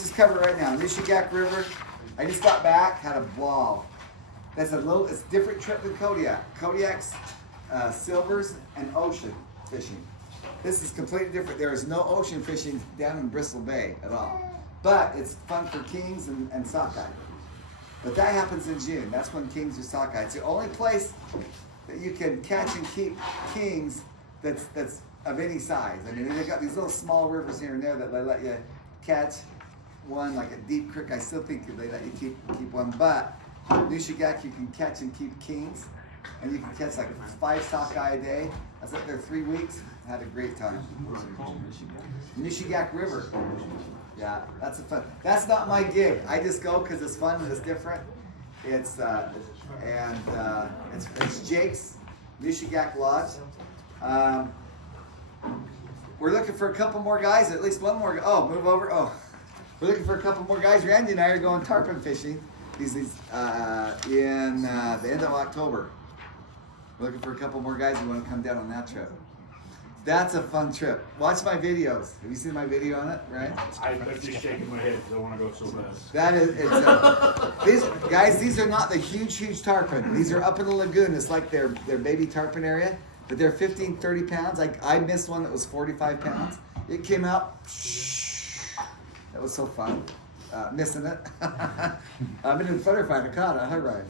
let's just cover it right now. Kodiak River. I just got back, had a ball. It's a different trip than Kodiak. Kodiak's silvers and ocean fishing. This is completely different. There is no ocean fishing down in Bristol Bay at all. But it's fun for kings and sockeye. But that happens in June. That's when kings are sockeye. It's the only place that you can catch and keep kings that's of any size. I mean, they've got these little small rivers here and there that they let you catch one, like a deep creek. I still think they let you keep one. But Kodiak, you can catch and keep kings. And you can catch like 5 sockeye a day. I was up there 3 weeks. Had a great time. Kodiak River. Yeah, that's a fun. That's not my gig. I just go because it's fun and it's different. It's Jake's Kodiak Lodge. We're looking for a couple more guys. At least one more. Oh, move over. Oh, we're looking for a couple more guys. Randy and I are going tarpon fishing. These in the end of October. We're looking for a couple more guys who want to come down on that trip. That's a fun trip. Watch my videos. Have you seen my video on it? Right? I'm just shaking my head because I want to go so bad. That is, these are not the huge tarpon. These are up in the lagoon. It's like their baby tarpon area, but they're 15, 30 pounds. Like I missed one that was 45 pounds. It came out. That was so fun. Missing it. I've been in Futterfight. I caught it. High ride.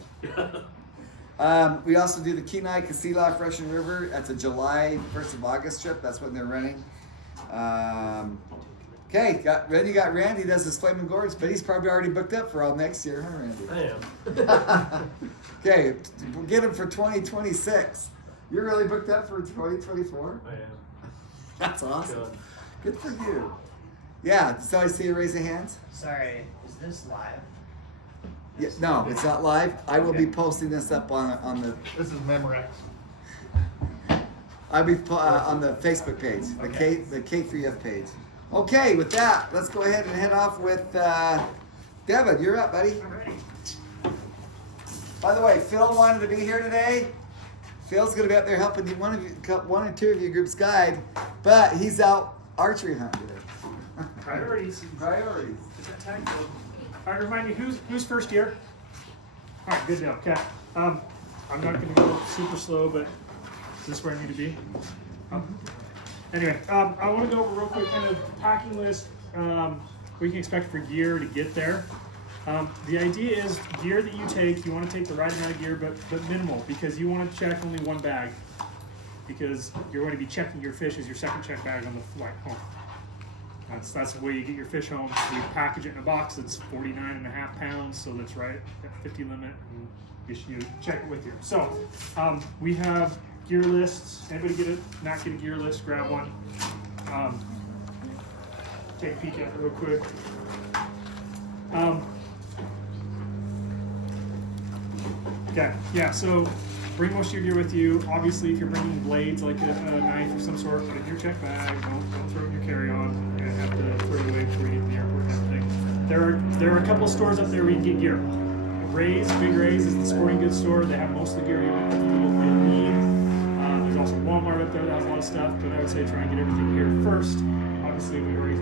We also do the Kenai Kasilof Russian River. That's a July 1st of August trip. That's when they're running. Okay, then you got Randy does his Flaming Gorge, but he's probably already booked up for all next year, huh, Randy? I am. Okay, we'll get him for 2026. You're really booked up for 2024? I am. That's awesome. Good. Good for you. Yeah, so I see you raise your hands. Sorry, is this live? Yeah, no, it's not live. I will be posting this up on the. This is Memorex. I'll be on the Facebook page, the K3F page. Okay, with that, let's go ahead and head off with Devin. You're up, buddy. By the way, Phil wanted to be here today. Phil's going to be up there helping you, one or two of your groups guide, but he's out archery hunting today. Priorities. Priorities. Is that tag? All right, remind me, who's first gear? All right, good deal. Okay. I'm not going to go super slow, but is this where I need to be? Anyway, I want to go over real quick kind of packing list. What you can expect for gear to get there. The idea is gear that you take, you want to take the right amount of gear, but minimal, because you want to check only one bag, because you're going to be checking your fish as your second check bag on the flight home. That's the way you get your fish home. We package it in a box that's 49.5 pounds, so that's right at 50 limit, and you check it with you. So we have gear lists. Anybody not get a gear list? Grab one. Take a peek at it real quick. Okay, yeah, so bring most of your gear with you. Obviously, if you're bringing blades like a knife or some sort, put it in your check bag. Don't throw it in your carry-on. You're gonna have to throw it away before you get to the airport, kind of thing. There are a couple of stores up there where you can get gear. Big Ray's is the sporting goods store. They have most of the gear you need. There's also Walmart up there that has a lot of stuff, but I would say try and get everything here first. Obviously, we already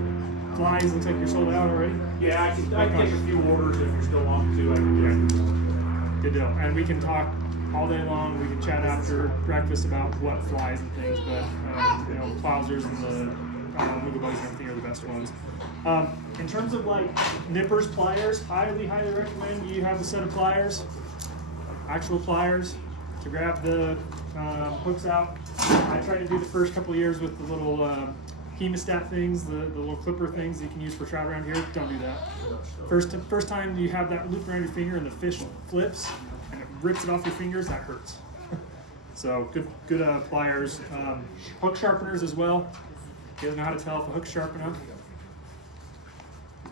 flies. Looks like you're sold out already. Yeah, I can take a few orders if you're still wanting to. I can do. Good deal. And we can talk all day long. We can chat after breakfast about what flies and things, but Clousers and the Moogle Bugs and everything are the best ones. In terms of like nippers, pliers, highly recommend you have a set of pliers, actual pliers, to grab the hooks out. I tried to do the first couple of years with the little hemostat things, the little clipper things you can use for trout around here. Don't do that. First time you have that loop around your finger and the fish flips and it rips it off your fingers, that hurts. So good pliers. Hook sharpeners as well. You guys know how to tell if a hook's sharp enough?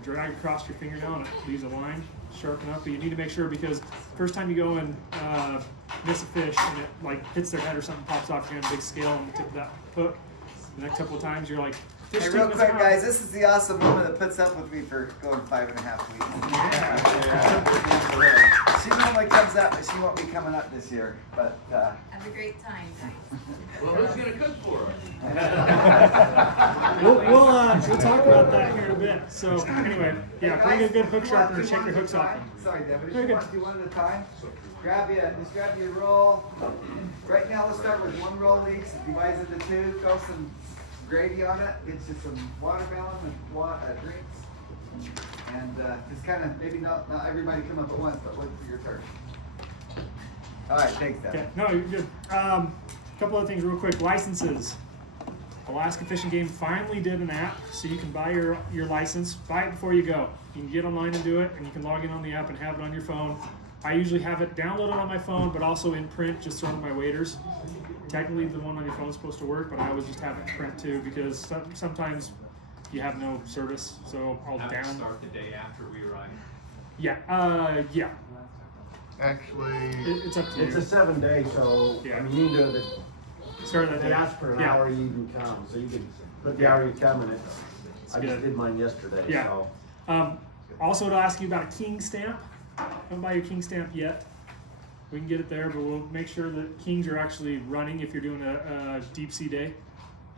Drag across your fingernail and it leaves a line sharp enough, but you need to make sure, because first time you go and miss a fish and it like hits their head or something pops off, you're gonna have a big scale on the tip of that hook. The next couple of times you're like fish Hey, team real that's quick, out. guys, this is the awesome woman that puts up with me for going 5.5 weeks. She normally comes up, but she won't be coming up this year. But Have a great time, guys. Well, who's gonna cook for us? We'll talk about that here in a bit. So anyway, yeah, bring a good hook sharpener. Shake your hooks off. Sorry, Devin. If Very you good. want to do one at a time, just grab your roll. Right now, let's start with one roll each. Divide into two. Throw some gravy on it. Get you some watermelon and drinks. And just kind of maybe not everybody come up at once, but wait for your turn. All right, thanks, Devin. Okay, no, you're good. Couple other things real quick. Licenses. Alaska Fish and Game finally did an app, so you can buy your license. Buy it before you go. You can get online and do it, and you can log in on the app and have it on your phone. I usually have it downloaded on my phone, but also in print, just thrown to my waiters. Technically, the one on your phone is supposed to work, but I always just have it in print too, because sometimes you have no service, so I'll Have it down. start the day after we arrive. Yeah, yeah. Actually, It's up to It's you. a 7 day, so Yeah. I mean, you can do it. Start that They day. ask for an Yeah. hour you even come, so you can put the hour you come in it. I good. just did mine yesterday, Yeah. so. Also, to ask you about a king stamp. Don't buy your king stamp yet. We can get it there, but we'll make sure that kings are actually running if you're doing a deep sea day,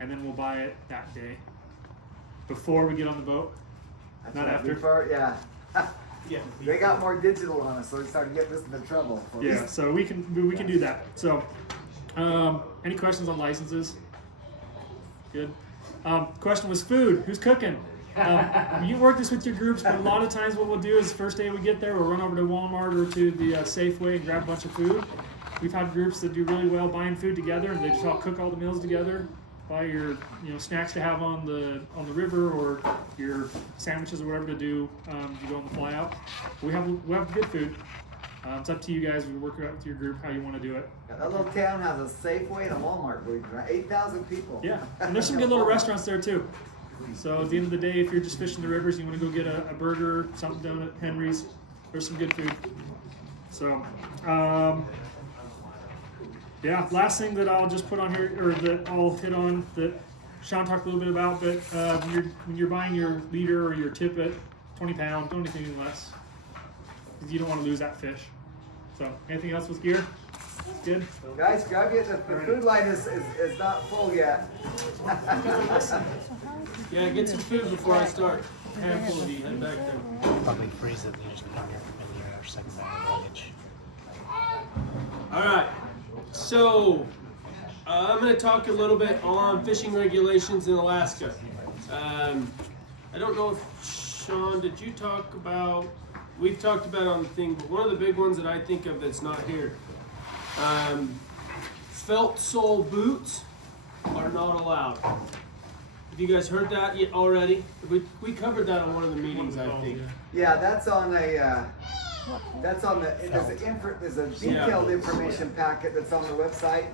and then we'll buy it that day before we get on the boat. That's Not right, after. Before, yeah. Yeah. They got more digital on us, so we started getting us into trouble. Yeah, so we can do that. So, any questions on licenses? Good. Question was food. Who's cooking? You work this with your groups, but a lot of times what we'll do is first day we get there, we'll run over to Walmart or to the Safeway and grab a bunch of food. We've had groups that do really well buying food together, and they just all cook all the meals together. Buy your snacks to have on the river, or your sandwiches or whatever to do. You go on the fly out. We have good food. It's up to you guys. We work out with your group how you want to do it. That little town has a Safeway and a Walmart, believe it or not. 8,000 people. Yeah, and there's some good little restaurants there too. So at the end of the day, if you're just fishing the rivers, you want to go get a burger, something down at Henry's. There's some good food. So, yeah. Last thing that I'll just put on here, or that I'll hit on, that Sean talked a little bit about, but when you're buying your leader or your tippet, 20 pounds, don't do anything less, because you don't want to lose that fish. So, anything else with gear? Good. Guys, grab it. The food line is not full yet. Yeah, get some food before I start. Handful of you, head back there. Probably freeze it and just put it in your second bag of luggage. All right, so I'm going to talk a little bit on fishing regulations in Alaska. I don't know if, Sean, did you talk about, we've talked about it on the thing, but one of the big ones that I think of that's not here. Felt sole boots are not allowed. Have you guys heard that yet already? We covered that on one of the meetings, I think. Yeah, that's on the. There's a detailed information packet that's on the website.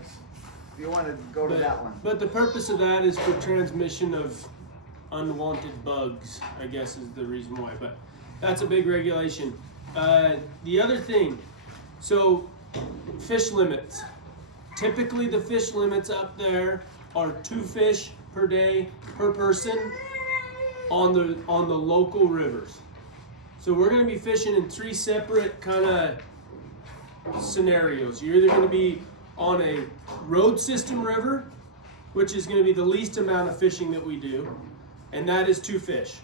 If you want to go to that one. But the purpose of that is for transmission of unwanted bugs, I guess is the reason why. But that's a big regulation. The other thing, so fish limits. Typically the fish limits up there are 2 fish per day per person on the local rivers. So we're going to be fishing in 3 separate kind of scenarios. You're either going to be on a road system river, which is going to be the least amount of fishing that we do, and that is 2 fish.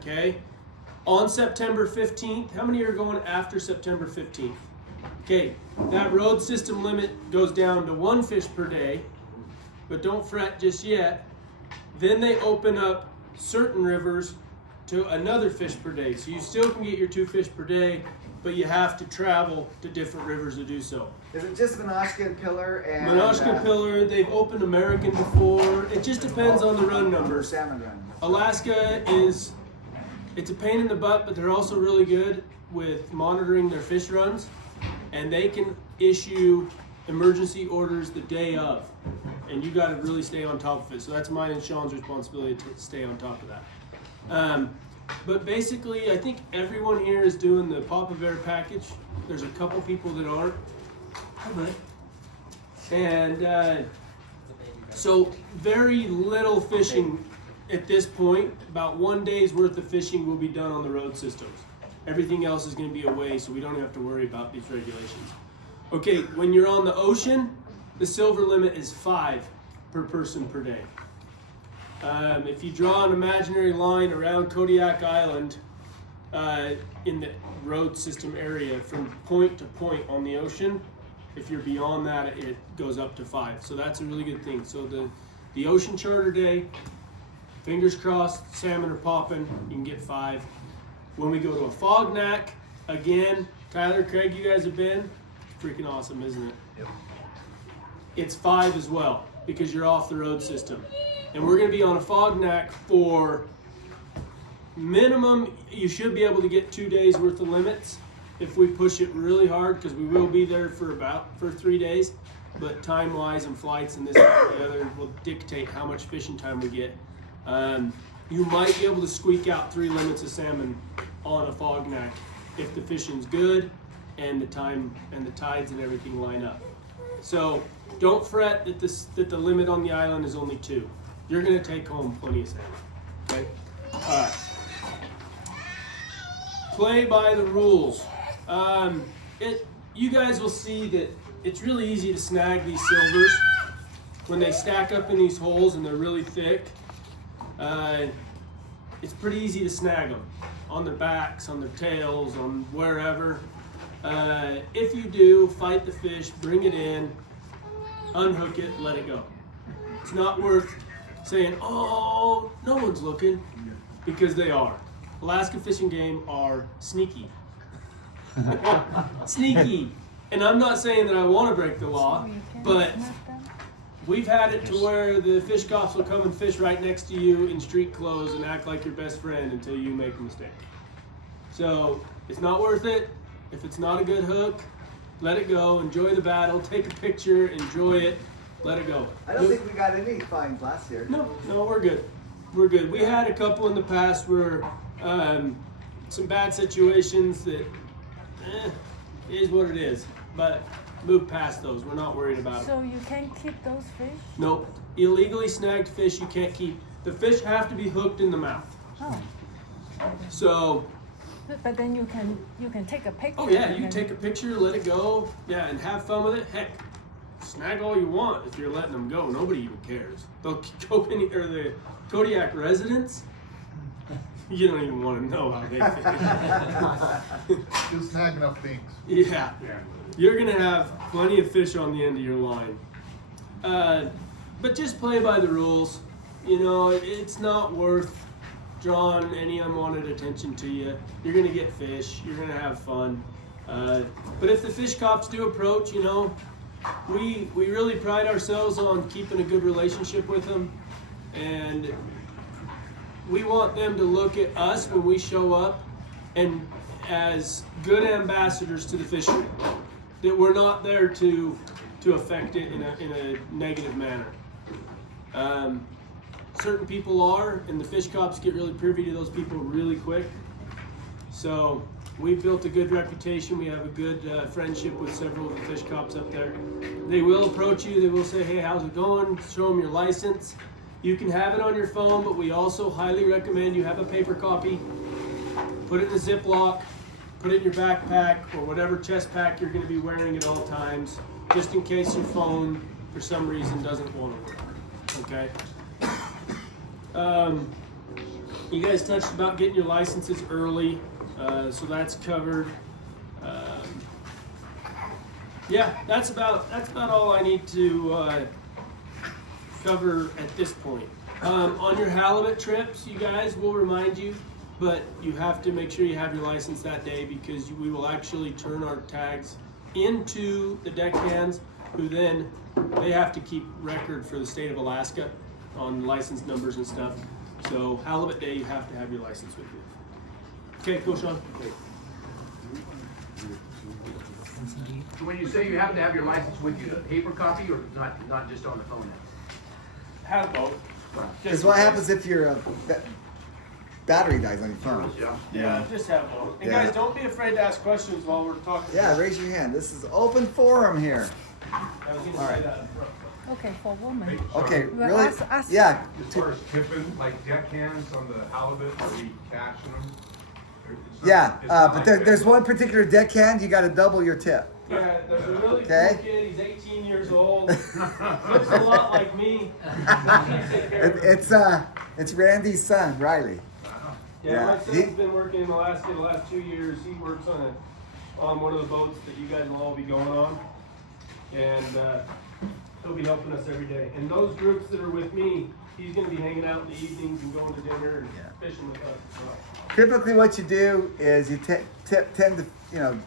Okay? On September 15th, how many are going after September 15th? Okay, that road system limit goes down to 1 fish per day, but don't fret just yet. Then they open up certain rivers to another fish per day. So you still can get your 2 fish per day, but you have to travel to different rivers to do so. Is it just Minoshka and Pillar and Minoshka Pillar, they've opened American before. It just depends on the run numbers. Salmon run. Alaska it's a pain in the butt, but they're also really good with monitoring their fish runs, and they can issue emergency orders the day of, and you got to really stay on top of it. So that's mine and Sean's responsibility to stay on top of that. But basically, I think everyone here is doing the Papa Bear package. There's a couple people that aren't. And so very little fishing at this point, about 1 day's worth of fishing will be done on the road systems. Everything else is going to be away, so we don't have to worry about these regulations. Okay, when you're on the ocean, the silver limit is 5 per person per day. If you draw an imaginary line around Kodiak Island in the road system area from point to point on the ocean, if you're beyond that, it goes up to 5. So that's a really good thing. So the ocean charter day, fingers crossed, salmon are popping, you can get 5. When we go to a fognac, again, Tyler, Craig, you guys have been? Freaking awesome, isn't it? Yep. It's 5 as well, because you're off the road system. And we're gonna be on a fognac for minimum, you should be able to get 2 days worth of limits if we push it really hard, because we will be there for 3 days. But time-wise and flights and this and the other will dictate how much fishing time we get. You might be able to squeak out 3 limits of salmon on a fognac if the fishing's good and the time and the tides and everything line up. So don't fret that the limit on the island is only 2. You're gonna take home plenty of salmon. Okay? Alright. Play by the rules. You guys will see that it's really easy to snag these silvers when they stack up in these holes and they're really thick. It's pretty easy to snag them on their backs, on their tails, on wherever. If you do, fight the fish, bring it in, unhook it, let it go. It's not worth saying, oh, no one's looking, because they are. Alaska fishing game are sneaky. Sneaky. And I'm not saying that I want to break the law, but we've had it to where the fish cops will come and fish right next to you in street clothes and act like your best friend until you make a mistake. So it's not worth it. If it's not a good hook, let it go. Enjoy the battle. Take a picture. Enjoy it. Let it go. I don't think we got any fines last year. No, we're good. We're good. We had a couple in the past where some bad situations that is what it is. But move past those. We're not worried about it. So you can't keep those fish? Nope. Illegally snagged fish you can't keep. The fish have to be hooked in the mouth. Oh. So. But then you can take a picture. Oh yeah, you can take a picture, let it go. Yeah, and have fun with it. Heck, snag all you want if you're letting them go. Nobody even cares. They'll go in, or the Kodiak residents. You don't even want to know how they fish. Just snag enough things. Yeah. You're gonna have plenty of fish on the end of your line. But just play by the rules. You know, it's not worth drawing any unwanted attention to you. You're gonna get fish. You're gonna have fun. But if the fish cops do approach, you know, we really pride ourselves on keeping a good relationship with them, and we want them to look at us when we show up and as good ambassadors to the fishery. That we're not there to affect it in a negative manner. Certain people are, and the fish cops get really privy to those people really quick. So we've built a good reputation. We have a good friendship with several of the fish cops up there. They will approach you. They will say, hey, how's it going? Show them your license. You can have it on your phone, but we also highly recommend you have a paper copy. Put it in a Ziploc. Put it in your backpack or whatever chest pack you're going to be wearing at all times, just in case your phone, for some reason, doesn't want to work. Okay? You guys touched about getting your licenses early, so that's covered. Yeah, that's about all I need to cover at this point. On your halibut trips, you guys, will remind you, but you have to make sure you have your license that day, because we will actually turn our tags into the deckhands, who then they have to keep record for the state of Alaska on license numbers and stuff. So halibut day, you have to have your license with you. Okay, cool, Sean. So when you say you have to have your license with you, a paper copy or not just on the phone now? Have both. Because what happens if your battery dies on your phone? Yeah, just have both. And Yeah. guys, don't be afraid to ask questions while we're talking. Yeah, raise your hand. This is open forum here. I was gonna All say right. that up front. Okay, for women. Okay, Well, really? ask- Yeah. As far as tipping, like deckhands on the halibut, are we catching them? It's not- Yeah, it's not but like there's that. one particular deckhand, you gotta double your tip. Yeah, there's a really Okay. cool kid. He's 18 years old. Looks a lot like me. Take care of him. It's Randy's son, Riley. Yeah, my Yeah, son's he- been working in Alaska the last 2 years. He works on one of the boats that you guys will all be going on, and he'll be helping us every day. And those groups that are with me, he's going to be hanging out in the evenings and going to dinner and fishing with us as well. Typically what you do is you tip 10 to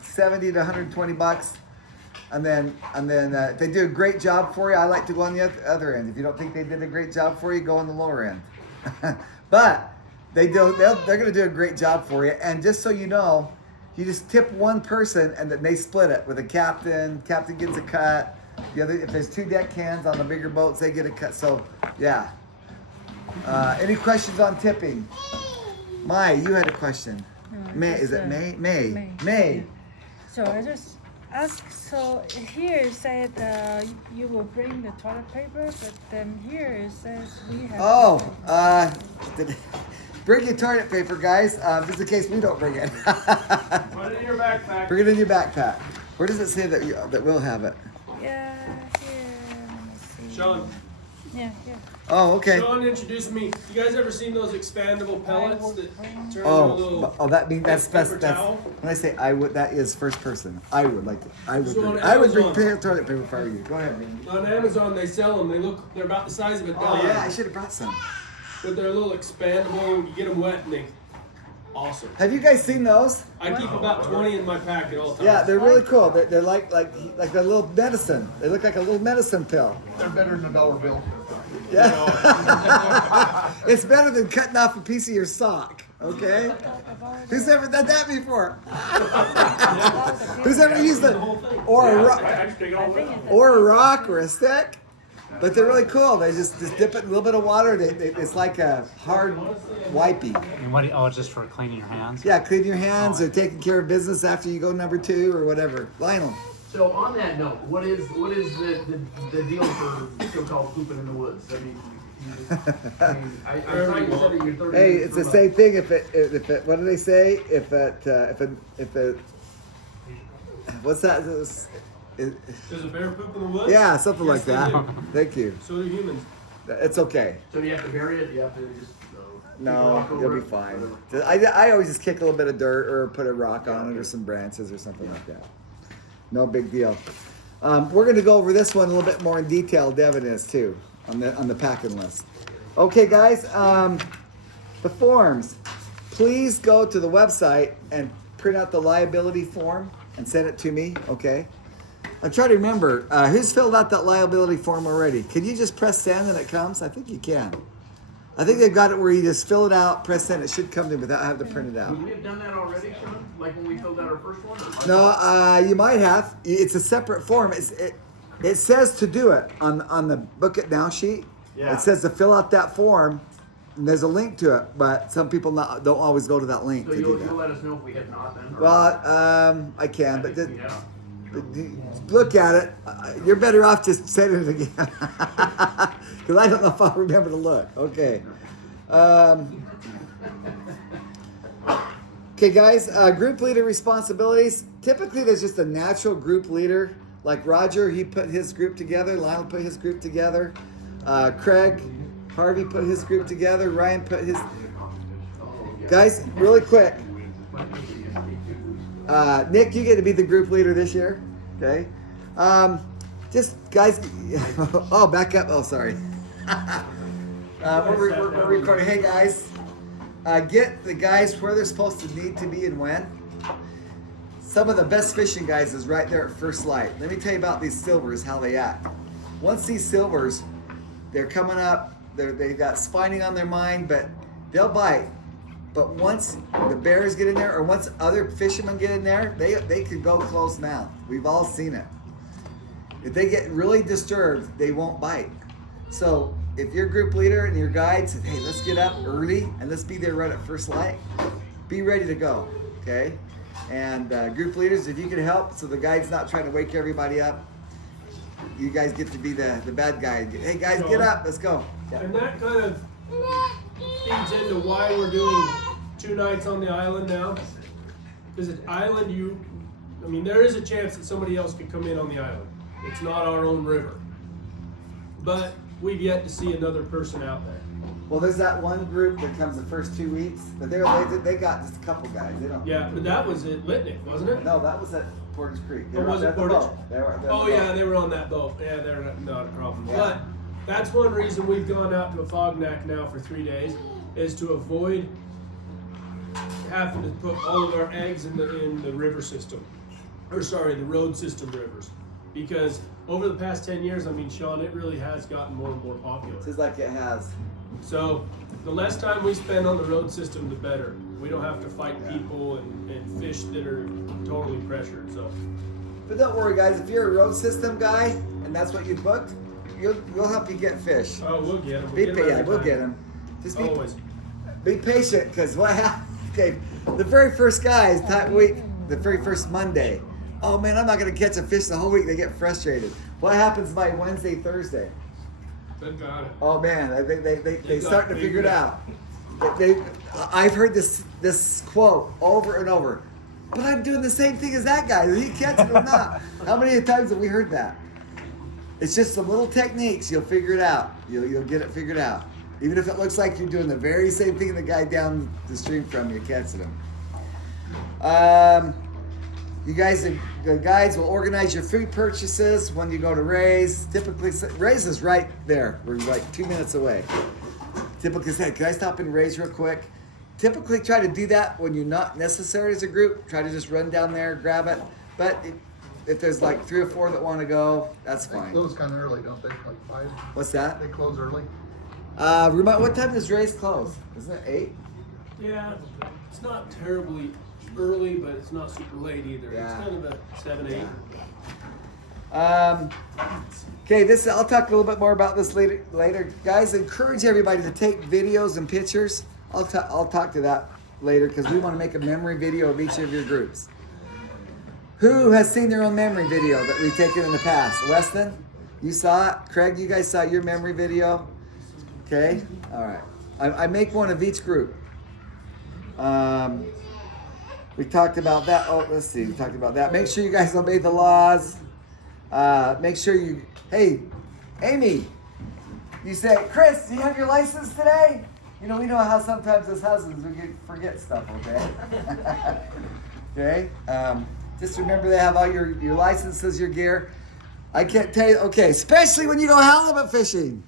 70 to 120 bucks, and then if they do a great job for you, I like to go on the other end. If you don't think they did a great job for you, go on the lower end. But they're going to do a great job for you. And just so you know, you just tip one person and then they split it with a captain. Captain gets a cut. The other, if there's 2 deckhands on the bigger boats, they get a cut. So yeah. Any questions on tipping? Mai, you had a question. No, May, just, is it May? May. May. So I just ask. So here it said you will bring the toilet paper, but then here it says we have. Oh, bring your toilet paper, guys. Just in case we don't bring it. Put it in your backpack. Bring it in your backpack. Where does it say that we'll have it? Yeah, here. Let me see. Sean. Yeah, yeah. Oh, okay. Sean introduced me. You guys ever seen those expandable pellets that turn into a Oh, little? that means that's paper towel? when I say I would, that is first person. I would like to. I would. So on I would bring Amazon- toilet paper if I were you. Go ahead, Randy. On Amazon, they sell them. They're about the size of a dime. Oh yeah, I should have brought some. But they're a little expandable. You get them wet and they awesome. Have you guys seen those? I keep about 20 in my pack at all times. Yeah, they're really cool. They're like a little medicine. They look like a little medicine pill. They're better than a dollar bill. Yeah. It's better than cutting off a piece of your sock. Okay. Who's ever done that before? Who's ever used it? Or a rock, I just take it all with me. or a rock, or a stick? But they're really cool. They just dip it in a little bit of water. It's like a hard wipey. And what? Oh, it's just for cleaning your hands. Yeah, clean your hands or taking care of business after you go number 2 or whatever. Lionel. So on that note, what is the deal for so-called pooping in the woods? I mean, I saw you said that you're 30 Hey, minutes it's the from same thing. If it, what do they say? If it, what's that? Does a bear poop in the woods? Yeah, something like Yes, they that. do. Thank you. So do humans. It's okay. So do you have to bury it? Do you have to just No, rock over you'll be it? fine. Whatever. I always just kick a little bit of dirt or put a rock on it or some branches or something like that. No big deal. We're going to go over this one a little bit more in detail. Devin is too on the packing list. Okay, guys. The forms. Please go to the website and print out the liability form and send it to me. Okay. I'm trying to remember who's filled out that liability form already. Can you just press send and it comes? I think you can. I think they've got it where you just fill it out, press send. It should come to me without having to print it out. Would we have done that already, Sean? Like when we filled out our first one? Or- No, you might have. It's a separate form. It says to do it on the Book It Now sheet. Yeah. It says to fill out that form. And there's a link to it, but some people don't always go to that link So to do you'll that. let us know if we have not then? or- Well, I can, I but think we have. look at it. You're better off just sending it again, because I don't know if I'll remember to look. Okay. Okay, guys. Group leader responsibilities. Typically, there's just a natural group leader. Like Roger, he put his group together. Lionel put his group together. Craig, Harvey put his group together. Ryan put his. Guys, really quick. Nick, you get to be the group leader this year. Okay. Just guys. Oh, back up. Oh, sorry. We're recording. Hey, guys. Get the guys where they're supposed to need to be and when. Some of the best fishing guys is right there at first light. Let me tell you about these silvers, how they act. Once these silvers, they're coming up, they've got spining on their mind, but they'll bite. But once the bears get in there, or once other fishermen get in there, they could go close mouth. We've all seen it. If they get really disturbed, they won't bite. So if your group leader and your guide said, hey, let's get up early and let's be there right at first light, be ready to go, okay? And group leaders, if you can help so the guide's not trying to wake everybody up, you guys get to be the bad guy. Hey guys, get up, let's go. Yeah. And that kind of feeds into why we're doing 2 nights on the island now. Because at island, I mean, there is a chance that somebody else could come in on the island. It's not our own river. But we've yet to see another person out there. Well, there's that one group that comes the first 2 weeks, but they got just a couple guys. They don't. Yeah, but that was at Litnick, wasn't it? No, that was at Portage Creek. They Or were was up it at the Portage? boat. They were on Oh the yeah, boat. they were on that boat. Yeah, they're not a problem. Yeah. But that's one reason we've gone out to a Fognac now for 3 days, is to avoid having to put all of our eggs in the river system, or sorry, the road system rivers, because over the past 10 years, I mean, Sean, it really has gotten more and more popular. Seems like it has. So the less time we spend on the road system, the better. We don't have to fight people and fish that are totally pressured. So. But don't worry, guys. If you're a road system guy and that's what you booked, we'll help you get fish. Oh, we'll get them. We'll get them. Just Always. be patient, because what happened? Okay, the very first guys the very first Monday. Oh man, I'm not gonna catch a fish the whole week. They get frustrated. What happens by Wednesday, Thursday? Good God. Oh man, they They start to got figure it figured out. I've heard this quote over and over. But I'm doing the same thing as that guy. Are you catching or not? How many times have we heard that? It's just some little techniques. You'll figure it out. You'll get it figured out. Even if it looks like you're doing the very same thing the guy down the stream from you, catching him. You guys, the guides will organize your food purchases when you go to Ray's. Typically, Ray's is right there. We're like 2 minutes away. Typically say, can I stop in Ray's real quick? Typically try to do that when you're not necessary as a group. Try to just run down there, grab it. But if there's like 3 or 4 that want to go, that's They fine. close kind of early, don't they? Like 5? What's that? They close early. What time does Ray's close? Isn't it 8? Yeah, it's not terribly early, but it's not super late either. It's Yeah. kind of a 7, 8. Okay, I'll talk a little bit more about this later. Guys, encourage everybody to take videos and pictures. I'll talk to that later, because we want to make a memory video of each of your groups. Who has seen their own memory video that we've taken in the past? Weston, you saw it. Craig, you guys saw your memory video. Okay, all right. I make one of each group. We talked about that. Oh, let's see. We talked about that. Make sure you guys obey the laws. Make sure you. Hey, Amy, you say, Chris, do you have your license today? You know, we know how sometimes as husbands we forget stuff. Okay. Okay. Just remember they have all your licenses, your gear. I can't tell you. Okay, especially when you go halibut fishing.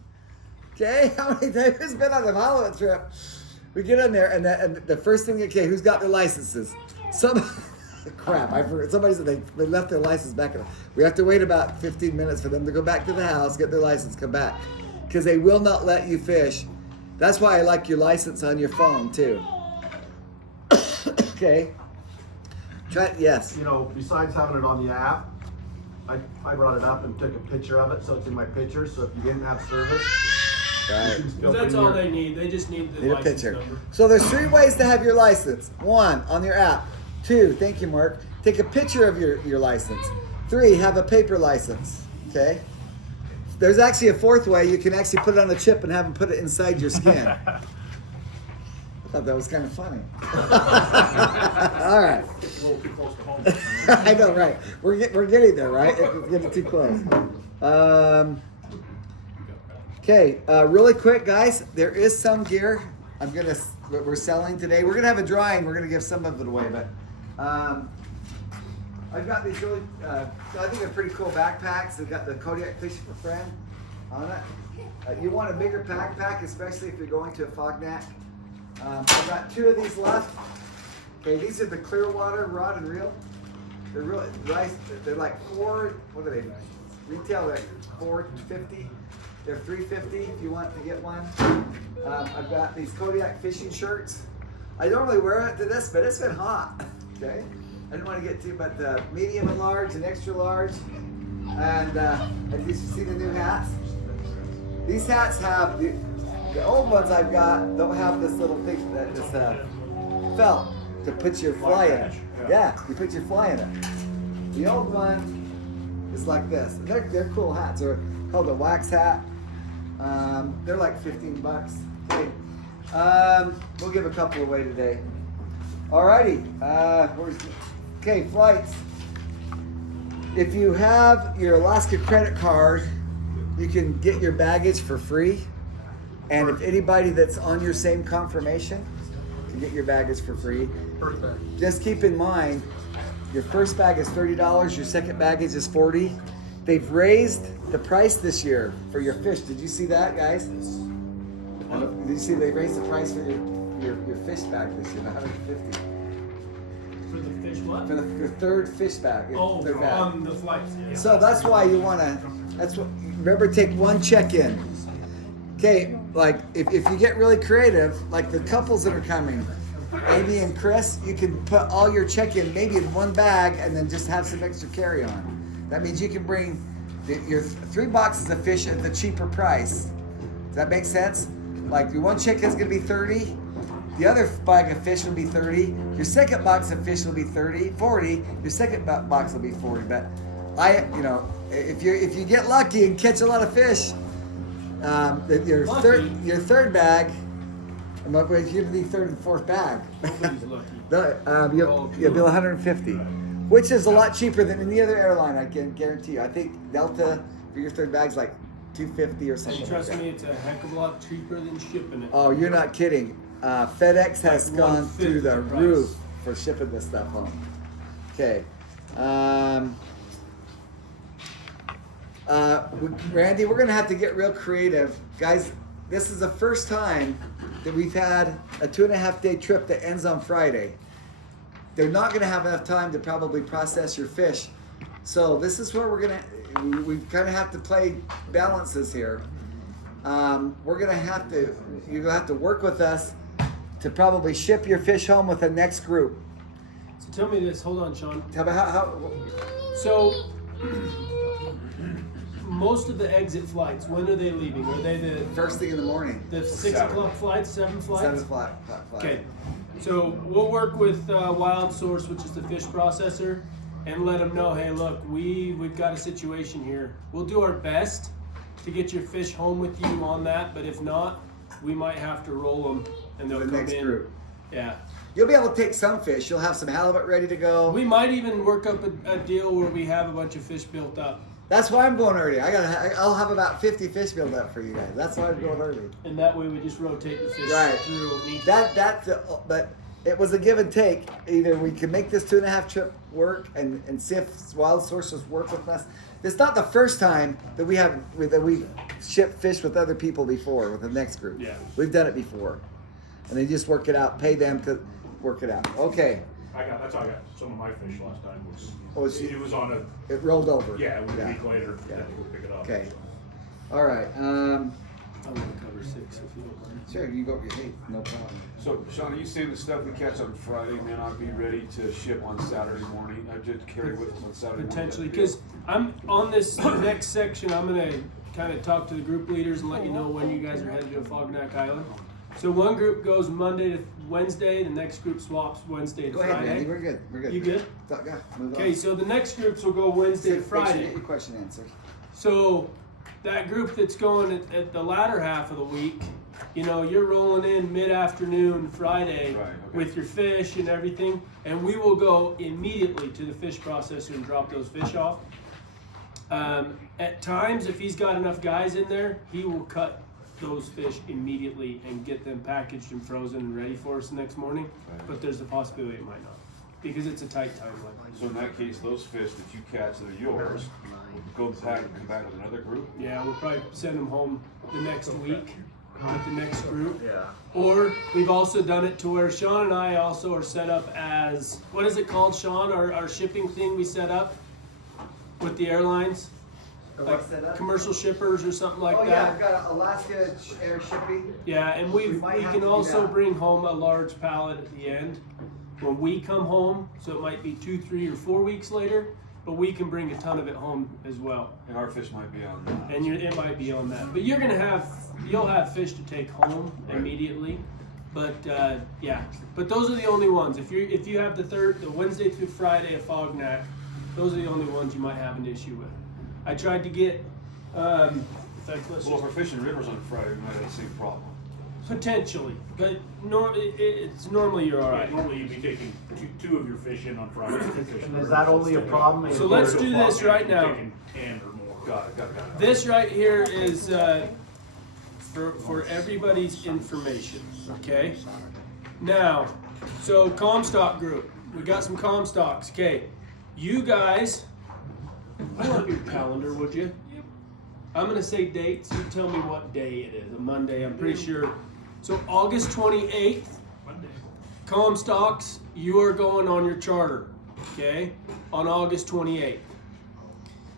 Okay, how many times has been on a halibut trip? We get in there, and the first thing, okay, who's got their licenses? Crap, I forgot. Somebody said they left their license back. We have to wait about 15 minutes for them to go back to the house, get their license, come back. Because they will not let you fish. That's why I like your license on your phone, too. Okay. Yes. You know, besides having it on the app, I brought it up and took a picture of it, so it's in my picture. So if you didn't have service, Right. you can still That's bring all your- they need. They just need the Need a license picture. number. So there's 3 ways to have your license. 1, on your app. 2, thank you, Mark. Take a picture of your license. 3, have a paper license. Okay. There's actually a 4th way. You can actually put it on a chip and have them put it inside your skin. I thought that was kind of funny. All right. A little too close to home. I know, right? We're getting there, right? It's getting too close. Okay, really quick, guys. There is some gear we're selling today. We're gonna have a drawing. We're gonna give some of it away, but I've got these really, I think they're pretty cool backpacks. They've got the Kodiak Fishing for Friend on it. You want a bigger backpack, especially if you're going to a Fognac. I've got 2 of these left. Okay, these are the Clearwater rod and reel. They're really nice. They're like what are they? Retail like $4.50. They're $3.50 if you want to get one. I've got these Kodiak fishing shirts. I normally wear it to this, but it's been hot. Okay, I didn't want to get too, but the medium and large and extra large. And have you seen the new hats? These hats have the old ones I've got don't have this little thing, this felt to put your fly in it. Yeah, you put your fly in it. The old one It's like this. They're cool hats. They're called a wax hat. They're like $15. Okay. We'll give a couple away today. Alrighty. Okay, flights. If you have your Alaska credit card, you can get your baggage for free. And if anybody that's on your same confirmation can get your baggage for free. Perfect. Just keep in mind, your first bag is $30, your second baggage is $40. They've raised the price this year for your fish. Did you see that, guys? Did you see they raised the price for your fish bag this year, $150? For the fish what? For your third fish bag. Oh, third bag. on the flights. Yeah. So that's why you wanna, remember, take one check-in. Okay, like if you get really creative, like the couples that are coming, Amy and Chris, you can put all your check-in maybe in one bag and then just have some extra carry-on. That means you can bring your 3 boxes of fish at the cheaper price. Does that make sense? Like your one check-in is gonna be 30, the other bag of fish will be 30, your second box of fish will be 40, your second box will be 40. But if you get lucky and catch a lot of fish, your third bag, you're gonna be third and fourth bag. Nobody's lucky. You'll be 150, which is a lot cheaper than any other airline. I can guarantee you. I think Delta for your third bag's like $250 or something. And trust like that. me, it's a heck of a lot cheaper than shipping it. Oh, you're not kidding. FedEx has Like gone 1/5 through the the price. roof for shipping this stuff home. Okay. Randy, we're gonna have to get real creative. Guys, this is the first time that we've had a 2.5-day trip that ends on Friday. They're not gonna have enough time to probably process your fish. So this is where we kind of have to play balances here. You're gonna have to work with us to probably ship your fish home with the next group. So tell me this. Hold on, Sean. Tell me how So most of the exit flights, when are they leaving? Are they the first thing in the morning. the 6 o'clock flights, 7 flights? 7 o'clock flight. Okay. So we'll work with Wild Source, which is the fish processor, and let them know, hey, look, we've got a situation here. We'll do our best to get your fish home with you on that, but if not, we might have to roll them, and they'll The come next in. group. Yeah. You'll be able to take some fish. You'll have some halibut ready to go. We might even work up a deal where we have a bunch of fish built up. That's why I'm going early. I'll have about 50 fish built up for you guys. That's why I'm going early. And that way we just rotate the fish Right. through each. But it was a give and take. Either we can make this 2.5 trip work and see if Wild Sources work with us. It's not the first time that we've shipped fish with other people before with the next group. Yeah. We've done it before, and they just work it out. Pay them to work it out. Okay. That's how I got some of my fish last time. It was on a, It rolled over. yeah, it was a week later, Yeah. then we would pick it up. Okay. All right. I'm gonna cover 6 if you don't mind. Sure. You go. Hey, no problem. So, Sean, are you saying the stuff we catch on Friday may not be ready to ship on Saturday morning? I just carry with us on Saturday morning? Potentially, because I'm on this next section. I'm gonna kind of talk to the group leaders and let you know when you guys are headed to Fognak Island. So one group goes Monday to Wednesday. The next group swaps Wednesday to Go ahead, Friday. Randy. We're good. We're good. You good? Yeah. Move on. Okay, so the next groups will go Wednesday to Make sure you Friday. Get your question answered. So that group that's going at the latter half of the week, you're rolling in mid-afternoon Friday Right, okay. with your fish and everything, and we will go immediately to the fish processor and drop those fish off. At times, if he's got enough guys in there, he will cut those fish immediately and get them packaged and frozen and ready for us the next morning. Right. But there's a possibility it might not, because it's a tight timeline. So in that case, those fish that you catch that are yours, will go back and come back with another group? Yeah, we'll probably send them home the next week with the next group. Yeah. Or we've also done it to where Sean and I also are set up as, what is it called, Sean? Our shipping thing we set up with the airlines? Like What's that up? commercial shippers or something like Oh that. yeah, I've got Alaska Air Shipping. Yeah, and we might have can to do also that. bring home a large pallet at the end when we come home. So it might be 2, 3, or 4 weeks later, but we can bring a ton of it home as well. And our fish might be on that. And it might be on that. But you'll have fish to take home immediately. But yeah, but those are the only ones. If you have the Wednesday through Friday of Fognak, those are the only ones you might have an issue with. I tried to get, in fact, let's Well, if just, we're fishing rivers on Friday, we might have the same problem. potentially, but it's normally you're all right. Normally you'd be taking two of your fish in on Friday. And is that only a problem? So let's do this right now. 10 or more. Got it. This right here is for everybody's information, okay? Now, so Comstock group, we got some Comstocks, okay? You guys, pull up your calendar, would you? I'm gonna say dates, you tell me what day it is, a Monday, I'm pretty sure. So August 28th, Comstocks, you are going on your charter, okay? On August 28th.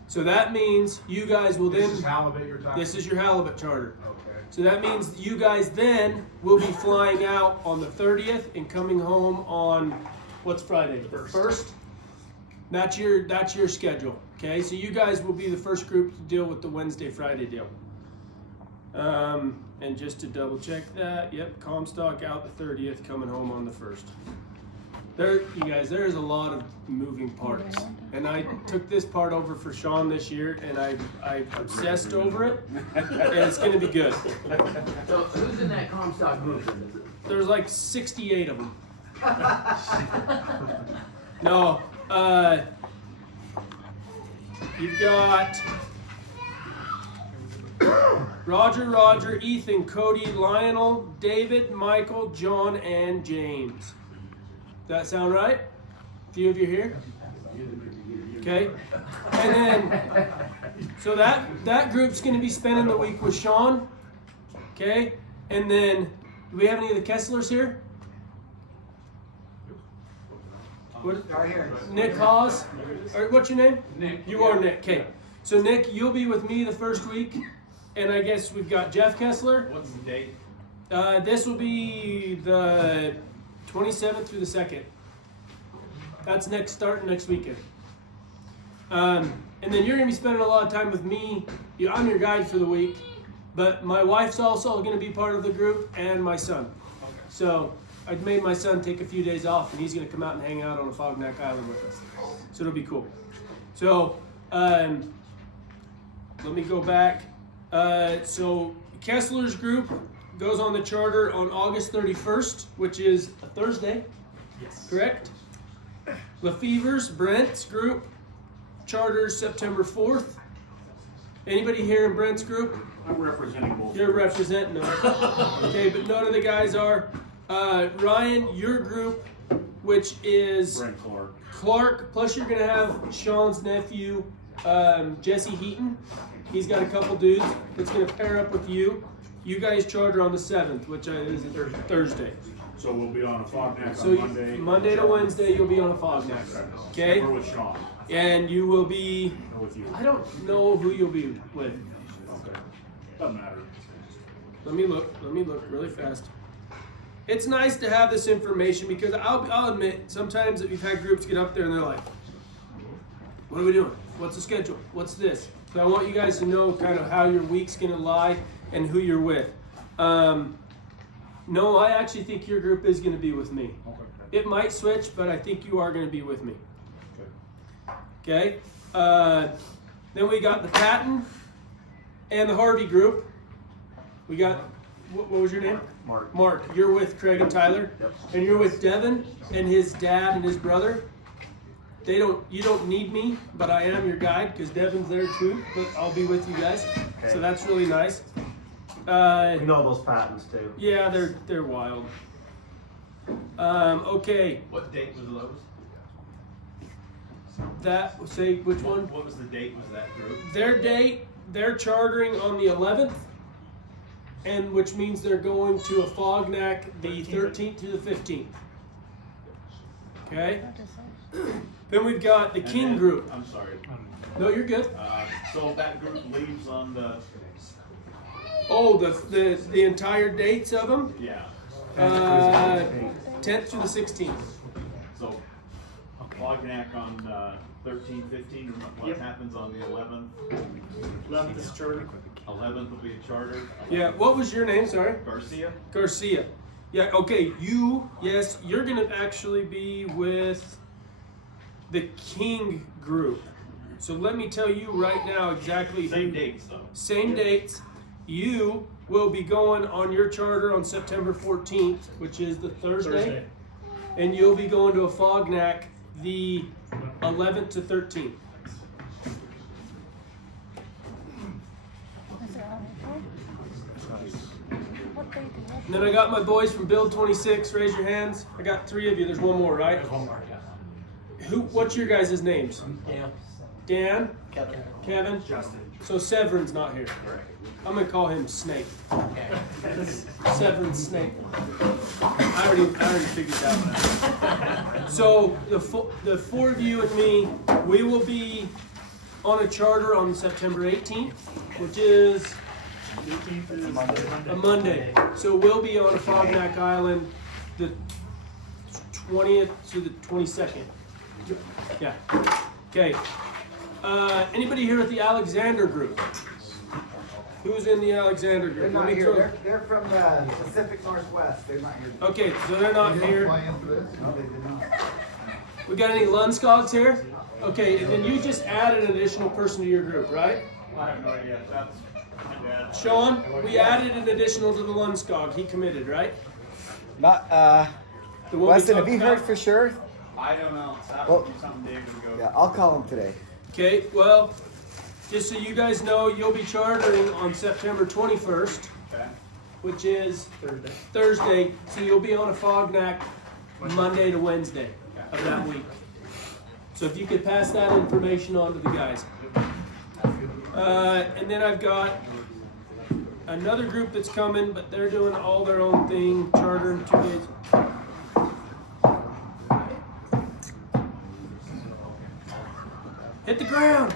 So that means you guys will then. This is halibut you're talking? This is your halibut charter. Okay. So that means you guys then will be flying out on the 30th and coming home on what's Friday? The first. That's your schedule. Okay, so you guys will be the first group to deal with the Wednesday Friday deal. And just to double check that, yep, Comstock out the 30th, coming home on the 1st. There, you guys, there's a lot of moving parts, and I took this part over for Sean this year, and I obsessed over it, and it's going to be good. So who's in that Comstock group? There's like 68 of them. No, you've got Roger, Ethan, Cody, Lionel, David, Michael, John, and James. Does that sound right? A few of you here? Okay. And then, so that group's going to be spending the week with Sean. Okay. And then, do we have any of the Kesslers here? What? Nick Hawes? Or what's your name? Nick. You are Nick. Okay. So Nick, you'll be with me the first week. And I guess we've got Jeff Kessler. What's the date? This will be the 27th through the 2nd. That's starting next weekend. And then you're going to be spending a lot of time with me. I'm your guide for the week. But my wife's also going to be part of the group, and my son. Okay. So I made my son take a few days off, and he's going to come out and hang out on a Fognac Island with us. So it'll be cool. So let me go back. So Kessler's group goes on the charter on August 31st, which is a Thursday. Yes. Correct? Lefevre's, Brent's group, charters September 4th. Anybody here in Brent's group? I'm representing both. You're representing them. Okay, but none of the guys are. Ryan, your group, which is Brent Clark, plus you're going to have Sean's nephew, Jesse Heaton. He's got a couple dudes that's going to pair up with you. You guys charter on the 7th, which is a Thursday. So we'll be on a Fognac So on Monday. Monday to Wednesday, you'll be on a Fognac. Okay? We're with Sean. And you will be, Or with you. I don't know who you'll be with. Okay. Doesn't matter. Let me look really fast. It's nice to have this information because I'll admit, sometimes we've had groups get up there and they're like, what are we doing? What's the schedule? What's this? So I want you guys to know kind of how your week's going to lie and who you're with. No, I actually think your group is going to be with me. Okay. It might switch, but I think you are going to be with me. Okay. Okay? Then we got the Patton and the Harvey group. We got, what was your name? Mark. Mark, you're with Craig and Tyler. Yep. And you're with Devin and his dad and his brother. You don't need me, but I am your guide because Devin's there too, but I'll be with you guys. Okay. So that's really nice. We know those patents too. Yeah, they're wild. Okay. What date was those? Say which one? What was the date was that group? Their date, they're chartering on the 11th, and which means they're going to a Fognac the 13th to the 15th. Okay? Then we've got the King group. I'm sorry. No, you're good. So that group leaves on the, Oh, the entire dates of them? yeah. 10th through the 16th. So Fognac on 13, 15, and what Yep. happens on the 11th? 11th is charter. 11th will be a charter. Yeah, what was your name? Sorry? Garcia. Yeah, okay, you're gonna actually be with the King group. So let me tell you right now exactly. Same dates though. Same dates. You will be going on your charter on September 14th, which is the Thursday. And you'll be going to a Fognac the 11th to 13th. Is it on record? What date is that? And then I got my boys from Build 26. Raise your hands. I got 3 of you. There's one more, right? There's one more, yeah. What's your guys' names? Dan. Dan? Kevin. Kevin? Justin. So Severin's not here. I'm gonna call him Snake. Okay. Severn Snake. I already figured that one out. So the 4 of you and me, we will be on a charter on September 18th, which is 18th is a Monday. So we'll be on a Fognac Island the 20th to the 22nd. Yeah. Okay. Anybody here at the Alexander group? Who's in the Alexander They're group? not Let me here. throw- They're from the Pacific Northwest. They're not here. Okay, so they're not You don't here. fly into this? No, they did not. We got any Lundskogs here? Okay, and then you just added an additional person to your group, right? I have no idea. That's my dad. Sean, we added an additional to the Lundskog. He committed, right? Not, The one we Weston, have talked you heard about? for sure? I don't know. That Well- would be something David would go. Yeah, I'll call him today. Okay, well, just so you guys know, you'll be chartering on September 21st, Okay. which is Thursday. Thursday. So you'll be on a Fognac Monday to Wednesday of that week. So if you could pass that information on to the guys. And then I've got another group that's coming, but they're doing all their own thing, chartering 2 days. Hit the ground!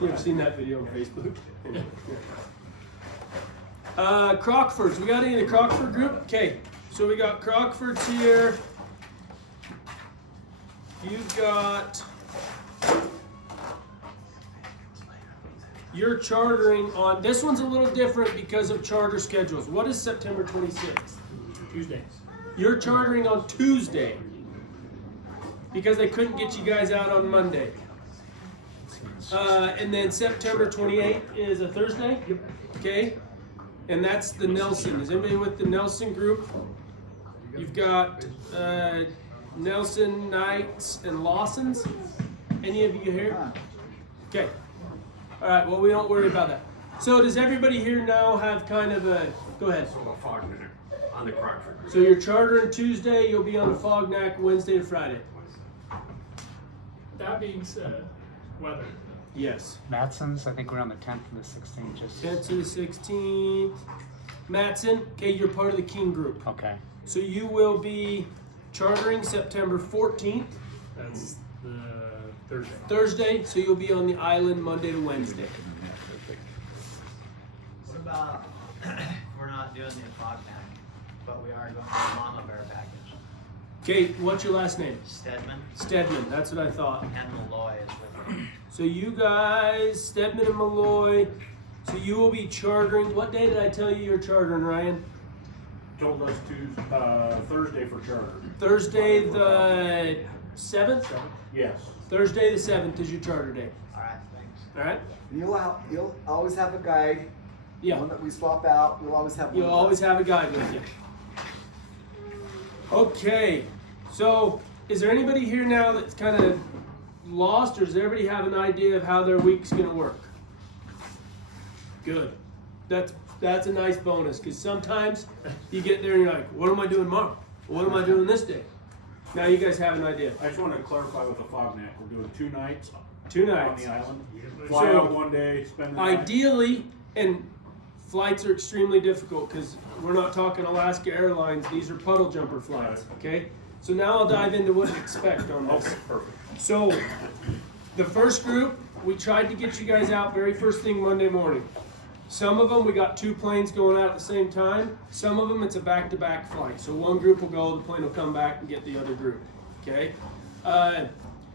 You ever seen that video on Facebook? Crockfords. We got any of the Crockford group? Okay, so we got Crockfords here. You've got. You're chartering on. This one's a little different because of charter schedules. What is September 26th? Tuesday. You're chartering on Tuesday because they couldn't get you guys out on Monday. And then September 28th is a Thursday? Yep. Okay. And that's the Nelson. Is anybody with the Nelson group? You've got Nelson, Knights, and Lawsons. Any of you here? Okay. All right. Well, we don't worry about that. So does everybody here now have kind of a, go ahead. On the Crockford. So you're chartering Tuesday, you'll be on the Fognac Wednesday to Friday. That being said, weather. Yes. Matson's, I think we're on the 10th and the 16th, just. 10th to the 16th. Matson, okay, you're part of the King group. Okay. So you will be chartering September 14th, That's the Thursday. Thursday, so you'll be on the island Monday to Wednesday. What about, we're not doing the Fognac, but we are going to the Mama Bear package. Okay, what's your last name? Stedman Stedman, that's what I thought. and Malloy is with me. So you guys, Stedman and Malloy, so you will be chartering, what day did I tell you you're chartering, Ryan? Told us to, Thursday for charter. Thursday the 7th? Yes. Thursday the 7th is your charter day. Alright, thanks. All right? You'll always have a guide. Yeah. One that we swap out. You'll always have one. You'll always have a guide with you. Okay. So, is there anybody here now that's kind of lost, or does everybody have an idea of how their week's going to work? Good. That's a nice bonus, because sometimes you get there and you're like, what am I doing tomorrow? What am I doing this day? Now you guys have an idea. I just want to clarify with the Fognac. We're doing 2 nights 2 on nights. the island. Fly So, out one day, spend the night. Ideally, and flights are extremely difficult because we're not talking Alaska Airlines. These are puddle jumper flights, okay? So now I'll dive into what to expect on this. Okay, perfect. So the first group, we tried to get you guys out very first thing Monday morning. Some of them, we got 2 planes going out at the same time. Some of them, it's a back-to-back flight. So one group will go, the plane will come back and get the other group, okay?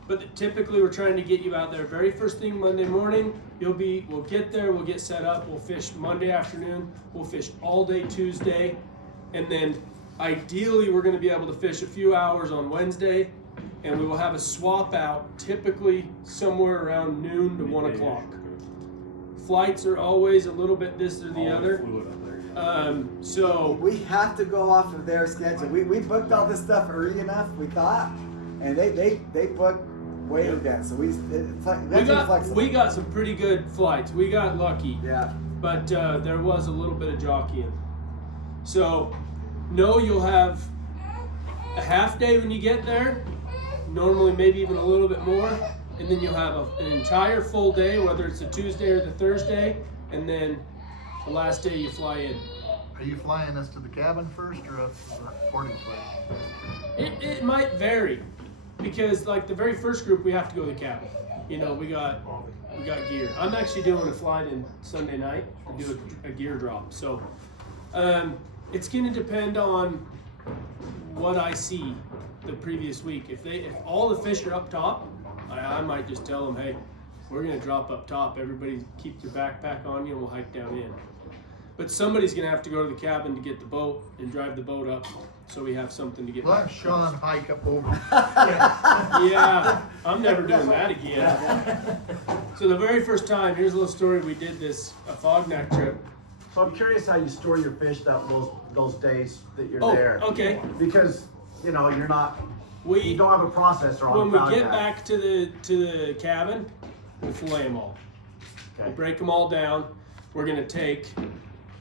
But typically, we're trying to get you out there very first thing Monday morning. We'll get there, we'll get set up, we'll fish Monday afternoon, we'll fish all day Tuesday, and then ideally, we're gonna be able to fish a few hours on Wednesday, and we will have a swap out typically somewhere around noon to 1 o'clock. Flights are always a little bit this or the other. So we have to go off of their schedule. We booked all this stuff early enough, we thought, and they booked way in advance. So we got some pretty good flights. We got lucky. Yeah. But there was a little bit of jockeying. So no, you'll have a half day when you get there. Normally maybe even a little bit more. And then you'll have an entire full day, whether it's the Tuesday or the Thursday, and then the last day you fly in. Are you flying us to the cabin first or up to the boarding place? It might vary, because like the very first group we have to go to the cabin. You know, we got gear. I'm actually doing a flight in Sunday night to do a gear drop. So it's going to depend on what I see the previous week. If all the fish are up top, I might just tell them, hey, we're going to drop up top. Everybody keep your backpack on you and we'll hike down in. But somebody's going to have to go to the cabin to get the boat and drive the boat up, so we have something to get Let back. Sean hike up over. Yeah, I'm never doing that again. So the very first time, here's a little story, we did this, a Fognac trip. So I'm curious how you store your fish those days that you're Oh, there. okay. Because, you know, you don't have a processor on When we get Fognac. back to the cabin, we fillet them all. Okay. We break them all down. We're gonna take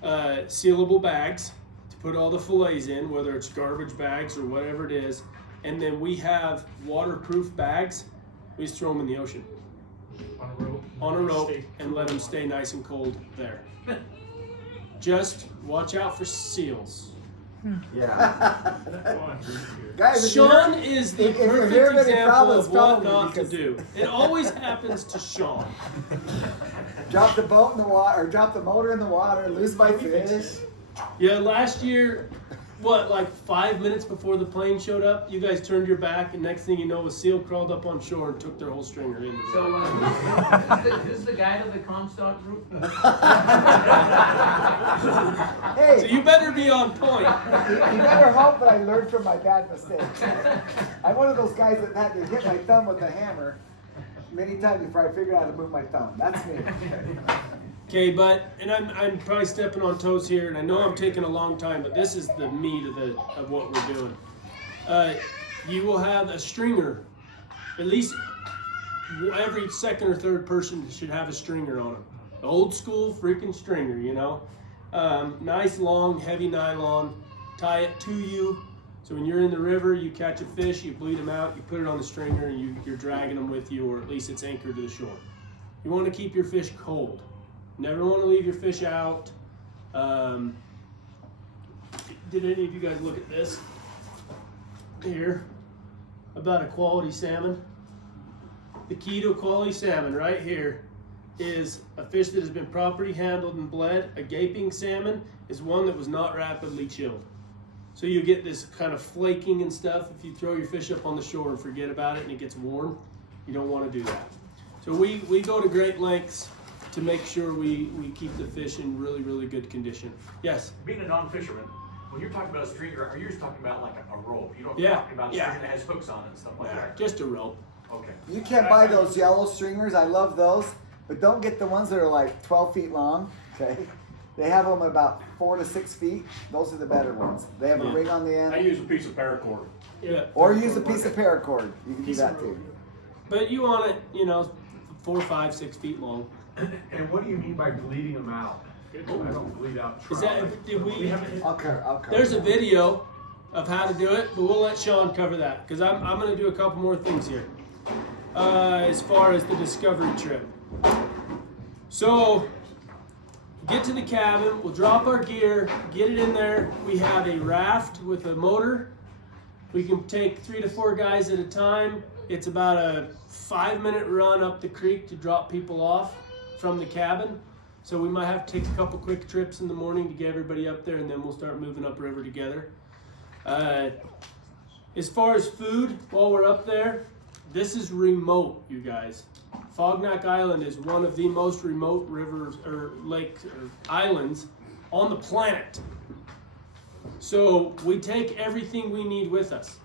sealable bags to put all the fillets in, whether it's garbage bags or whatever it is, and then we have waterproof bags. We just throw them in the ocean on a rope and let them stay nice and cold there. Just watch out for seals. Yeah. Guys, Sean is the if you perfect hear of any example problems, of what probably not to because- do. It always happens to Sean. Drop the boat in the water, or drop the motor in the water, lose my fish. Yeah, last year, like 5 minutes before the plane showed up, you guys turned your back, and next thing you know, a seal crawled up on shore and took their whole stringer in. So, who's the guy to the Comstock group? Hey, So you better be on point. you better hope that I learned from my bad mistake. I'm one of those guys that had to hit my thumb with a hammer many times before I figured out how to move my thumb. That's me. Okay, and I'm probably stepping on toes here, and I know I'm taking a long time, but this is the meat of what we're doing. You will have a stringer. At least every second or third person should have a stringer on them. Old school freaking stringer, you know. Nice long, heavy nylon. Tie it to you. So when you're in the river, you catch a fish, you bleed them out, you put it on the stringer, and you're dragging them with you, or at least it's anchored to the shore. You want to keep your fish cold. Never want to leave your fish out. Did any of you guys look at this here about a quality salmon? The key to a quality salmon right here is a fish that has been properly handled and bled. A gaping salmon is one that was not rapidly chilled. So you get this kind of flaking and stuff if you throw your fish up on the shore and forget about it and it gets warm. You don't want to do that. So we go to great lengths to make sure we keep the fish in really, really good condition. Yes? Being a non-fisherman, when you're talking about a stringer, are you just talking about like a rope? You don't Yeah, talking about a yeah. stringer that has hooks on it and stuff like that? Just a rope. Okay. You can't buy those yellow stringers. I love those. But don't get the ones that are like 12 feet long. Okay. They have them about 4 to 6 feet. Those are the better ones. They have a ring on the I end. use a piece of paracord. Yeah. Or use a piece of paracord. You can do that too. But you want it, 4, 5, 6 feet long. And what do you mean by bleeding them out? I don't bleed out trout. Is that, did we? I'll cover. There's a video of how to do it, but we'll let Sean cover that because I'm going to do a couple more things here as far as the discovery trip. So, get to the cabin, we'll drop our gear, get it in there. We have a raft with a motor. We can take 3 to 4 guys at a time. It's about a 5-minute run up the creek to drop people off from the cabin. So we might have to take a couple quick trips in the morning to get everybody up there, and then we'll start moving upriver together. As far as food, while we're up there, this is remote, you guys. Fognac Island is one of the most remote rivers or lakes or islands on the planet. So we take everything we need with us.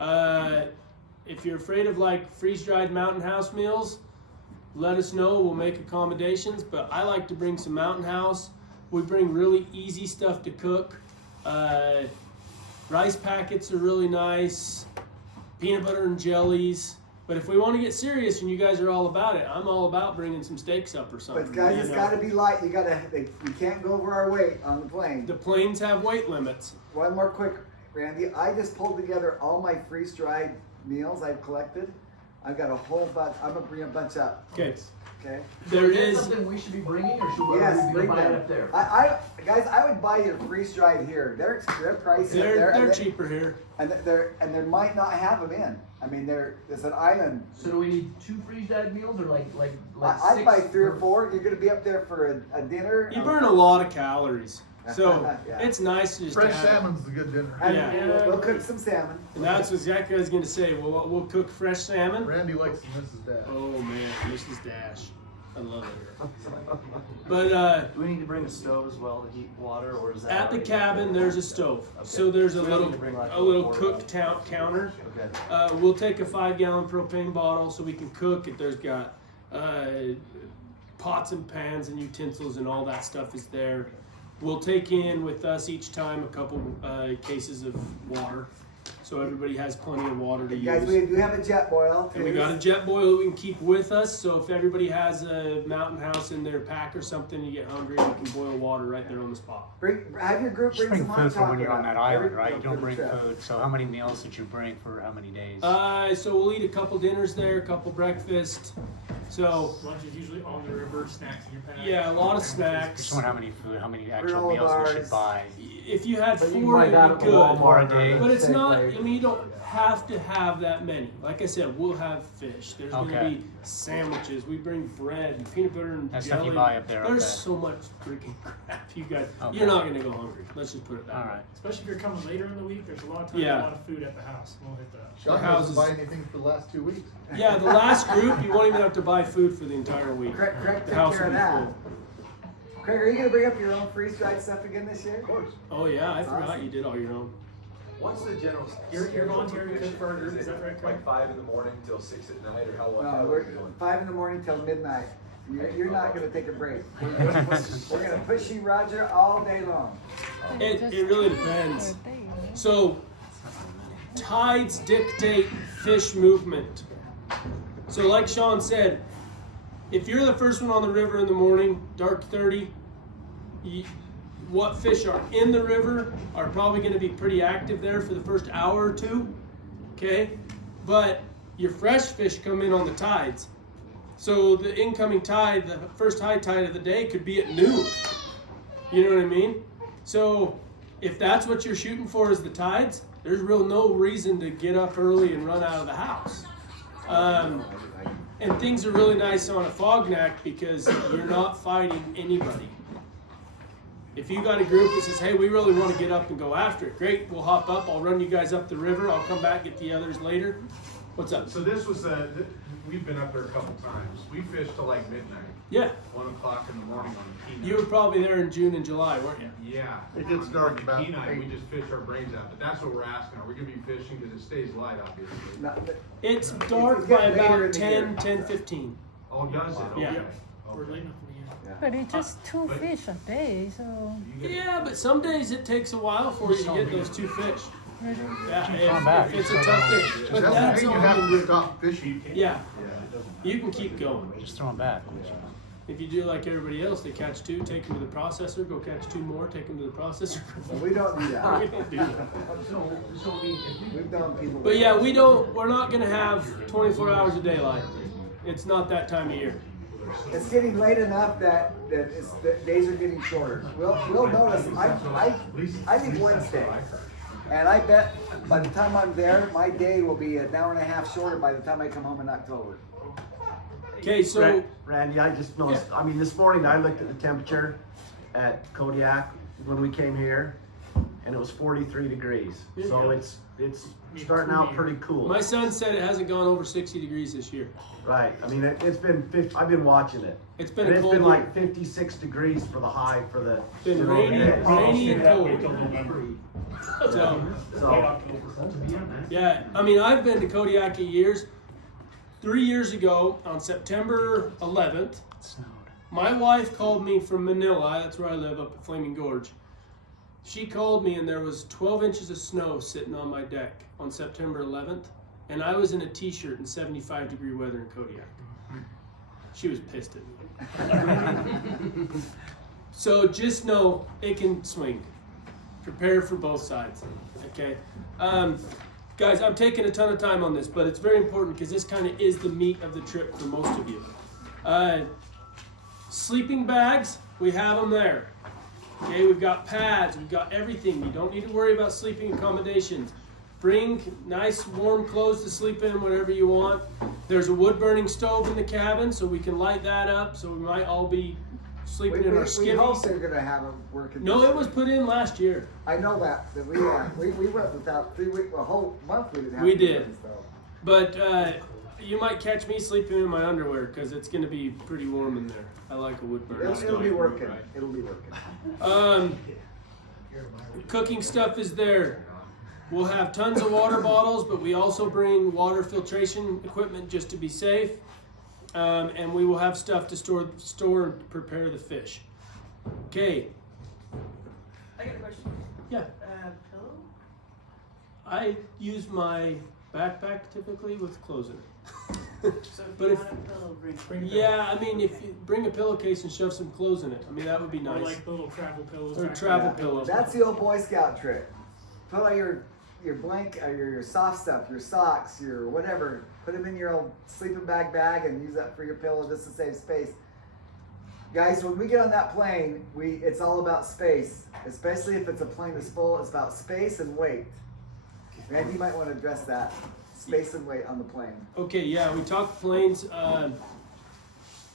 If you're afraid of like freeze-dried Mountain House meals, let us know. We'll make accommodations. But I like to bring some Mountain House. We bring really easy stuff to cook. Rice packets are really nice. Peanut butter and jellies. But if we want to get serious and you guys are all about it, I'm all about bringing some steaks up or something. But guys, it's got to be light. You can't go over our weight on the plane. The planes have weight limits. One more quick, Randy. I just pulled together all my freeze-dried meals I've collected. I've got a whole bunch. I'm gonna bring a bunch up. Okay. Okay. There Is that is. something we should be bringing, or should we Yes, be bring buying it them. up there? Guys, I would buy you a freeze-dried here. They're pricey. They're cheaper here. And they might not have them in. I mean, it's an island. So do we need 2 freeze-dried meals, or like I'd 6? buy 3 or 4. You're gonna be up there for a dinner. You burn a lot of calories. So Yeah. it's nice to just Fresh have, salmon's a good dinner. And Yeah. we'll cook some salmon. And that's exactly what I was going to say. We'll cook fresh salmon. Randy likes Mrs. Dad. Oh man, Mrs. Dash. I love it. But Do we need to bring a stove as well to heat water, or is that at the already- cabin, there's a stove. Okay. So there's a We don't little need to bring, like, a little portable. cook counter. Okay. We'll take a 5-gallon propane bottle so we can cook. If there's got pots and pans and utensils and all that stuff is there. We'll take in with us each time a couple cases of water, so everybody has plenty of water to Guys, use. we do have a jet boil. And we got a jet boil that we can keep with us, so if everybody has a Mountain House in their pack or something, you get hungry, you can boil water right there on the spot. Have your group Just bring bring some food hot for when you're on that chocolate. island, right? You For don't the bring trip. food. So how many meals did you bring for how many days? So we'll eat a couple dinners there, a couple breakfast. So Lunch is usually on the river, snacks in your pack. yeah, a lot of snacks. Just wondering how many food, how many actual Granola meals we bars. should buy. If you had But you can 4, buy that it'd at be the good. Walmart a day. But it's Safeway. not, I mean, you don't have to have that many. Like I said, we'll have fish. There's gonna Okay. be sandwiches. We bring bread and peanut butter and That jelly. stuff you buy up there, There's okay. so much freaking crap, you guys. Okay. You're not gonna go hungry. Let's just put it that All way. right. Especially if you're coming later in the week, there's a lot of time, Yeah. a lot of food at the house. We'll hit that. Sean houses- doesn't buy anything for the last 2 weeks. Yeah, the last group, you won't even have to buy food for the entire week. Craig, The take house care will of be that. full. Craig, are you gonna bring up your own freeze-dried stuff again this year? Of course. Oh yeah, I forgot Awesome. you did all your own. What's the general? You're volunteering to cook for our group, is that right, Craig? Like 5 in the morning till 6 at night, or how long? No, we're 5 in the morning till midnight. You're not gonna take a break. We're gonna push you, Roger, all day long. It really depends. So, tides dictate fish movement. So like Sean said, if you're the first one on the river in the morning, dark 30, what fish are in the river are probably going to be pretty active there for the first hour or 2, okay? But your fresh fish come in on the tides. So the incoming tide, the first high tide of the day could be at noon. You know what I mean? So if that's what you're shooting for is the tides, there's real no reason to get up early and run out of the house. And things are really nice on a fognac because you're not fighting anybody. If you got a group that says, hey, we really want to get up and go after it, great, we'll hop up, I'll run you guys up the river, I'll come back, get the others later. What's up? So this was we've been up there a couple times. We fished till like midnight. Yeah. 1 o'clock in the morning on the Kenai. You were probably there in June and July, weren't you? Yeah. It gets On dark the about Kenai, 8. we just fish our brains out, but that's what we're asking. Are we gonna be fishing, because it stays light, obviously? It's dark It's by getting later in about the 10, year. 10:15. Oh, does it? Yeah. Okay. We're late enough in the year. But it's just 2 but- fish a day, so Yeah, but some days it takes a while for you to get those 2 fish. Yeah, Come back. if it's a tough day. But Doesn't that's mean you all. have to stop fishing. Yeah, you can keep going. Just throw them back. If you do like everybody else, they catch 2, take them to the processor, go catch 2 more, take them to the processor. Well, we don't do We that. don't do that. So I mean, if We've done people. But yeah, we're not gonna have 24 hours of daylight. It's not that time of year. It's getting late enough that the days are getting shorter. We'll notice. I think Wednesday, and I bet by the time I'm there, my day will be an hour and a half shorter by the time I come home in October. Okay, so Randy, I just noticed, I mean, this morning I looked at the temperature at Kodiak when we came here, and it was 43 degrees. So Yeah. it's starting out pretty cool. my son said it hasn't gone over 60 degrees this year. Right, I mean, it's been, I've been watching it. It's been And a it's cold been year. like 56 degrees for the high for the. Been for the rainy, day. rainy and cold. So, yeah, I mean, I've been to Kodiak years. 3 years ago, on September 11th, my wife called me from Manila. That's where I live, up at Flaming Gorge. She called me, and there was 12 inches of snow sitting on my deck on September 11th, and I was in a t-shirt in 75-degree weather in Kodiak. She was pissed at me. So just know it can swing. Prepare for both sides, okay? Guys, I'm taking a ton of time on this, but it's very important because this kind of is the meat of the trip for most of you. Sleeping bags, we have them there. Okay, we've got pads, we've got everything. You don't need to worry about sleeping accommodations. Bring nice warm clothes to sleep in, whatever you want. There's a wood burning stove in the cabin, so we can light that up, so we might all be sleeping in our We hope skivvies. they're gonna have them working. No, this it was year. put in last year. I know that we went without 3 weeks, a whole month we didn't have. We wood did. burning stove. But you might catch me sleeping in my underwear because it's going to be pretty warm in there. I like a wood burner. It'll be working. It'll be working. Cooking stuff is there. We'll have tons of water bottles, but we also bring water filtration equipment just to be safe. And we will have stuff to store and prepare the fish. Okay. I got a question. Yeah. Pillow? I use my backpack typically with clothes in it. So if But you if- want a pillow, bring Yeah, I mean, if you bring a pillowcase and shove some clothes in it, I mean, that would be Or nice. like the little travel pillows. Or back travel there. pillows. That's the old Boy Scout trick. Put all your blank, your soft stuff, your socks, your whatever. Put them in your old sleeping bag and use that for your pillow just to save space. Guys, when we get on that plane, it's all about space. Especially if it's a plane that's full, it's about space and weight. Randy, you might want to address that. Space and weight on the plane. Okay, yeah, we talked planes.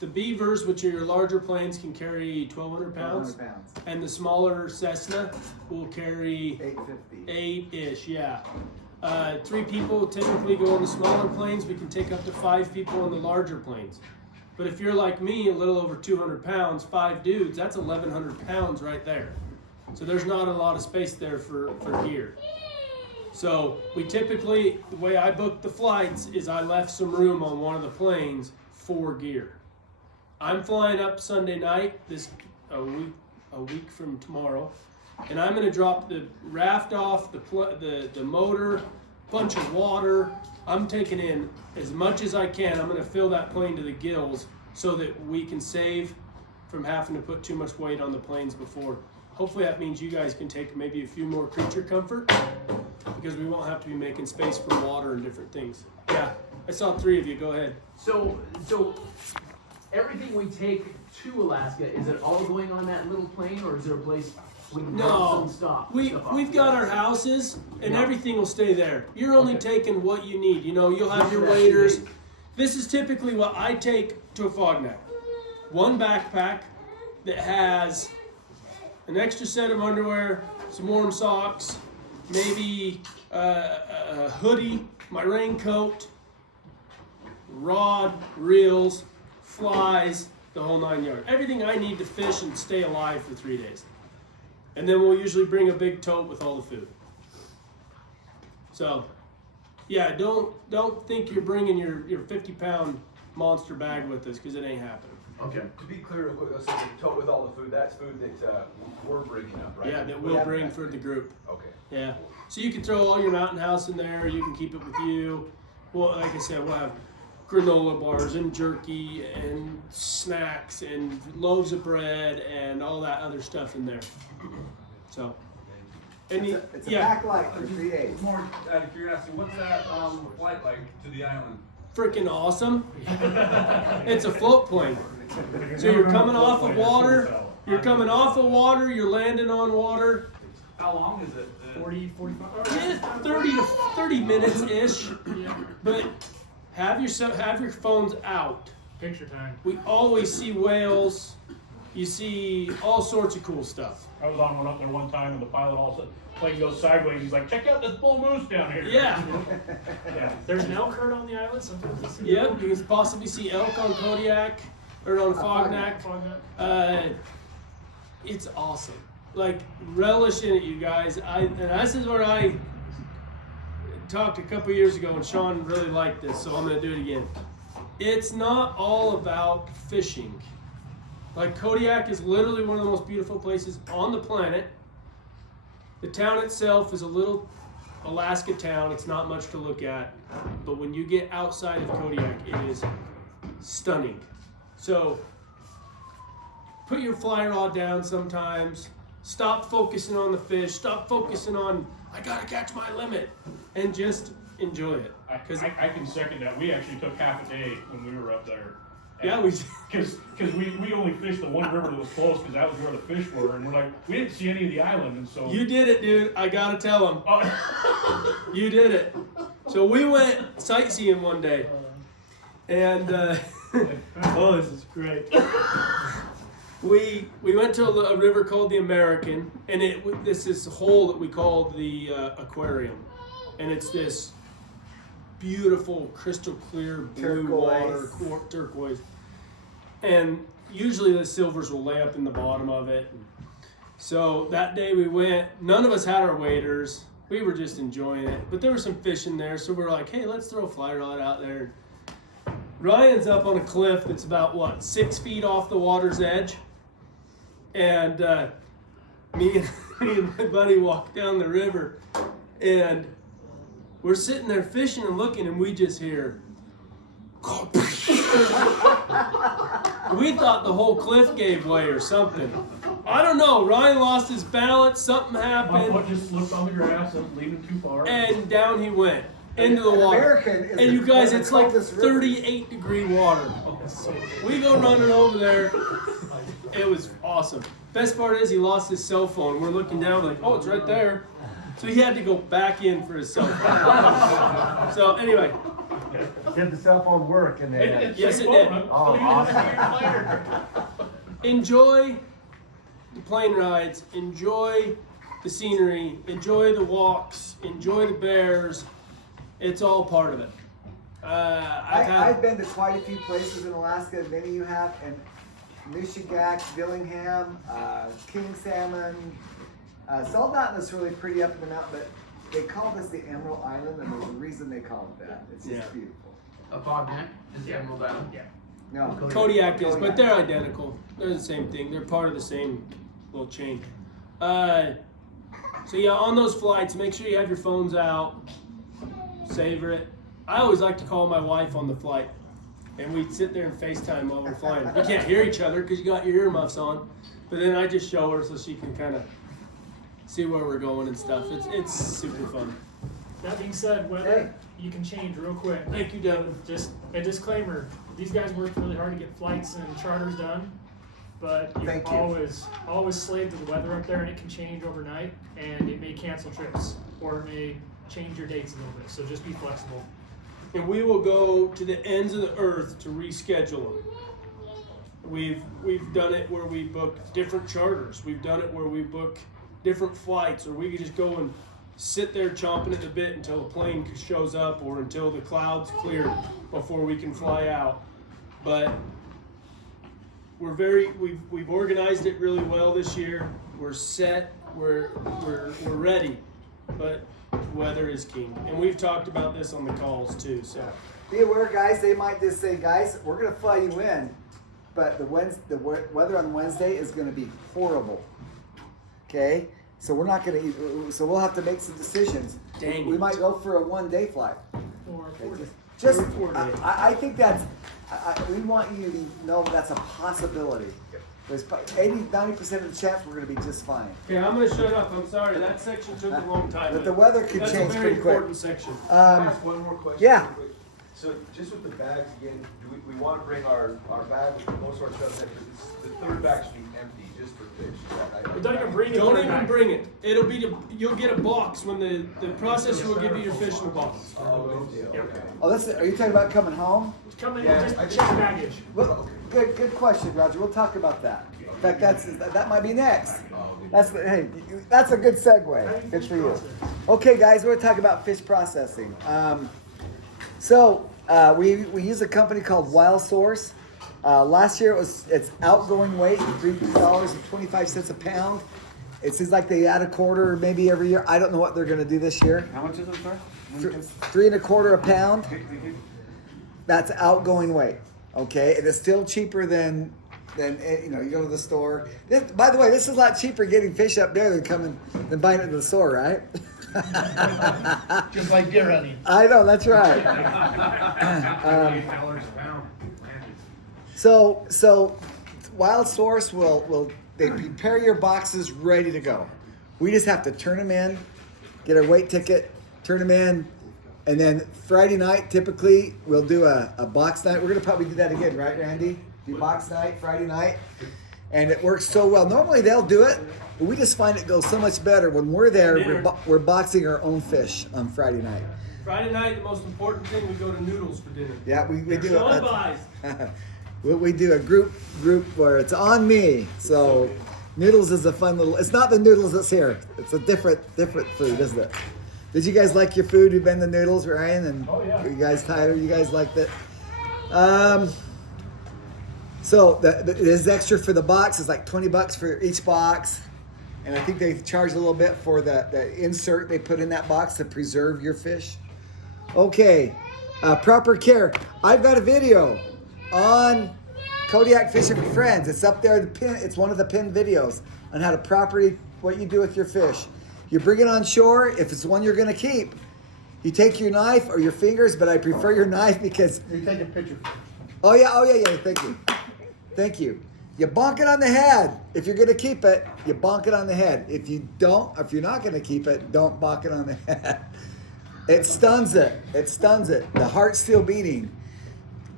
The Beavers, which are your larger planes, can carry 1,200 pounds. 1,200 pounds. And the smaller Cessna will carry 850. 8-ish, yeah. 3 people typically go on the smaller planes. We can take up to 5 people on the larger planes. But if you're like me, a little over 200 pounds, 5 dudes, that's 1,100 pounds right there. So there's not a lot of space there for gear. So we typically, the way I booked the flights is I left some room on one of the planes for gear. I'm flying up Sunday night, a week from tomorrow, and I'm going to drop the raft off, the motor, bunch of water. I'm taking in as much as I can. I'm going to fill that plane to the gills so that we can save from having to put too much weight on the planes before. Hopefully that means you guys can take maybe a few more creature comfort because we won't have to be making space for water and different things. Yeah, I saw 3 of you. Go ahead. So everything we take to Alaska, is it all going on that little plane, or is there a place we can drop No, some stuff? we've got our houses and Yeah. everything will stay there. You're only Okay. taking what you need. You know, you'll have your That's waders. big. This is typically what I take to a fog nap. One backpack that has an extra set of underwear, some warm socks, maybe a hoodie, my raincoat, rod, reels, flies, the whole 9 yards. Everything I need to fish and stay alive for 3 days. And then we'll usually bring a big tote with all the food. So, yeah, don't think you're bringing your 50-pound monster bag with us, because it ain't happening. Okay. To be clear, real quick, let's say the tote with all the food, that's food that we're bringing up, right? Yeah, that we'll bring for the group. Okay. Yeah. So you can throw all your mountain house in there. You can keep it with you. Well, like I said, we'll have granola bars and jerky and snacks and loaves of bread and all that other stuff in there. So, and It's a pack light for 3 days. More out of curiosity, what's that flight like to the island? freaking awesome. It's a float plane. So you're coming off of water. You're coming off of water. You're landing on water. How long is it? 40, 45? Yeah, 30 to 30 minutes ish. But have your phones out. Picture time. We always see whales. You see all sorts of cool stuff. I was on one up there one time, and the pilot all of a sudden, plane goes sideways. He's like, "Check out this bull moose down here." Yeah. Yeah. There's an elk herd on the island. Sometimes you see. Yep, you can possibly see elk on Kodiak or on Fognak. It's awesome. like relish in it, you guys. And this is where I talked a couple years ago, and Sean really liked this, so I'm gonna do it again. It's not all about fishing. Like Kodiak is literally one of the most beautiful places on the planet. The town itself is a little Alaska town. It's not much to look at, but when you get outside of Kodiak, it is stunning. So put your fly rod down sometimes. Stop focusing on the fish. Stop focusing on, I gotta catch my limit, and just enjoy it. I can second that. We actually took half a day when we were up there. Yeah, because we only fished the one river that was close because that was where the fish were, and we're like, we didn't see any of the island, and so You did it, dude. I gotta tell him. You did it. So we went sightseeing one day, and oh, this is great. We went to a river called the American, and this is a hole that we called the aquarium, and it's this beautiful crystal clear blue water, turquoise, and usually the silvers will lay up in the bottom of it. So that day we went, none of us had our waders, we were just enjoying it, but there was some fish in there, so we were like, hey, let's throw a fly rod out there. Ryan's up on a cliff that's about 6 feet off the water's edge, and me and my buddy walked down the river, and we're sitting there fishing and looking, and we just hear. We thought the whole cliff gave way or something. I don't know. Ryan lost his balance. Something happened. my foot just slipped on the grass and leaning too far. And down he went into the water. And you guys, it's like 38-degree water. We go running over there. It was awesome. Best part is he lost his cell phone. We're looking down like, oh, it's right there. So he had to go back in for his cell phone. So anyway. Did the cell phone work? And then, Yes, it did. Oh, awesome. Enjoy the plane rides. Enjoy the scenery. Enjoy the walks. Enjoy the bears. It's all part of it. I've been to quite a few places in Alaska, as many of you have, and Nushagak, Dillingham, King Salmon. Salt Mountain is really pretty up in the mountain, but they call this the Emerald Island, and there's a reason they call it that. It's just beautiful. A Kodiak is the Emerald Island? Yeah. No, Kodiak is, but they're identical. They're the same thing. They're part of the same little chain. So yeah, on those flights, make sure you have your phones out. Savor it. I always like to call my wife on the flight, and we'd sit there and FaceTime while we're flying. We can't hear each other because you got your earmuffs on, but then I just show her so she can kind of see where we're going and stuff. It's super fun. That being said, weather you can change real quick. Thank you, Devin. Just a disclaimer: these guys worked really hard to get flights and charters done, but you always slave to the weather up there, and it can change overnight, and it may cancel trips or it may change your dates a little bit. So just be flexible. And we will go to the ends of the earth to reschedule them. We've done it where we book different charters. We've done it where we book different flights, or we could just go and sit there chomping at the bit until a plane shows up or until the clouds clear before we can fly out. But we've organized it really well this year. We're set. We're ready. But weather is king, and we've talked about this on the calls too. So be aware, guys. They might just say, "Guys, we're gonna fly you in," but the weather on Wednesday is gonna be horrible. Okay, so we're not gonna. So we'll have to make some decisions. Dang we it. might go for a 1-day flight. Or Just I think that's. We want you to know that's a possibility. There's 80-90% of the chance we're going to be just fine. Okay, I'm going to shut up. I'm sorry. That section took a long time. But the weather could change pretty quick. That's a very important section. Can I ask one more question? Yeah. real quick? So just with the bags again, do we want to bring our bag with most of our stuff in? The third bag should be empty just for fish. Don't even bring it. Don't even bring it. It'll be you'll get a box when the processor will give you your fish in a box. Oh, are you talking about coming home? Coming just check baggage. Well, good question, Roger. We'll talk about that. In fact, that might be next. That's a good segue. Good for you. Okay, guys, we're going to talk about fish processing. We use a company called Wild Source. Last year its outgoing weight $3.25 a pound. It seems like they add a quarter maybe every year. I don't know what they're gonna do this year. How much is it, sir? 3.25 a pound. That's outgoing weight. Okay, and it's still cheaper than you know. You go to the store. By the way, this is a lot cheaper getting fish up there than buying it at the store, right? Just like deer hunting. I know, that's right. $8 a pound. So Wild Source will they prepare your boxes ready to go. We just have to turn them in, get our weight ticket, turn them in, and then Friday night typically we'll do a box night. We're gonna probably do that again, right, Randy? Do box night Friday night, and it works so well. Normally they'll do it, but we just find it goes so much better when we're there. We're boxing our own fish on Friday night. Friday night, the most important thing, we go to Noodles for dinner. Yeah, we do So it. advised. We do a group where it's on me. So Noodles is a fun little. It's not the noodles that's here. It's a different food, isn't it? Did you guys like your food? You've been to Noodles, Ryan, and you guys, Tyler, you guys liked it. So there's extra for the box. It's like $20 for each box, and I think they charge a little bit for the insert they put in that box to preserve your fish. Okay, proper care. I've got a video on Kodiak Fishing for Friends. It's up there. It's one of the pinned videos on how to properly what you do with your fish. You bring it on shore. If it's one you're going to keep, you take your knife or your fingers, but I prefer your knife because You take a picture. Oh yeah. Thank you. You bonk it on the head. If you're gonna keep it, you bonk it on the head. If you're not gonna keep it, don't bonk it on the head. It stuns it. The heart's still beating.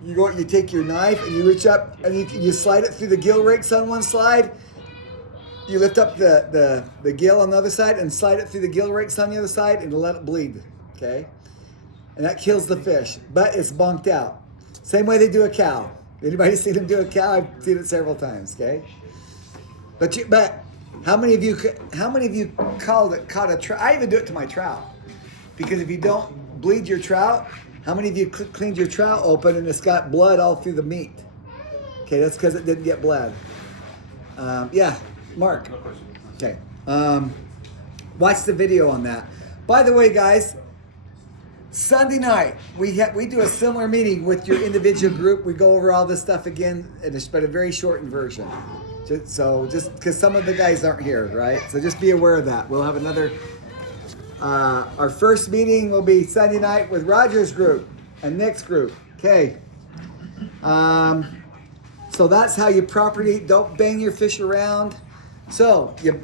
You take your knife and you reach up and you slide it through the gill rakes on one side. You lift up the gill on the other side and slide it through the gill rakes on the other side and let it bleed. Okay? And that kills the fish. But it's bonked out. Same way they do a cow. Anybody seen them do a cow? I've seen it several times. Okay, but how many of you caught a trout? I even do it to my trout because if you don't bleed your trout, how many of you cleaned your trout open and it's got blood all through the meat? Okay, that's because it didn't get bled. Yeah, Mark. Okay, watch the video on that. By the way, guys. Sunday night, we do a similar meeting with your individual group. We go over all this stuff again, and it's but a very shortened version. Just because some of the guys aren't here, right? So just be aware of that. We'll have another. Our first meeting will be Sunday night with Roger's group and Nick's group. Okay. So that's how you properly don't bang your fish around. So you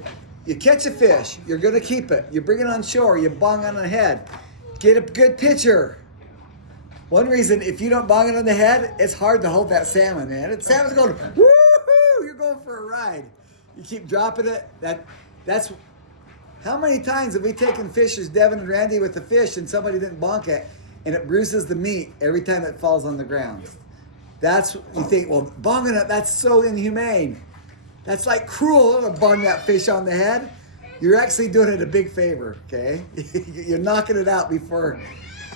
catch a fish, you're gonna keep it. You bring it on shore, you bong on the head. Get a good picture. One reason, if you don't bong it on the head, it's hard to hold that salmon, man. And salmon's going, woohoo! You're going for a ride. You keep dropping it. That's how many times have we taken fishers, Devin and Randy, with the fish, and somebody didn't bonk it, and it bruises the meat every time it falls on the ground. That's you think, well, bonging it, that's so inhumane. That's like cruel to bong that fish on the head. You're actually doing it a big favor, okay? You're knocking it out before,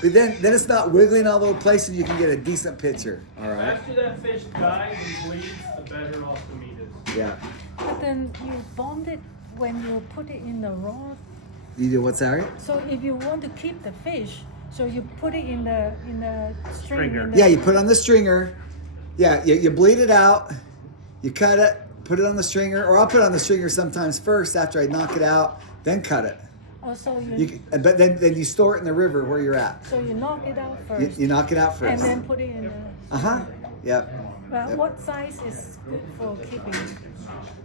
but then it's not wiggling all over the place and you can get a decent picture, all right? After that fish dies and bleeds, the better off the meat is. Yeah. But then you bond it when you put it in the rod. You do what's that? So if you want to keep the fish, so you put it in the string. Yeah, you put it on the stringer. Yeah, you bleed it out. You cut it. Put it on the stringer, or I'll put it on the stringer sometimes first after I knock it out, then cut it. Oh, so But then you store it in the river where you're at. So you knock it out first. You knock it out first. And then put it in the. Yep. But what size is good for keeping?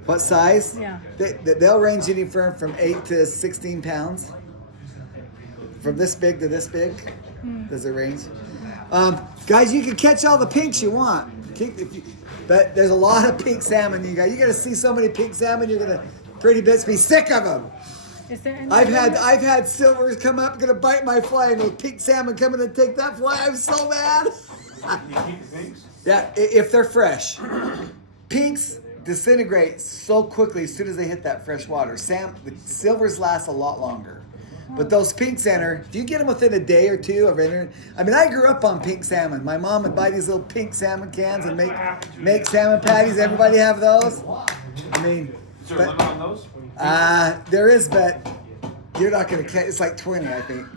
What size? Yeah. They'll range anywhere from 8 to 16 pounds. From this big to this big, does it range? Guys, you can catch all the pinks you want. But there's a lot of pink salmon you got. You're gonna see so many pink salmon, you're gonna pretty bits be sick of them. Is there any I've had silvers come up, gonna bite my fly, and a pink salmon coming to take that fly. I'm so mad. Yeah, if they're fresh. Pinks disintegrate so quickly as soon as they hit that fresh water. The silvers last a lot longer. But those pink center, do you get them within a day or two of entering? I mean, I grew up on pink salmon. My mom would buy these little pink salmon cans and make salmon patties. Everybody have those? I mean, there a limit on those? There is, but you're not gonna catch. It's like 20, I think.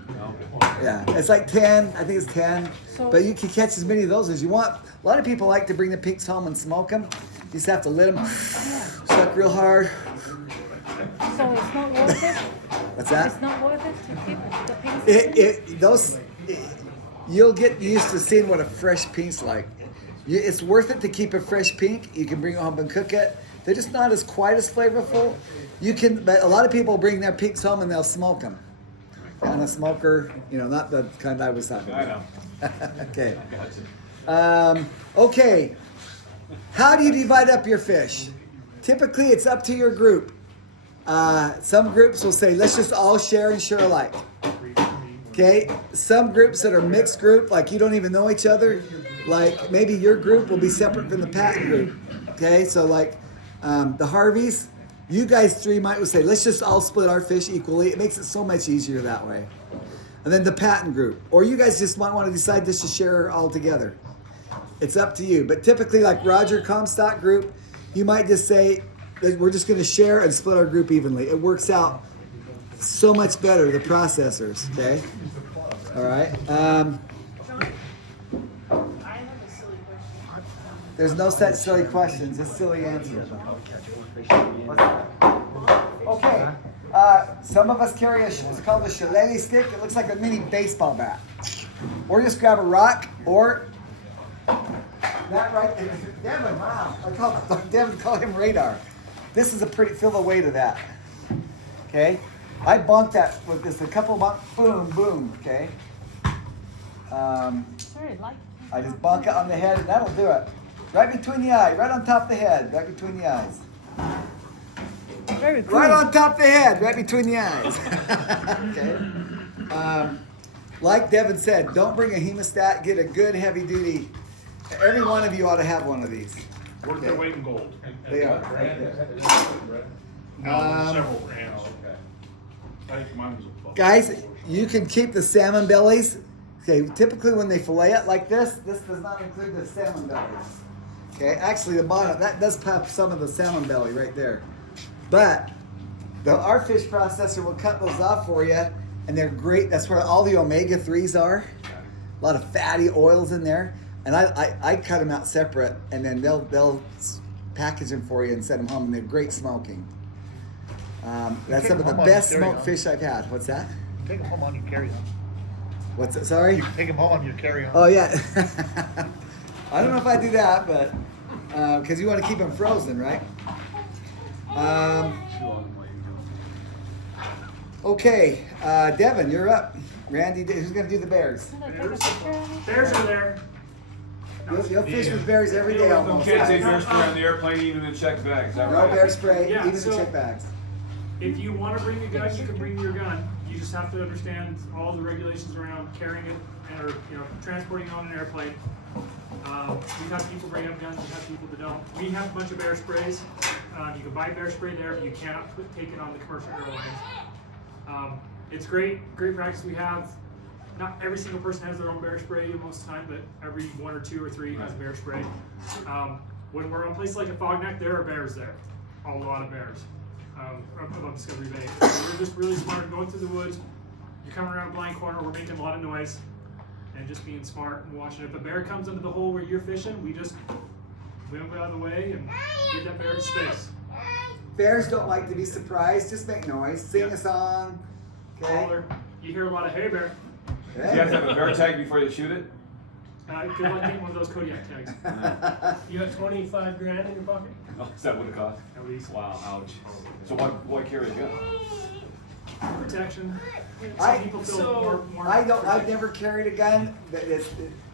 Yeah, it's like 10. I think it's 10. But you can catch as many of those as you want. A lot of people like to bring the pinks home and smoke them. You just have to let them suck real hard. So it's not worth it? What's that? It's not worth it to keep the pinks? You'll get used to seeing what a fresh pink's like. It's worth it to keep a fresh pink. You can bring it home and cook it. They're just not quite as flavorful. But a lot of people bring their pinks home and they'll smoke them. On a smoker, not the kind I was talking about. I know. Okay. Okay. How do you divide up your fish? Typically, it's up to your group. Some groups will say, let's just all share and share alike. Okay. Some groups that are mixed group, like you don't even know each other, like maybe your group will be separate from the Patton group. Okay. So like the Harveys, you guys three might say, let's just all split our fish equally. It makes it so much easier that way. And then the Patton group. Or you guys just might want to decide just to share all together. It's up to you. But typically, like Roger Comstock group, you might just say, we're just going to share and split our group evenly. It works out so much better, the processors, okay? All right. There's no such silly questions, just silly answers. Okay. Some of us carry it's called a shillelagh stick. It looks like a mini baseball bat. Or just grab a rock, or that right there. Devin, wow. Devin, call him radar. This is feel the weight of that. Okay? I bunked that with just a couple of boom, boom, okay? I just bunk it on the head and that'll do it. Right between the eye, right on top of the head, right between the eyes. Very cool. Right on top of the head, right between the eyes. Okay. Like Devin said, don't bring a hemostat. Get a good heavy duty. Every one of you ought to have one of these. Worth their weight in gold. They are. Right there. No, several brands. I think mine was a Guys, you can keep the salmon bellies. Okay, typically when they fillet it like this does not include the salmon bellies. Okay, actually the bottom, that does pop some of the salmon belly right there. But our fish processor will cut those off for you, and they're great. That's where all the omega-3s are. A lot of fatty oils in there. And I cut them out separate, and then they'll package them for you and send them home, and they're great smoking. That's some of the best smoked fish I've had. What's that? Take them home on your carry-on. What's it? Sorry? You can take them home on your carry-on. Oh, yeah. I don't know if I do that, but because you want to keep them frozen, right? Okay, Devin, you're up. Randy, who's going to do the bears? Bears are there. You'll fish with bears every day almost. You can't take bear spray on the airplane, even in check bags. Is that No right? bear spray, Yeah, even in so- check bags. If you want to bring a gun, you can bring your gun. You just have to understand all the regulations around carrying it or transporting it on an airplane. We've had people bring up guns, we've had people that don't. We have a bunch of bear sprays. You can buy bear spray there, but you cannot take it on the commercial airlines. It's great practice. We have, not every single person has their own bear spray most of the time, but every 1 or 2 or 3 has bear spray. When we're on places like a Fog Neck, there are bears there, a lot of bears. Above Discovery Bay. So we're just really smart going through the woods. You're coming around a blind corner, we're making a lot of noise, and just being smart and watching. If a bear comes into the hole where you're fishing, we just move out of the way and give that bear space. Bears don't like to be surprised. Just make noise. Sing a song. Okay. Holler. You hear a lot of hey bear. Do you have to have a bear tag before you shoot it? Good luck getting one of those Kodiak tags. You got 25 grand in your pocket? Oh, is that what it cost? At least. Wow, ouch. So why carry a gun? Protection. I- Some people feel so- more I've never carried a gun. But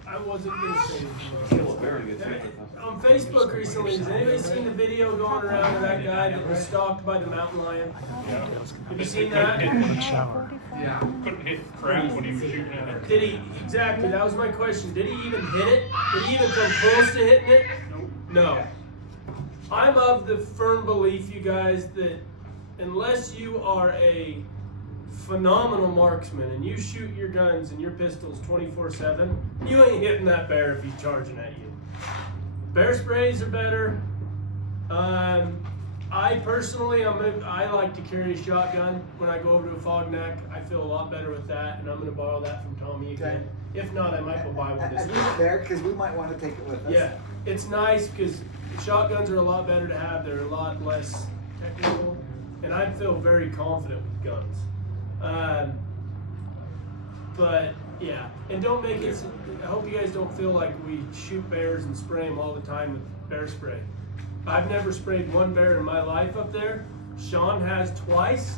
I wasn't gonna say Kill a bear to get taken. on Facebook recently, has anybody seen the video going around of that guy that was stalked by the mountain lion? Have you seen that? Yeah. Couldn't hit crap when he was shooting at it. Did he, exactly, that was my question. Did he even hit it? Did he even come close to hitting it? No. I'm of the firm belief, you guys, that unless you are a phenomenal marksman and you shoot your guns and your pistols 24/7, you ain't hitting that bear if he's charging at you. Bear sprays are better. I personally, I like to carry a shotgun when I go over to a fog neck. I feel a lot better with that, and I'm gonna borrow that from Tommy again. If not, I might go buy one this And week. leave it there, because we might want to take it with us. Yeah, it's nice because shotguns are a lot better to have. They're a lot less technical, and I feel very confident with guns. But yeah, and don't make it. I hope you guys don't feel like we shoot bears and spray them all the time with bear spray. I've never sprayed one bear in my life up there. Sean has twice,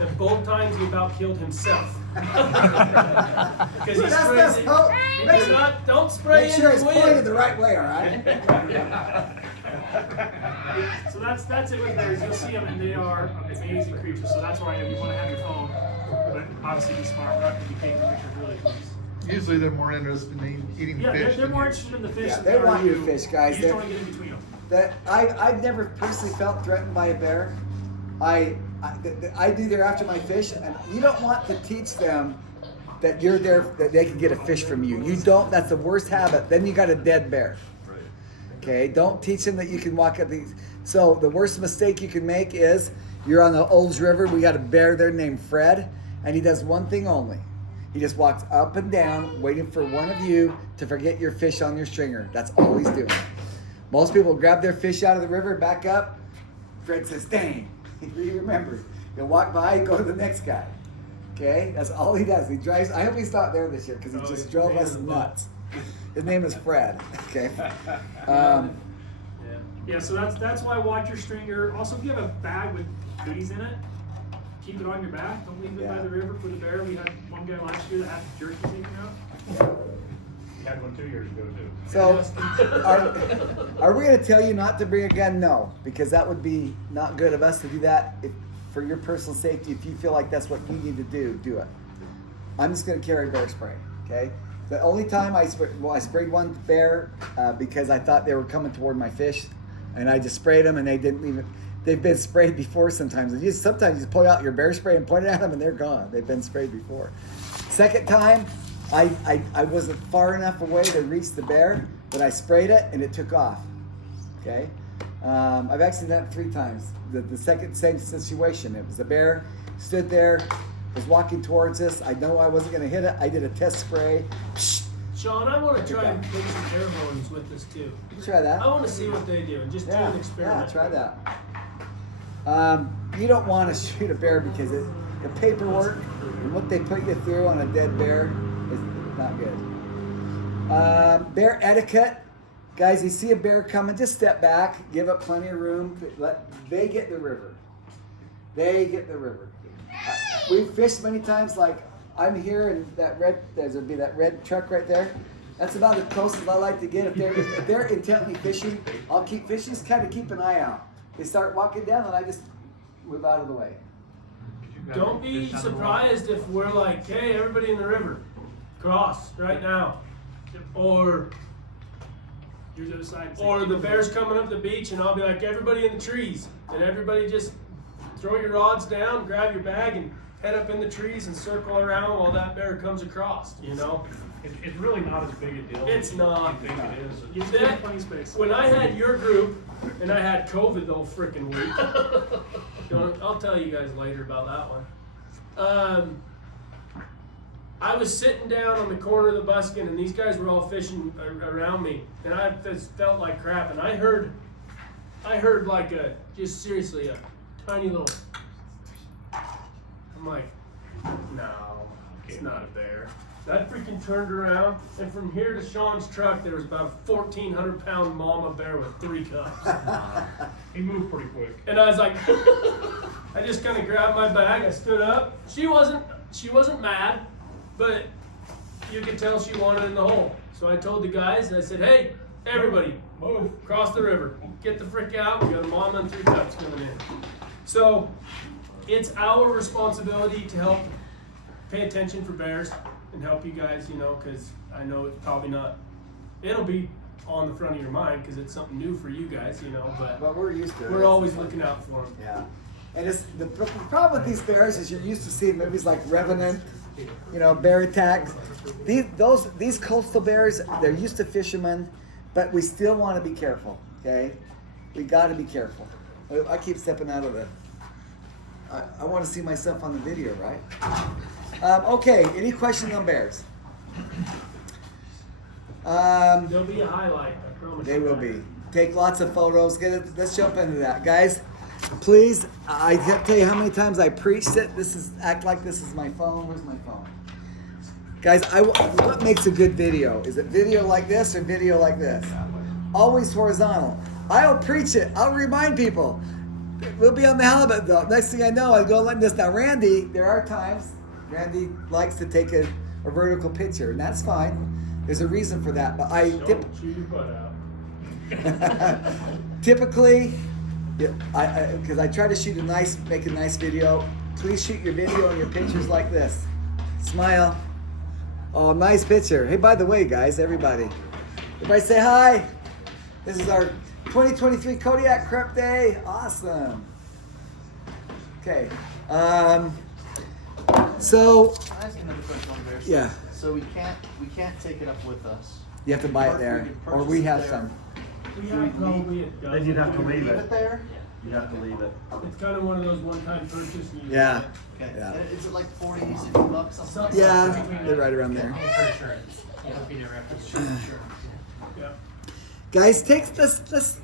and both times he about killed himself. Because he sprays it. Don't spray Make in sure the it's wind. pointed the right way, all right? So that's it with bears. You'll see them, and they are amazing creatures. So that's why you want to have your phone, but obviously be smart. We're not going to be taking pictures really close. Usually they're more interested in eating Yeah, fish. they're than more you. interested in the fish. Yeah, than they are want you. your fish, guys. You just don't want to get in between them. That I've never personally felt threatened by a bear. I do there after my fish, and you don't want to teach them that you're there, that they can get a fish from you. You don't. That's the worst habit. Then you got a dead bear. Okay, don't teach them that you can walk up these. So the worst mistake you can make is you're on the Olds River. We got a bear there named Fred, and he does one thing only. He just walks up and down, waiting for one of you to forget your fish on your stringer. That's all he's doing. Most people grab their fish out of the river, back up. Fred says, "Dang!" He remembers. He'll walk by, go to the next guy. Okay, that's all he does. He drives. I hope he's not there this year because he just drove us nuts. His name is Fred. Okay. Yeah, so that's why watch your stringer. Also, if you have a bag with goodies in it, keep it on your back. Don't leave it by the river for the bear. We had one guy last year that had jerky taken out. We had one 2 years ago too. So, are we going to tell you not to bring a gun? No, because that would be not good of us to do that. If, for your personal safety, if you feel like that's what you need to do, do it. I'm just going to carry bear spray. Okay. The only time I sprayed one bear because I thought they were coming toward my fish, and I just sprayed them, and they didn't even. They've been sprayed before sometimes. Sometimes you just pull out your bear spray and point it at them, and they're gone. They've been sprayed before. Second time, I wasn't far enough away to reach the bear, but I sprayed it, and it took off. Okay? I've actually done it 3 times. The second, same situation. It was a bear, stood there, was walking towards us. I know I wasn't going to hit it. I did a test spray. Sean, I want to try and take some air horns with this too. Try that. I want to see what they do and just do an experiment. Yeah, try that. You don't want to shoot a bear because the paperwork and what they put you through on a dead bear is not good. Bear etiquette. Guys, you see a bear coming, just step back, give it plenty of room. They get the river. They get the river. We've fished many times, like I'm here and that red truck right there. That's about as close as I like to get. If they're intently fishing, I'll keep fishing, just kind of keep an eye out. They start walking down and I just move out of the way. Don't be surprised if we're like, hey, everybody in the river, cross right now. Or the bear's coming up the beach and I'll be like, everybody in the trees. And everybody just throw your rods down, grab your bag, and head up in the trees and circle around while that bear comes across, you know? It's really not as big a deal. It's not. You think it is. You get plenty of space. When I had your group, and I had COVID the whole freaking week, I'll tell you guys later about that one. I was sitting down on the corner of the buskin, and these guys were all fishing around me, and I just felt like crap. And I heard like just seriously a tiny little. I'm like, no, it's not a bear. I freaking turned around, and from here to Sean's truck, there was about a 1,400-pound mama bear with 3 cubs. He moved pretty quick. And I was like, I just kind of grabbed my bag, I stood up. She wasn't mad, but you could tell she wanted in the hole. So I told the guys, and I said, hey, everybody, move, cross the river, get the frick out. We got a mama and 3 cubs coming in. So it's our responsibility to help pay attention for bears and help you guys, you know, because I know it's probably not, it'll be on the front of your mind because it's something new for you guys, you know, but we're used to it. We're always looking out for them. Yeah. And it's the problem with these bears is you're used to seeing movies like Revenant, you know, bear attacks. These coastal bears, they're used to fishermen, but we still want to be careful, okay? We got to be careful. I keep stepping out of the. I want to see myself on the video, right? Okay. Any questions on bears? There'll be a highlight, I promise. They will be. Take lots of photos. Get it. Let's jump into that, guys. Please, I can't tell you how many times I preached it. Act like this is my phone. Where's my phone? Guys, what makes a good video? Is it video like this or video like this? Always horizontal. I'll preach it. I'll remind people. We'll be on the halibut though. Next thing I know, I go like this. Now, Randy, there are times Randy likes to take a vertical picture, and that's fine. There's a reason for that, but Don't chew your butt out. typically, because I try to make a nice video. Please shoot your video and your pictures like this. Smile. Oh, nice picture. Hey, by the way, guys, everybody say hi. This is our 2023 Kodiak Crep Day. Awesome. Okay. So. Can I ask another question on bears? Yeah. So we can't take it up with us. You have to buy it there, or we have some. We have probably a dozen. Then you'd have to leave it. there? You'd have to leave it. It's kind of one of those one-time purchases. Yeah. Okay. Yeah. Is it like 40, 60 bucks? Something like Yeah, that? they're right around there. For insurance. It'll be the reference for insurance. Yeah. Guys, take this.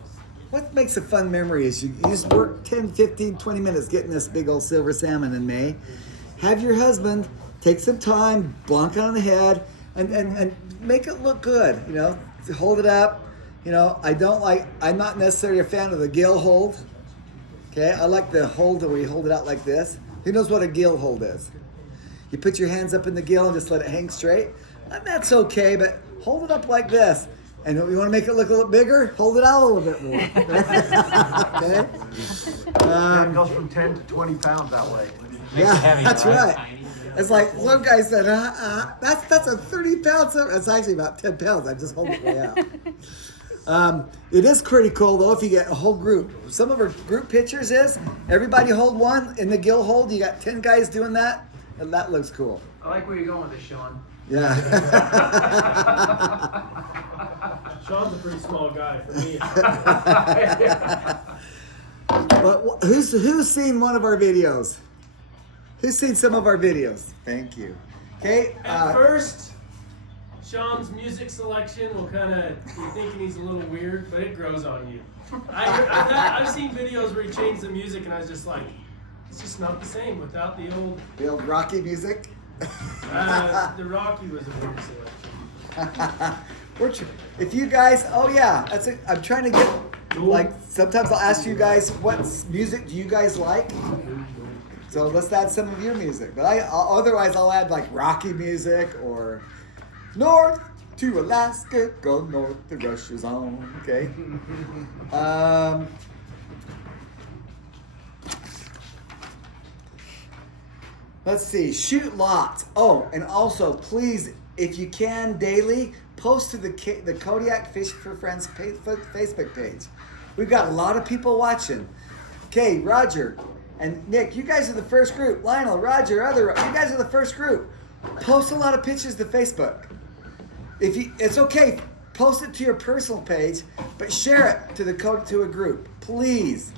What makes a fun memory is you just work 10, 15, 20 minutes getting this big old silver salmon in May. Have your husband take some time, bonk it on the head, and make it look good. You know, hold it up. You know, I'm not necessarily a fan of the gill hold. Okay, I like the hold where you hold it out like this. Who knows what a gill hold is? You put your hands up in the gill and just let it hang straight. And that's okay, but hold it up like this. And you want to make it look a little bigger? Hold it out a little bit more. Okay? It goes from 10 to 20 pounds that way. Yeah, that's right. It's like one guy said, that's a 30-pound silver. That's actually about 10 pounds. I just hold it way out. It is pretty cool though if you get a whole group. Some of our group pictures is everybody hold one in the gill hold. You got 10 guys doing that, and that looks cool. I like where you're going with this, Sean. Yeah. Sean's a pretty small guy for me. But who's seen one of our videos? Who's seen some of our videos? Thank you. Okay. At first, Sean's music selection will kind of, you're thinking he's a little weird, but it grows on you. I've seen videos where he changed the music and I was just like, it's just not the same without the old Rocky music. The Rocky was a weird selection. If you guys, I'm trying to get, like, sometimes I'll ask you guys, what music do you guys like? So let's add some of your music. But otherwise I'll add like Rocky music or North to Alaska, go north, the rush is on. Okay. Let's see, shoot lots. Oh, and also please, if you can daily, post to the Kodiak Fish for Friends Facebook page. We've got a lot of people watching. Okay, Roger and Nick, you guys are the first group. Lionel, Roger, you guys are the first group. Post a lot of pictures to Facebook. It's okay, post it to your personal page, but share it to a group. Please,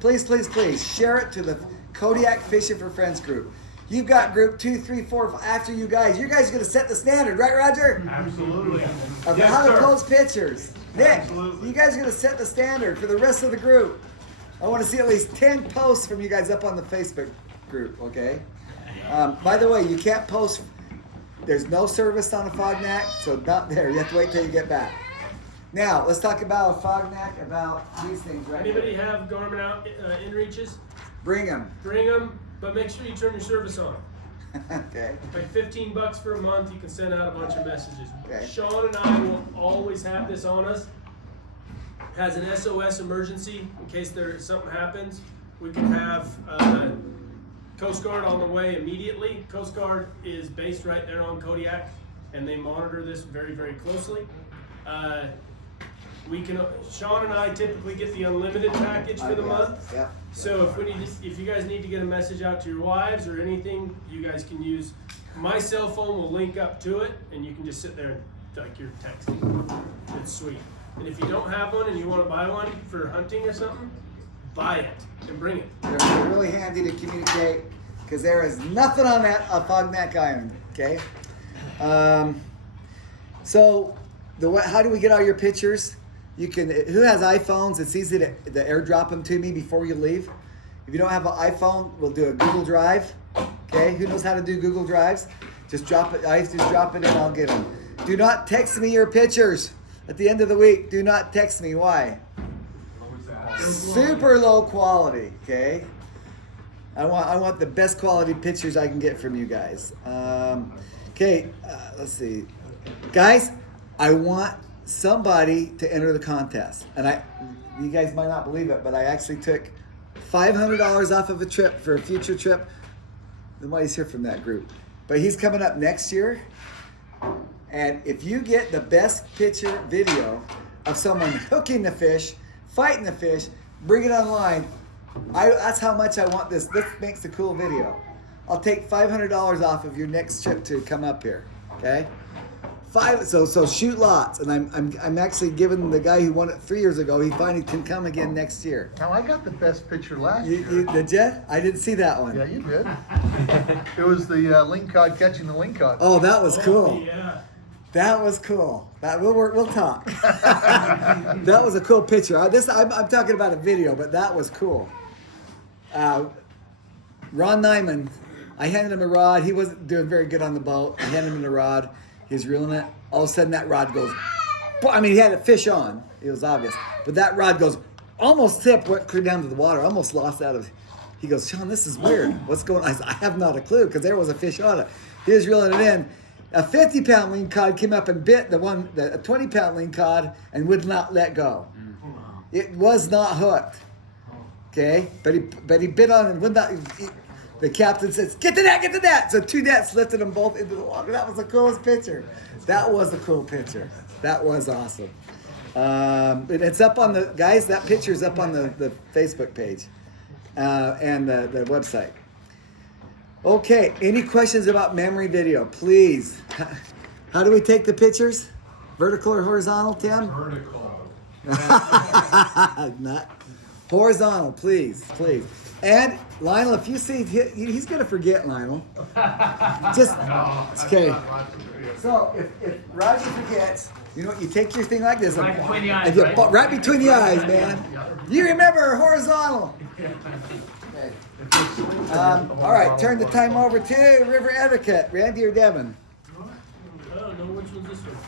please, please, please share it to the Kodiak Fishing for Friends group. You've got group 2, 3, 4 after you guys. You guys are gonna set the standard, right, Roger? Absolutely. Of how to post pictures. Nick, you guys are gonna set the standard for the rest of the group. I want to see at least 10 posts from you guys up on the Facebook group, okay? By the way, you can't post, there's no service on a Fognac, so not there. You have to wait till you get back. Now, let's talk about a Fognac, about these things right Anybody here. have Garmin out inReaches? Bring them. Bring them, but make sure you turn your service on. Okay. Like $15 for a month, you can send out a bunch of messages. Okay. Sean and I will always have this on us. Has an SOS emergency in case something happens. We can have Coast Guard on the way immediately. Coast Guard is based right there on Kodiak, and they monitor this very, very closely. Sean and I typically get the unlimited package for the month. Yeah. So if you guys need to get a message out to your wives or anything, you guys can use my cell phone. Will link up to it, and you can just sit there and like you're texting. It's sweet. And if you don't have one and you want to buy one for hunting or something, buy it and bring it. They're really handy to communicate because there is nothing on that Fognac Island. Okay. So how do we get all your pictures? You can. Who has iPhones? It's easy to airdrop them to me before you leave. If you don't have an iPhone, we'll do a Google Drive. Okay. Who knows how to do Google Drives? Just drop it. I just drop it and I'll get them. Do not text me your pictures at the end of the week. Do not text me. Why? Super low quality. Okay. I want the best quality pictures I can get from you guys. Let's see. Guys, I want somebody to enter the contest. And you guys might not believe it, but I actually took $500 off of a trip for a future trip. Nobody's here from that group. But he's coming up next year. And if you get the best picture video of someone hooking the fish, fighting the fish, bring it online, that's how much I want this. This makes a cool video. I'll take $500 off of your next trip to come up here. Okay? So shoot lots, and I'm actually giving the guy who won it 3 years ago. He finally can come again next year. Now I got the best picture last year. Did you? I didn't see that one. Yeah, you did. It was the lingcod catching the lingcod. Oh, that was cool. Yeah. That was cool. We'll talk. That was a cool picture. I'm talking about a video, but that was cool. Ron Nyman, I handed him a rod. He wasn't doing very good on the boat. I handed him the rod. He was reeling it. All of a sudden, that rod goes. I mean, he had a fish on. It was obvious, but that rod goes almost tip, went clear down to the water. Almost lost out of. He goes, Sean, this is weird. What's going on? I said, I have not a clue because there was a fish on it. He was reeling it in. A 50-pound lingcod came up and bit the 20-pound lingcod and would not let go. It was not hooked. Okay, but he bit on and would not. The captain says, "Get the net, get the net." So 2 nets lifted them both into the water. That was the coolest picture. That was a cool picture. That was awesome. And it's up on the guys. That picture's up on the Facebook page and the website. Okay, any questions about memory video, please? How do we take the pictures? Vertical or horizontal, Tim? Vertical. Not horizontal, please. And Lionel, if you see, he's gonna forget, Lionel. Just okay. So if Roger forgets, you know what? You take your thing like this, Right between the eyes, and you right? right between the eyes, man. You remember horizontal. Okay. All right, turn the time over to river etiquette. Randy or Devin? I don't know which one's this one.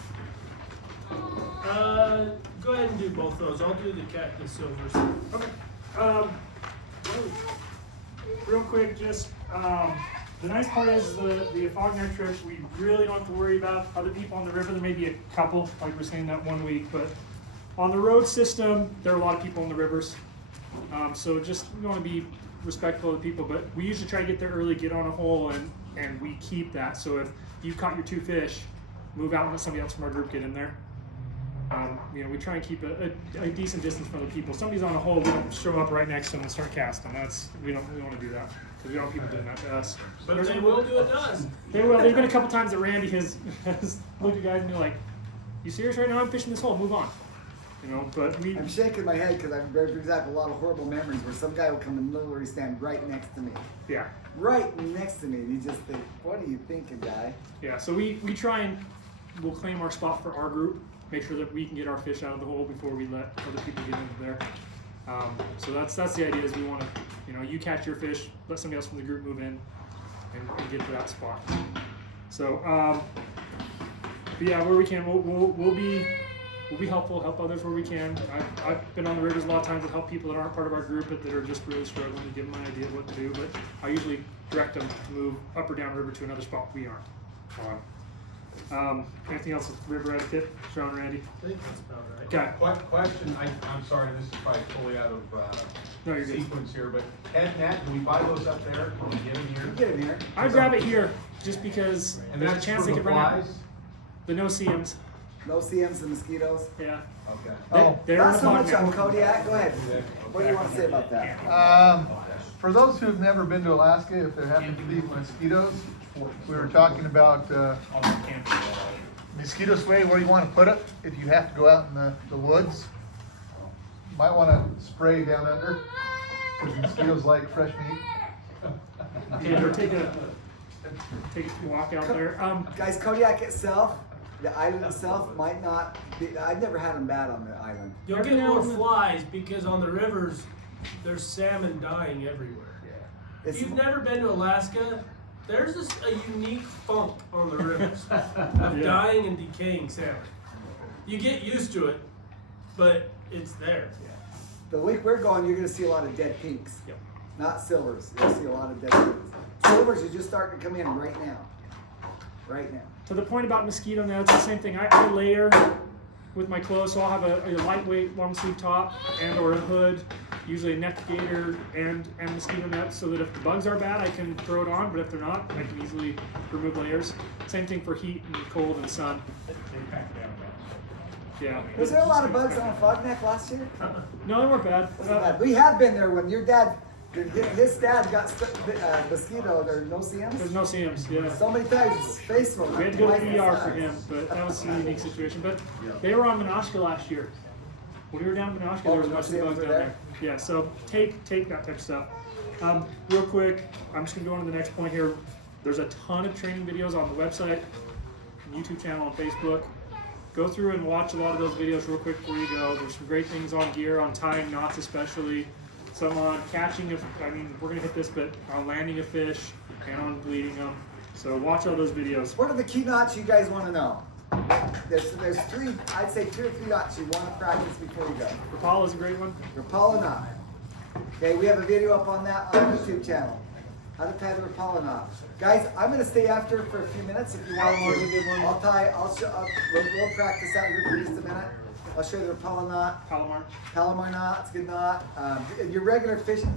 Go ahead and do both those. I'll do the cat and the silvers. Okay. Real quick, just the nice part is the Fognac trips, we really don't have to worry about other people on the river. There may be a couple, like we're saying that 1 week, but on the road system, there are a lot of people on the rivers. So just we want to be respectful of the people, but we usually try to get there early, get on a hole, and we keep that. So if you caught your 2 fish, move out and let somebody else from our group get in there. We try and keep a decent distance from other people. Somebody's on a hole, we don't show up right next to them and start casting. We don't want to do that because we don't want people doing that to us. But they will do it to us. They will. There's been a couple times that Randy has looked at guys and be like, "You serious right now? I'm fishing this hole. Move on." But I'm shaking my head because I brings up a lot of horrible memories where some guy will come and literally stand right next to me. Yeah. Right next to me, and you just think, "What are you thinking, guy?" Yeah. So we try and we'll claim our spot for our group. Make sure that we can get our fish out of the hole before we let other people get into there. So that's the idea. Is we want to, you catch your fish, let somebody else from the group move in, and get to that spot. So, but yeah, where we can, we'll be helpful, help others where we can. I've been on the rivers a lot of times to help people that aren't part of our group, but that are just really struggling, to give them an idea of what to do. But I usually direct them to move up or down river to another spot we aren't on. Anything else with river etiquette, Sean, Randy? I think that's about right. Okay. Question, I'm sorry, this is probably totally out of No, you're good. sequence here, but head net, do we buy those up there? Can we get them here? Get in here. I grab it here just because And there's a that's chance for they the could run out. flies? The no CMs. No CMs and mosquitoes. Yeah. Okay. They're Not in so the much on Fognac. Kodiak. Go ahead. What do you want to say about that? For those who've never been to Alaska, if there happen to be mosquitoes, we were talking about mosquito spray, where you want to put it if you have to go out in the woods. Might want to spray down under Because mosquitoes like fresh meat. Yeah, or take a walk out there. Guys, Kodiak itself, the island itself might not be, I've never had them bad on the island. You'll get more flies because on the rivers, there's salmon dying everywhere. If you've never been to Alaska, there's a unique funk on the rivers of dying and decaying salmon. You get used to it, but it's there. The week we're going, you're gonna see a lot of dead pinks. Yep. Not silvers. You'll see a lot of dead pinks. Silvers are just starting to come in right now. Right now. To the point about mosquito nets, the same thing. I layer with my clothes, so I'll have a lightweight long sleeve top and or a hood, usually a neck gaiter and mosquito nets, so that if the bugs are bad, I can throw it on, but if they're not, I can easily remove layers. Same thing for heat and cold and sun. Yeah. Was there a lot of bugs on a fog neck last year? No, they weren't bad. Wasn't bad. We have been there when your dad, his dad got mosquito, there no CMs? There's no CMs, yeah. So many times his face was We had to go to the ER for him, but that was a unique situation. But they were on Minoshka last year. When we were down in Minoshka, there was a bunch of bugs down there. Yeah, so take that type of stuff. Real quick, I'm just gonna go on to the next point here. There's a ton of training videos on the website, YouTube channel, and Facebook. Go through and watch a lot of those videos real quick before you go. There's some great things on gear, on tying knots especially. Some on catching, we're gonna hit this, but on landing a fish and on bleeding them. So watch all those videos. What are the key knots you guys want to know? There's three, I'd say 2 or 3 knots you want to practice before you go. Rapala is a great one. Rapala knot. Okay, we have a video up on that on the YouTube channel. How to tie the Rapala knot. Guys, I'm going to stay after for a few minutes if you want to. We'll practice out here for just a minute. I'll show you the Rapala knot. Palomar knot, it's a good knot. Your regular fishing,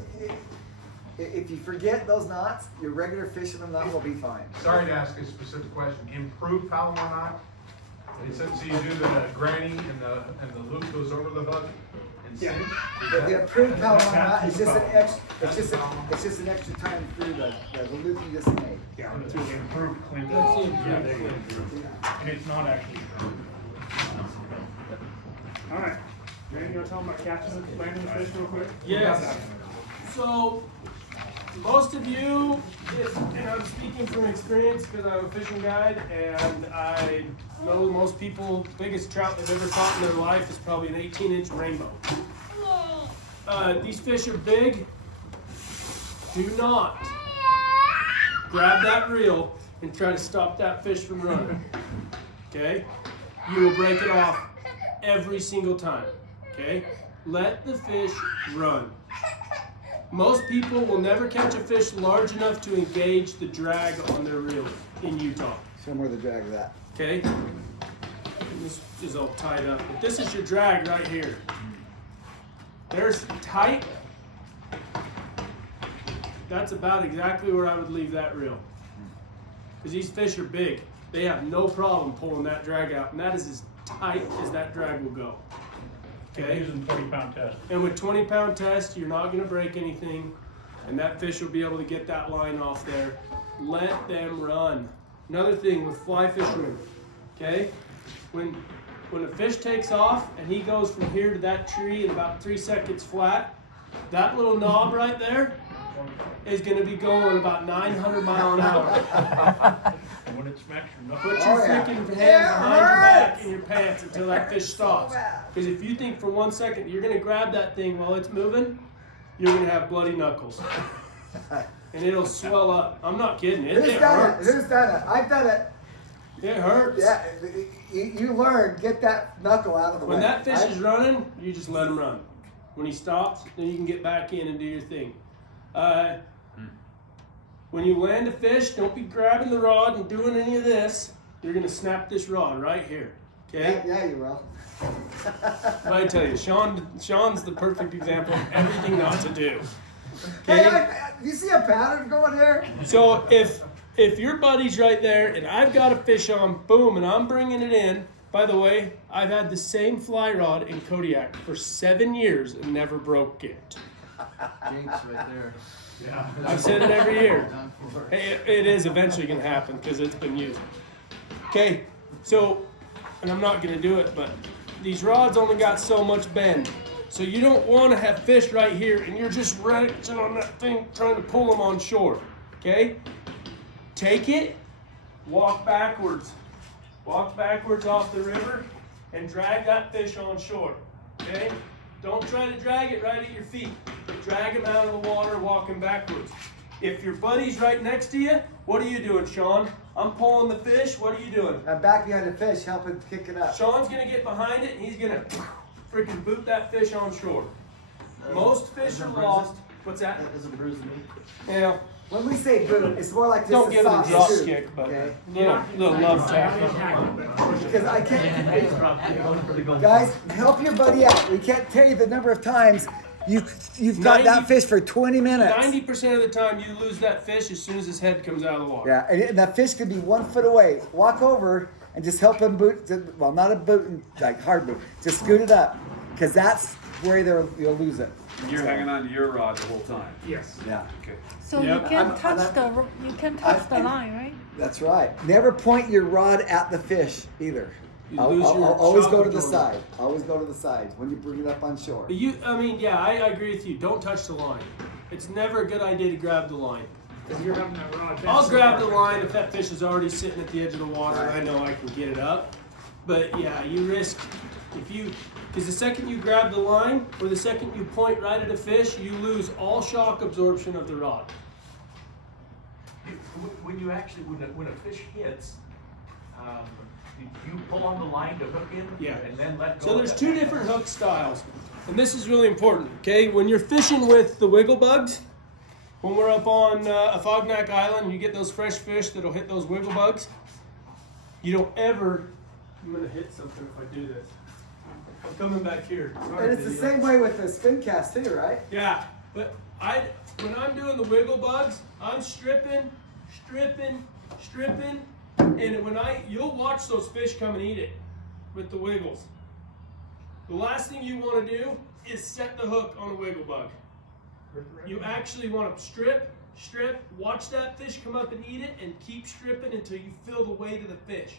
if you forget those knots, your regular fisherman knot will be fine. Sorry to ask a specific question. Improved Palomar knot? It says so you do the granny and the loop goes over the hook and Yeah. sink. The approved Palomar knot is just an extra. It's just an extra time through the loop you just made. Yeah, to improve clean. That's it. Yeah, there you go. And it's not actually. All right. Randy, you want to tell them about catching and landing the fish real quick? Yes. So, most of you, and I'm speaking from experience because I'm a fishing guide, and I know most people, biggest trout they've ever caught in their life is probably an 18-inch rainbow. These fish are big. Do not grab that reel and try to stop that fish from running. Okay? You will break it off every single time. Okay? Let the fish run. Most people will never catch a fish large enough to engage the drag on their reel in Utah. Show them where the drag is at. Okay? And this is all tied up. But this is your drag right here. There's tight. That's about exactly where I would leave that reel. Because these fish are big. They have no problem pulling that drag out. And that is as tight as that drag will go. Okay? Using 20-pound test. And with 20-pound test, you're not going to break anything. And that fish will be able to get that line off there. Let them run. Another thing with fly fishermen. Okay? When a fish takes off and he goes from here to that tree in about 3 seconds flat, that little knob right there is going to be going about 900 miles an hour. And when it smacks your Put knuckles. your freaking hands behind your back in your pants until that fish stops. Because if you think for 1 second you're going to grab that thing while it's moving, you're going to have bloody knuckles. And it'll swell up. I'm not kidding. It hurts. Who's done it? I've done it. It hurts. Yeah, you learn, get that knuckle out of the way. When that fish is running, you just let him run. When he stops, then you can get back in and do your thing. When you land a fish, don't be grabbing the rod and doing any of this. You're going to snap this rod right here. Okay? Yeah, you will. I tell you, Sean's the perfect example of everything not to do. Hey, Okay? you see a pattern going here? So if your buddy's right there and I've got a fish on, boom, and I'm bringing it in. By the way, I've had the same fly rod in Kodiak for 7 years and never broke it. Jinx right there. Yeah. I've said it every year. Hey, it is eventually going to happen because it's been used. Okay, so, and I'm not going to do it, but these rods only got so much bend. So you don't want to have fish right here and you're just wrenching on that thing trying to pull them on shore, okay? Take it, walk backwards off the river and drag that fish on shore, okay? Don't try to drag it right at your feet. Drag him out of the water walking backwards. If your buddy's right next to you, what are you doing, Sean? I'm pulling the fish, what are you doing? I'm back behind the fish, helping kick it up. Sean's gonna get behind it and he's gonna freaking boot that fish on shore. Most fish are lost. What's that? That doesn't bruise me. Yeah. When we say boot, it's more like just Don't a give him a soft drop shoot, kick, but okay? little love tap. Because I can't, guys, help your buddy out. We can't tell you the number of times you've got that fish for 20 minutes. 90% of the time you lose that fish as soon as his head comes out of the water. Yeah, and that fish could be 1 foot away. Walk over and just help him boot, well, not a boot, like hard boot, just scoot it up. Because that's where you'll lose it. And you're hanging on to your rod the whole time. Yes. Yeah. Okay. So you can touch the line, right? That's right. Never point your rod at the fish either. You lose your Always shock go to the absorber. side. Always go to the side when you bring it up on shore. But I agree with you. Don't touch the line. It's never a good idea to grab the line. Because you're having that rod bent I'll so grab far. the line if that fish is already sitting at the edge of the water and I know I can get it up. But yeah, you risk, because the second you grab the line or the second you point right at a fish, you lose all shock absorption of the rod. When you actually, when a fish hits, you pull on the line to hook in, Yeah. and then let go. So of there's that two line. different hook styles. And this is really important, okay? When you're fishing with the wiggle bugs, when we're up on a Fognac Island, you get those fresh fish that'll hit those wiggle bugs. You don't ever, I'm gonna hit something if I do this. I'm coming back here. Sorry, And it's the video. same way with the spin cast too, right? Yeah, but when I'm doing the wiggle bugs, I'm stripping, and you'll watch those fish come and eat it with the wiggles. The last thing you want to do is set the hook on a wiggle bug. You actually want to strip, watch that fish come up and eat it, and keep stripping until you feel the weight of the fish.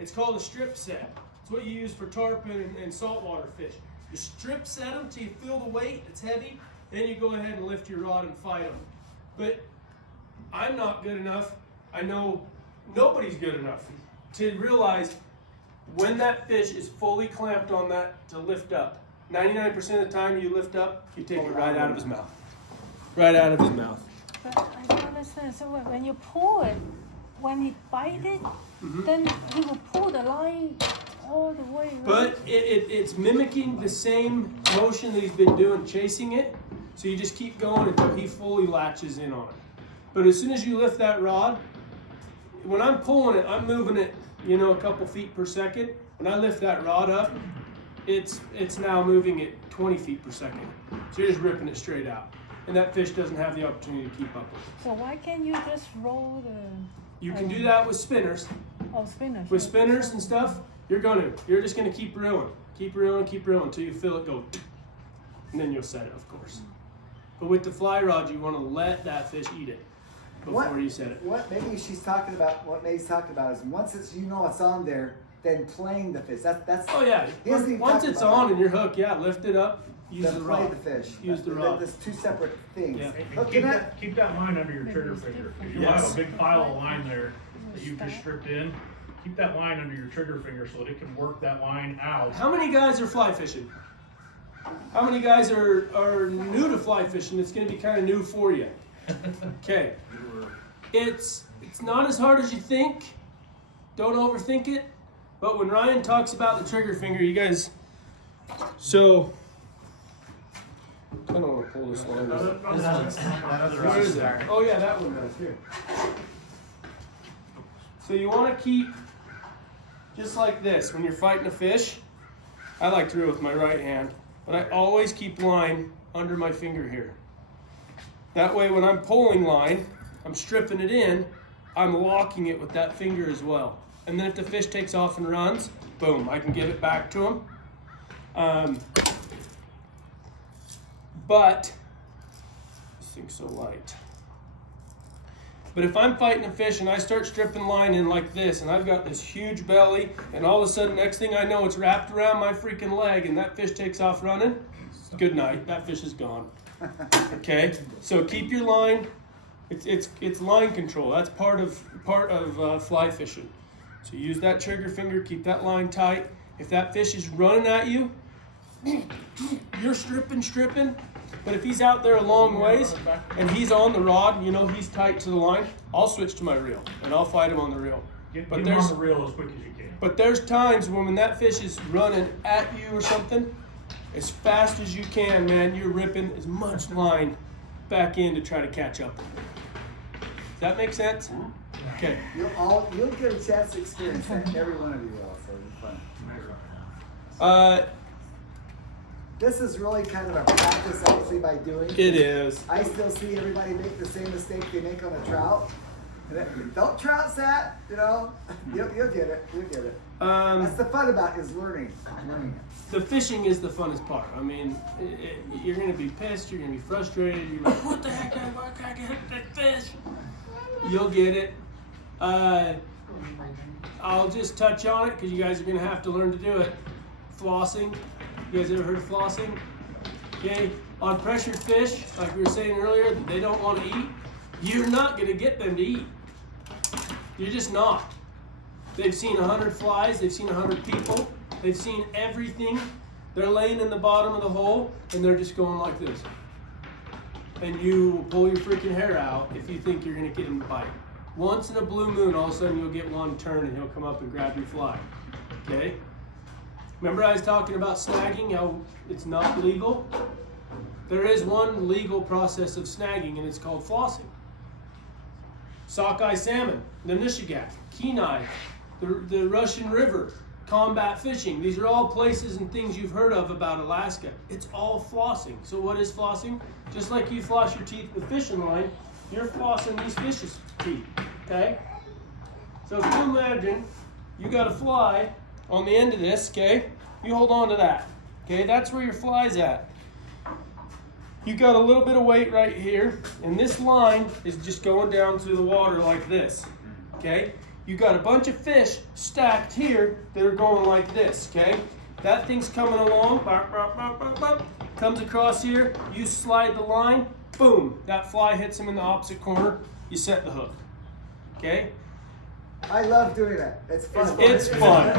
It's called a strip set. It's what you use for tarpon and saltwater fish. You strip set them till you feel the weight, it's heavy, then you go ahead and lift your rod and fight them. But I'm not good enough, I know nobody's good enough to realize when that fish is fully clamped on that to lift up. 99% of the time you lift up, you take it right out of his mouth. Right out of his mouth. But I don't understand. So when you pull it, when he bites it, then he will pull the line all the way. Right? But it's mimicking the same motion that he's been doing, chasing it. So you just keep going until he fully latches in on it. But as soon as you lift that rod, when I'm pulling it, I'm moving it, a couple feet per second. When I lift that rod up, it's now moving at 20 feet per second. So you're just ripping it straight out. And that fish doesn't have the opportunity to keep up with it. So why can't you just roll the? You can do that with spinners. Oh, spinners. With spinners and stuff, you're just gonna keep reeling until you feel it go, and then you'll set it, of course. But with the fly rod, you want to let that fish eat it before you set it. What May's talking about is once it's it's on there, then playing the fish. That's. Oh yeah. Once it's on and you're hooked, lift it up. Use then the play rod. the fish. Use the rod. There's two separate things. Yeah. Keep that line under your trigger finger. If you have a big pile of line there that you've just stripped in, keep that line under your trigger finger so that it can work that line out. How many guys are fly fishing? How many guys are new to fly fishing? It's going to be kind of new for you. Okay. It's not as hard as you think. Don't overthink it. But when Ryan talks about the trigger finger, you guys. So. I don't want to pull this line up. Where is it? Oh yeah, that one right here. So you want to keep just like this when you're fighting a fish. I like to reel with my right hand, but I always keep line under my finger here. That way when I'm pulling line, I'm stripping it in, I'm locking it with that finger as well. And then if the fish takes off and runs, boom, I can give it back to him. But this thing's so light. But if I'm fighting a fish and I start stripping line in like this, and I've got this huge belly, and all of a sudden, next thing I know, it's wrapped around my freaking leg, and that fish takes off running, good night, that fish is gone. Okay, so keep your line. It's line control. That's part of fly fishing. So use that trigger finger, keep that line tight. If that fish is running at you, you're stripping. But if he's out there a long ways and he's on the rod, you know he's tight to the line, I'll switch to my reel and I'll fight him on the reel. Get him on the reel as quick as you can. But there's times when that fish is running at you or something, as fast as you can, man, you're ripping as much line back in to try to catch up with him. Does that make sense? Okay. You'll get a chance to experience that. Every one of you will, so it's fun. This is really kind of a practice, actually, by doing. It is. I still see everybody make the same mistake they make on a trout. Don't trout set, you know. You'll get it. You'll get it. That's the fun about it, is learning it. The fishing is the funnest part. I mean, you're gonna be pissed. You're gonna be frustrated. You're like, what the heck? Why can't I get that fish? You'll get it. I'll just touch on it because you guys are gonna have to learn to do it. Flossing. You guys ever heard of flossing? Okay. On pressured fish, like we were saying earlier, that they don't want to eat. You're not gonna get them to eat. You're just not. They've seen 100 flies. They've seen 100 people. They've seen everything. They're laying in the bottom of the hole and they're just going like this. And you will pull your freaking hair out if you think you're gonna get him to bite. Once in a blue moon, all of a sudden you'll get one turn and he'll come up and grab your fly. Okay? Remember I was talking about snagging, how it's not legal? There is one legal process of snagging and it's called flossing. Sockeye salmon, the Nishigak, Kenai, the Russian River, combat fishing. These are all places and things you've heard of about Alaska. It's all flossing. So what is flossing? Just like you floss your teeth with fishing line, you're flossing these fish's teeth, okay? So if you imagine you got a fly on the end of this, okay? You hold on to that, okay? That's where your fly's at. You got a little bit of weight right here, and this line is just going down through the water like this, okay? You got a bunch of fish stacked here that are going like this, okay? That thing's coming along, comes across here, you slide the line, boom, that fly hits him in the opposite corner, you set the hook, okay? I love doing that. It's fun. It's fun.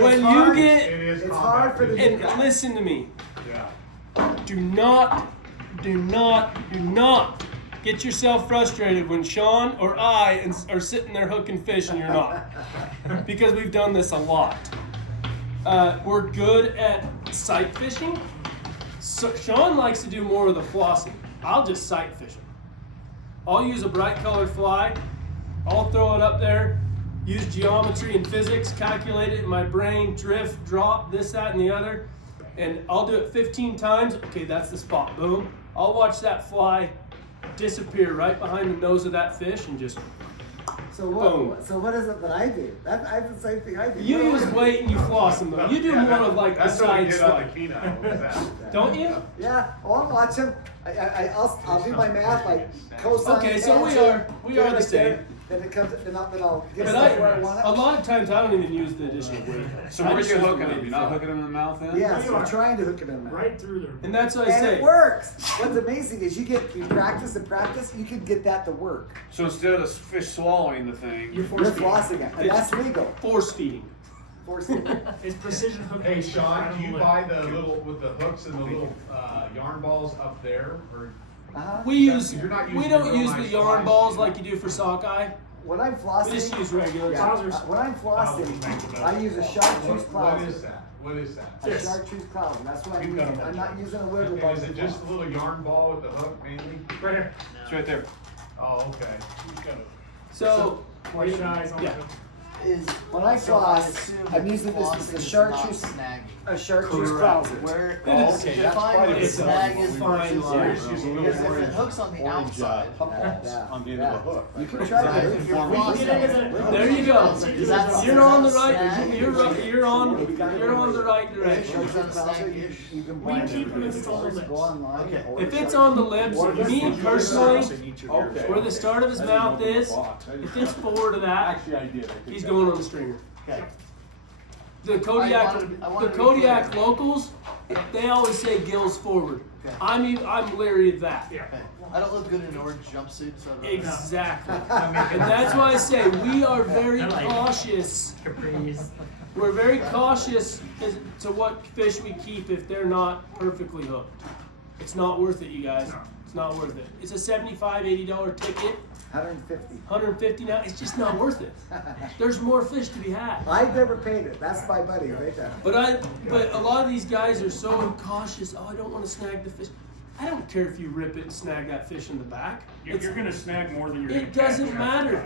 When you get, it's hard for the and listen to me. Do not get yourself frustrated when Sean or I are sitting there hooking fish and you're not. Because we've done this a lot. We're good at sight fishing. So Sean likes to do more of the flossing. I'll just sight fish him. I'll use a bright colored fly. I'll throw it up there. Use geometry and physics, calculate it in my brain, drift, drop, this, that, and the other. And I'll do it 15 times. Okay, that's the spot. Boom. I'll watch that fly disappear right behind the nose of that fish and just boom. So what is it that I do? I do the same thing I do. You use weight and you floss them though. You do more of like the side slide. Don't you? Yeah. Oh, I'll watch him. I'll do my math like cosine. Okay, so we are the same. Then it comes. Then I'll get But stuff where I want it. a lot of times I don't even use the additional weight. So where are you hooking him? You're not hooking him in the mouth then? Yes, I'm trying to hook him in there. Right through there. And that's what I And say. it works. What's amazing is you practice and practice, you can get that to work. So instead of the fish swallowing the thing, You're flossing it, and that's legal. Force feeding. Force feeding. It's precision hook. Hey, Sean, do you buy the little, with the hooks and the little, yarn balls up there, or? We don't use real the nice yarn flies, balls do you? like you do for sockeye. When I'm flossing, We just use regular. when I'm flossing, I use a chartreuse cloud. What is that? What is that? A chartreuse cloud, and that's what I'm using. I'm not using a wiggle ball. Is it just a little yarn ball with the hook mainly? Right here. it's right there. Oh, okay. He's got it. So White eyes on yeah. the hook. is When I so I floss, assume I'm that using this flossing as a is chartreuse, not snagging. a chartreuse Correct. closet. Where It is- okay, that's define quite what a a snag is fine versus line. yours. Use a little Because if orange- it hooks on the outside, On the end of the hook. You can try right, to if you're We flossing, get into the- There you go. Is that- You're on the is that right. snag? You're on the right direction. Is that snag-ish? You can We buy keep them if it's on the lips. Go online. Okay. order If it's something. on the lips, me personally, Okay. where the start of his mouth is, if it's forward of that, Actually, I did. he's going on the stringer. Okay. The Kodiak, I wanted the to be Kodiak clear. locals, they always say gills forward. Okay. I'm leery of that. Yeah. Okay. I don't look good in an orange jumpsuit, so I don't know. Exactly. And that's why I say we are very cautious. Capris. We're very cautious as to what fish we keep if they're not perfectly hooked. It's not worth it, you guys. It's not worth it. It's a $75, $80 ticket. 150. 150 now. It's just not worth it. There's more fish to be had. I've never paid it. That's my buddy right there. But a lot of these guys are so cautious. Oh, I don't want to snag the fish. I don't care if you rip it and snag that fish in the back. You're gonna snag more than you're gonna It catch. doesn't matter.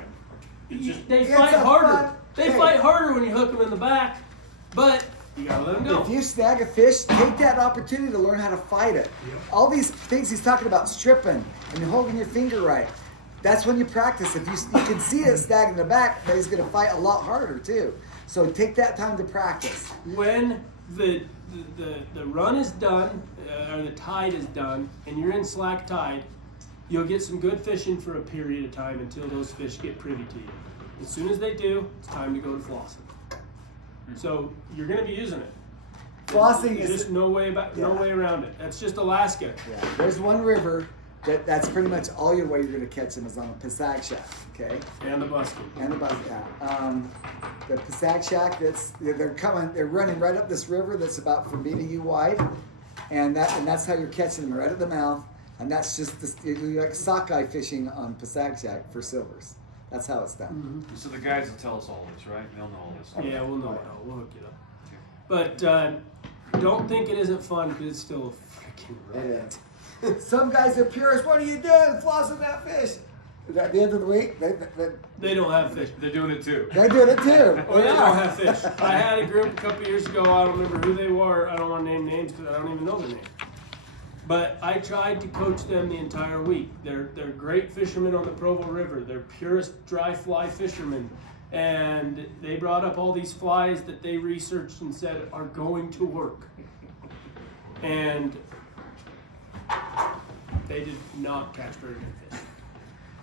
It's just- They It's fight a harder. fun- They hey. fight harder when you hook them in the back. But you gotta let them go. If you snag a fish, take that opportunity to learn how to fight it. All these things he's talking about, stripping and you're holding your finger right. That's when you practice. If you can see it snagging in the back, then he's going to fight a lot harder too. So take that time to practice. When the run is done, or the tide is done, and you're in slack tide, you'll get some good fishing for a period of time until those fish get privy to you. As soon as they do, it's time to go to flossing. So you're going to be using it. Flossing There's is just no way around it. That's just Alaska. Yeah. There's one river that's pretty much all your way you're going to catch them is on the Passag Shack. Okay. And the busking. And the busking. Yeah. The Passag Shack. They're running right up this river that's about from me to you wide, and that's how you're catching them right at the mouth. And that's just you're like sockeye fishing on Passag Shack for silvers. That's how it's done. So the guys will tell us all this, right? They'll know all this. Yeah, we'll know it all. We'll hook you up. But don't think it isn't fun because it's still a freaking run. It is. Some guys are purists. What are you doing? Flossing that fish. At the end of the week, They don't have fish. They're doing it too. they're doing it too. Oh, they don't have fish. I had a group a couple years ago. I don't remember who they were. I don't want to name names because I don't even know their name. But I tried to coach them the entire week. They're great fishermen on the Provo River. They're purest dry fly fishermen. And they brought up all these flies that they researched and said are going to work. And they did not catch very good fish.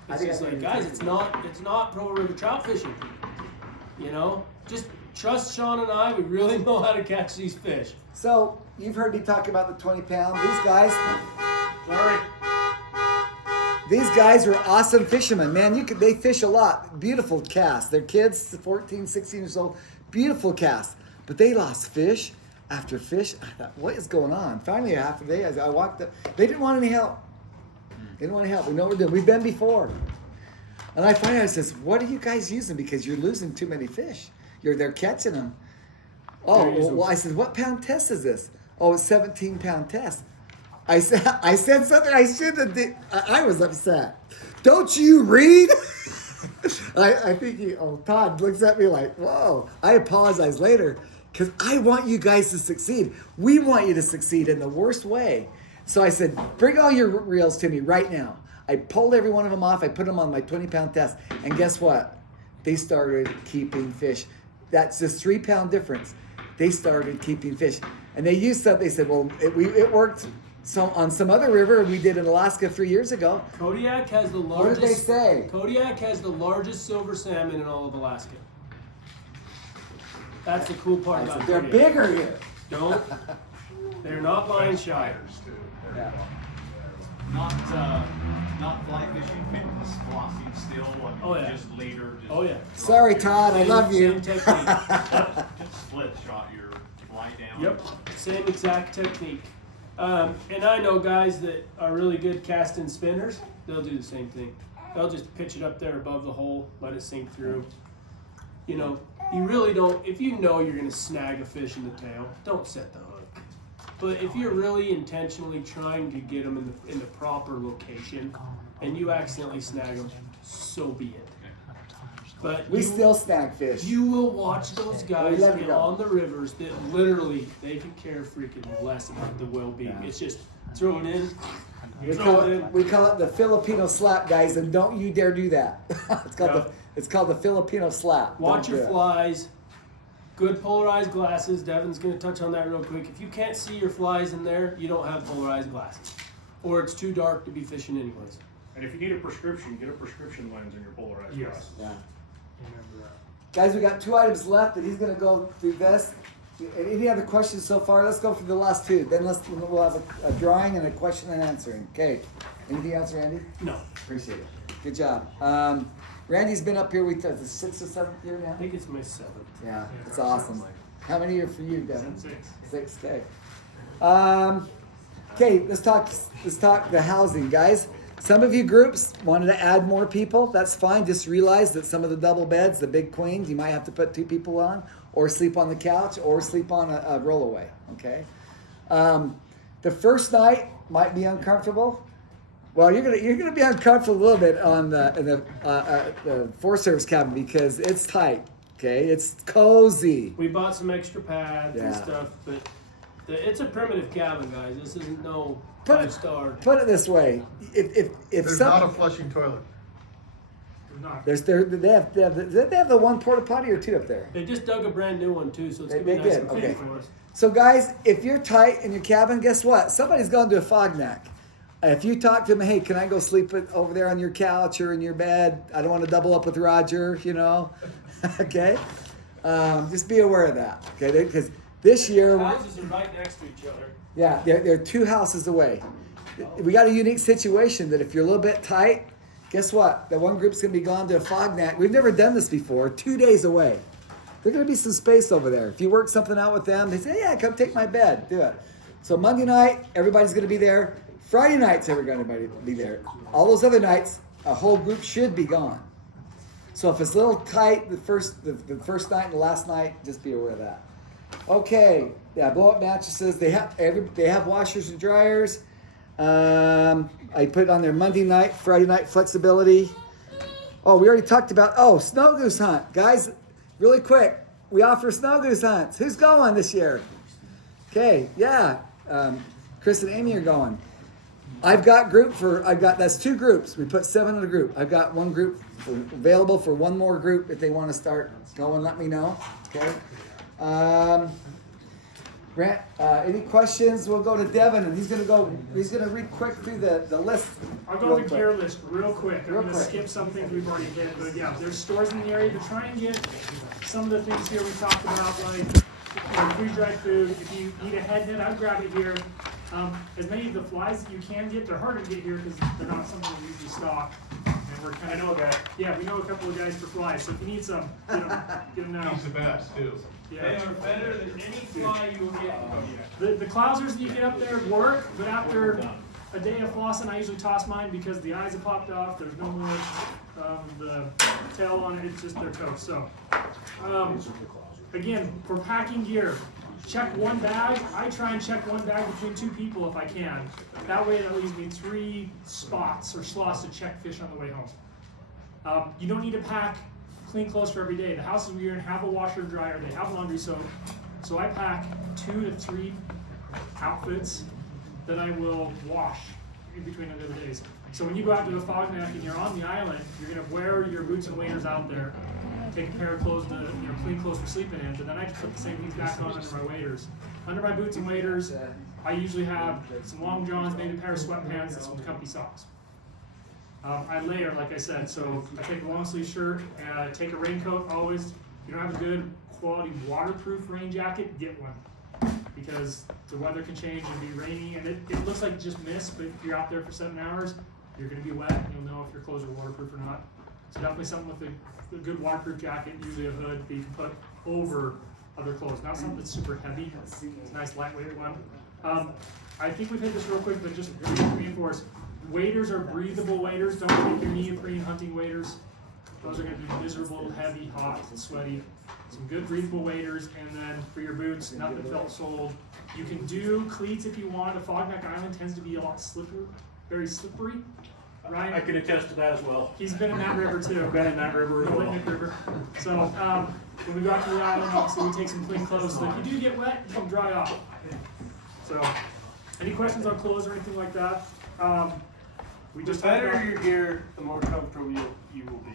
It's just like, guys, it's not Provo River trout fishing. You know? Just trust Sean and I. We really know how to catch these fish. So you've heard me talk about the 20-pound. These guys. Sorry. These guys are awesome fishermen, man. They fish a lot. Beautiful cast. They're kids, 14, 16 years old. Beautiful cast. But they lost fish after fish. I thought, what is going on? Finally, after the day, I walked up. They didn't want any help. They didn't want any help. We know what we're doing. We've been before. And I finally says, what are you guys using? Because you're losing too many fish. They're catching them. Oh, well, I said, what pound test is this? Oh, it's 17-pound test. I said something I shouldn't have did. I was upset. Don't you read? I think Todd looks at me like, whoa. I apologize later because I want you guys to succeed. We want you to succeed in the worst way. So I said, bring all your reels to me right now. I pulled every one of them off. I put them on my 20-pound test. And guess what? They started keeping fish. That's just 3-pound difference. They started keeping fish. And they used something. They said, well, it worked on some other river we did in Alaska 3 years ago. Kodiak has the largest. What did they say? Kodiak has the largest silver salmon in all of Alaska. That's the cool part about They're Kodiak. bigger here. They're not line shy. Yeah. Not fly fishing, fitness, flossing still, Oh, yeah. just later. Just Oh, yeah. Sorry, Todd. I love you. Same technique. Just split shot your fly down. Yep, same exact technique. And I know guys that are really good casting spinners, they'll do the same thing. They'll just pitch it up there above the hole, let it sink through. You know, you really don't, if you know you're gonna snag a fish in the tail, don't set the hook. But if you're really intentionally trying to get them in the proper location and you accidentally snag them, so be it. But We still snag fish. You will watch those guys let it get go. on the rivers that literally they could care freaking less about the well-being. Yeah. It's just throw it in. We throw call it in. it, we call it the Filipino slap, guys, and don't you dare do that. It's called the Filipino slap. Watch Don't your do it. flies. Good polarized glasses. Devin's going to touch on that real quick. If you can't see your flies in there, you don't have polarized glasses. Or it's too dark to be fishing anyways. And if you need a prescription, get a prescription lens in your polarized Yes. glasses. Yeah. Remember that. Guys, we got 2 items left, and he's going to go through this. Any other questions so far? Let's go for the last 2. Then we'll have a drawing and a question and answering. Okay. Anything else, Randy? No. Appreciate it. Good job. Randy's been up here with us the 6th or 7th year now. I think it's my 7th. Yeah, it's awesome. How many are for you, Devin? 6. Okay. Okay, let's talk the housing, guys. Some of you groups wanted to add more people. That's fine. Just realize that some of the double beds, the big queens, you might have to put 2 people on, or sleep on the couch, or sleep on a rollaway. Okay. The first night might be uncomfortable. Well, you're gonna be uncomfortable a little bit on the Forest Service cabin because it's tight. Okay, it's cozy. We bought some extra pads and Yeah. stuff, but it's a primitive cabin, guys. This isn't no Put 5-star. Put it this way: if There's not a flushing toilet. they have the 1 porta potty or 2 up there. They just dug a brand new one too, so it's gonna They be nice did, and clean okay. for us. So guys, if you're tight in your cabin, guess what? Somebody's going to do a fognack. If you talk to them, hey, can I go sleep over there on your couch or in your bed? I don't want to double up with Roger, you know. Okay, just be aware of that. Okay, because this year, Houses are right next to each other. yeah, they're 2 houses away. We got a unique situation that if you're a little bit tight, guess what? The one group's going to be gone to a fognack. We've never done this before. 2 days away. There's going to be some space over there. If you work something out with them, they say, yeah, come take my bed. Do it. So Monday night, everybody's going to be there. Friday night's everybody going to be there. All those other nights, a whole group should be gone. So if it's a little tight the first night and the last night, just be aware of that. Okay, yeah, blow-up mattresses. They have washers and dryers. I put it on there Monday night, Friday night flexibility. Oh, we already talked about snow goose hunt, guys. Really quick, we offer snow goose hunts. Who's going this year? Okay, yeah, Chris and Amy are going. That's 2 groups. We put 7 in a group. I've got 1 group available for 1 more group. If they want to start going, let me know. Okay. Any questions? We'll go to Devin, and he's gonna read quick through the list. I'll go through the gear list real quick. I'm going to skip some things we've already hit, but yeah, there's stores in the area to try and get some of the things here we talked about, like freeze-dried food. If you need a head net, I'd grab it here. As many of the flies that you can get, they're hard to get here because they're not something we usually stock. And we're kind of, I know that. Yeah, we know a couple of guys for flies, so if you need some, get them now. He's the best too. Yeah. They are better than any fly you will get. The clousers that you get up there work, but after a day of flossing, I usually toss mine because the eyes have popped off. There's no more the tail on it. It's just their toast. So, again, for packing gear, check 1 bag. I try and check 1 bag between 2 people if I can. That way, that leaves me 3 spots or slots to check fish on the way home. You don't need to pack clean clothes for every day. The houses we're in have a washer and dryer. They have laundry soap. So I pack 2 to 3 outfits that I will wash in between the other days. So when you go out to the fognack and you're on the island, you're gonna wear your boots and waders out there, take a pair of clothes, clean clothes for sleeping in, but then I just put the same things back on under my waders. Under my boots and waders, I usually have some long johns, maybe a pair of sweatpants, and some comfy socks. I layer, like I said, so I take a long sleeve shirt, and I take a raincoat always. If you don't have a good quality waterproof rain jacket, get one. Because the weather can change and be rainy, and it looks like just mist, but if you're out there for 7 hours, you're gonna be wet, and you'll know if your clothes are waterproof or not. So definitely something with a good waterproof jacket, usually a hood that you can put over other clothes. Not something that's super heavy, it's a nice lightweight one. I think we've hit this real quick, but just to reinforce, waders are breathable waders. Don't take your neoprene hunting waders. Those are going to be miserable, heavy, hot, and sweaty. Some good breathable waders, and then for your boots, nothing felt soled. You can do cleats if you want. A Fognack Island tends to be a lot slippery, very slippery. Ryan, I can attest to that as well. he's been in that river too. Been in that river as The well. Whitnick River. So when we go out to the island, obviously we take some clean clothes. So if you do get wet, you can dry off. So, any questions on clothes or anything like that? We The just talked better about- your gear, the more comfortable you will be.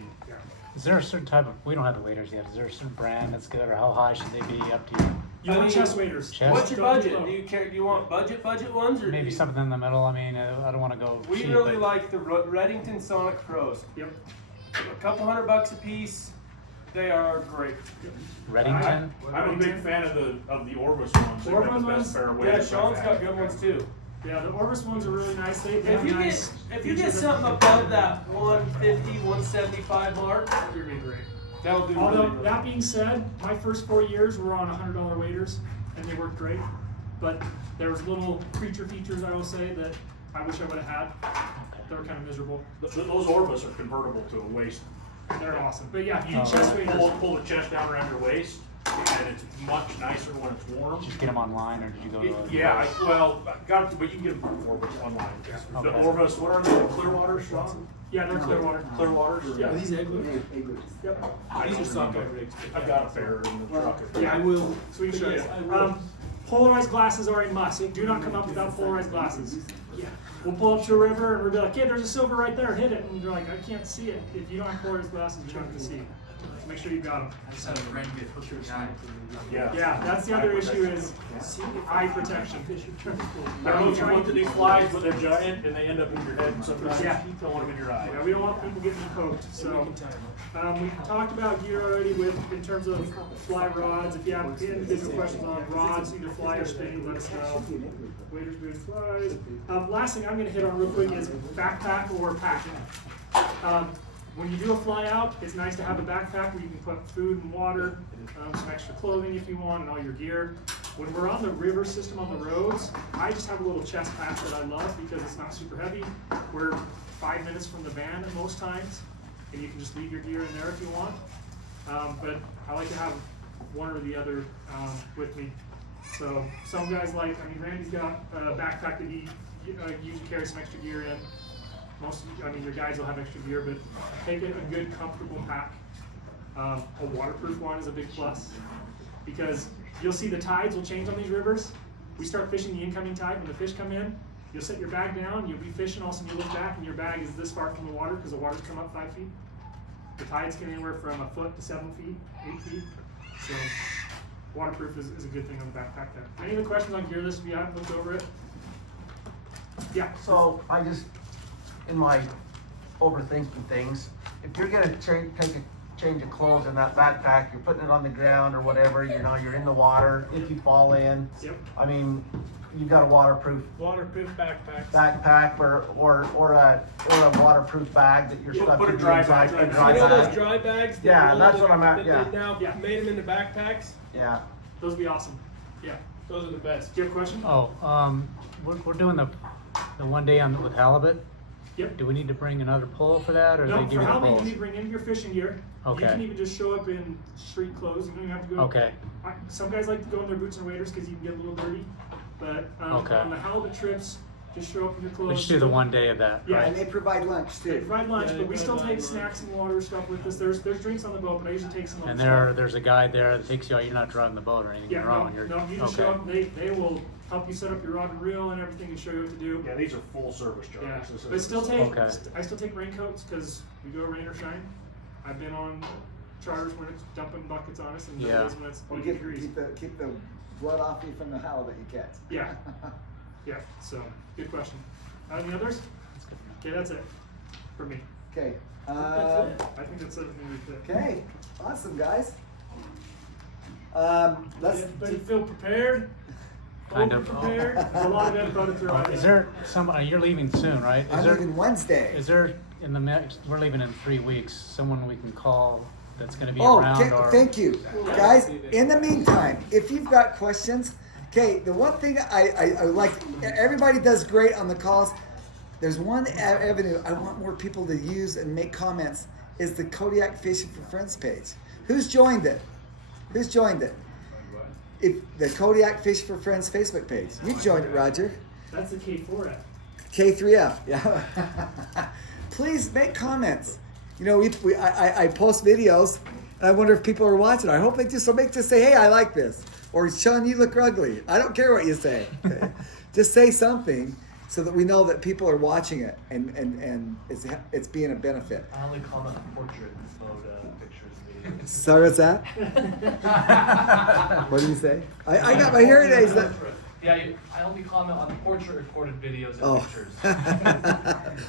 Is there a certain type of, we don't have the waders yet, is there a certain brand that's good, or how high should they be up to you? You want chest waders. Chest? What's your Don't do budget? low. Do you want budget ones, or Maybe something in the middle, I mean, I don't wanna go we cheap, really but like the Reddington Sonic Pros. Yep. A couple $100 a piece. They are great. Reddington? I'm a big fan of the Orvis ones. They Orvis run the ones? best pair of Yeah, waders Sean's I've got had. good ones too. Yeah, the Orvis ones are really nice. They If have you nice get something features. above that 150, 175 mark, You're gonna be great. that'll do Although, really, really that being said, my first 4 years were on $100 waders, and they worked great. But there was little creature features, I will say, that I wish I would have had. They were kind of miserable. Those Orvis are convertible to a waist. They're awesome. But yeah, You chest waders. pull the chest down around your waist, and it's much nicer when it's warm. did you get them online, or did you go to? Yeah, but you can get them from Orvis online. The Okay. Orvis, what are they, Clearwater, Sean? Yeah, they're Clearwater. Clearwaters? Yeah. Are these egg rigs? Yep. These are sockeye rigs. I've got a pair in the truck. Yeah, I will. So we can show you. I will. Polarized glasses are a must. Do not come up without polarized glasses. Yeah. We'll pull up to a river and we'll be like, hey, there's a silver right there, hit it. And you're like, I can't see it. If you don't have polarized glasses, you're not going to see it. So make sure you've got them. I just had a friend get hooked to a guy. Yeah, that's the other issue is eye protection. I don't know if you want these flies, but they're giant and they end up in your head and sometimes Yeah. you don't want them in your eye. Yeah, we don't want people getting poked. So we talked about gear already in terms of fly rods. If you have individual questions on rods, either fly or spinning, let us know. Waders, boots, flies. Last thing I'm going to hit on real quick is backpack or packing. When you do a fly out, it's nice to have a backpack where you can put food and water, some extra clothing if you want, and all your gear. When we're on the river system on the roads, I just have a little chest pack that I love because it's not super heavy. We're 5 minutes from the van at most times, and you can just leave your gear in there if you want. But I like to have one or the other with me. So some guys Randy's got a backpack that he usually carries some extra gear in. Your guys will have extra gear, but take a good, comfortable pack. A waterproof one is a big plus because you'll see the tides will change on these rivers. We start fishing the incoming tide when the fish come in. You'll set your bag down, you'll be fishing, all of a sudden you look back and your bag is this far from the water because the water's come up 5 feet. The tides can anywhere from a foot to 7 feet, 8 feet. So waterproof is a good thing on the backpack there. Any other questions on gear list if you haven't looked over it? Yeah. So I just, in my overthinking things, if you're gonna take a change of clothes in that backpack, you're putting it on the ground or whatever, you're in the water, if you fall in. Yep. I mean, you've got a waterproof backpack or a waterproof bag that you're stuck Put a in dry inside. bag. A dry You know those bag. dry bags? Yeah, roll that's that- what I'm at, that yeah. They now made them into backpacks? Yeah. Those would be awesome. Yeah. Those are the best. Do you have a question? Oh, we're doing the one day with halibut. Yep. Do we need to bring another pole for that, or No, they for give you the halibut, you poles? need to bring in your fishing gear. Okay. You can even just show up in street clothes. You don't even have to go. Okay. Some guys like to go in their boots and waders because you can get a little dirty. But Okay. on the halibut trips, just show up in your clothes. We just do the one day of that, Yeah. right? And they provide lunch They too. provide lunch, Yeah, but we they still provide take lunch. snacks and water stuff with us. There's drinks on the boat, but I usually take some of And the stuff. there's a guy there that takes you out. You're not driving the boat or anything. Yeah, You're on. You're no, you just show okay. up. They will help you set up your rod and reel and everything and show you what to do. Yeah, these are full service Yeah, jars. This but still isn't- take. Okay. I still take raincoats because we go rain or shine. I've been on charters when it's dumping buckets on us, and Yeah. days when it's Well, 80 degrees. keep the blood off you from the halibut you catch. Yeah. Yeah. So good question. Any others? Okay, that's it for me. Okay. That's it. I think that's everything we did. Okay. Awesome, guys. Let's. Everybody feel prepared? Kind of. Prepared? There's a lot of info to throw out. Is there you're leaving soon, right? I'm leaving Wednesday. Is there in the next? We're leaving in 3 weeks. Someone we can call that's going to be Oh, around, or thank you, guys. In the meantime, if you've got questions, okay. The one thing I like, everybody does great on the calls. There's one avenue I want more people to use and make comments is the Kodiak Fishing for Friends page. Who's joined it? Who's joined it? If the Kodiak Fish for Friends Facebook page. You joined it, Roger. That's the K4 app. K3F. Yeah. please make comments. You know, I post videos, and I wonder if people are watching. I hope they just say, hey, I like this. Or, Sean, you look ugly. I don't care what you say. Okay? Just say something so that we know that people are watching it and it's being a benefit. I only comment on portrait mode pictures. Sorry, what's that? What do you say? I got my hearing aids. Yeah, I only comment on portrait recorded videos and Oh. pictures.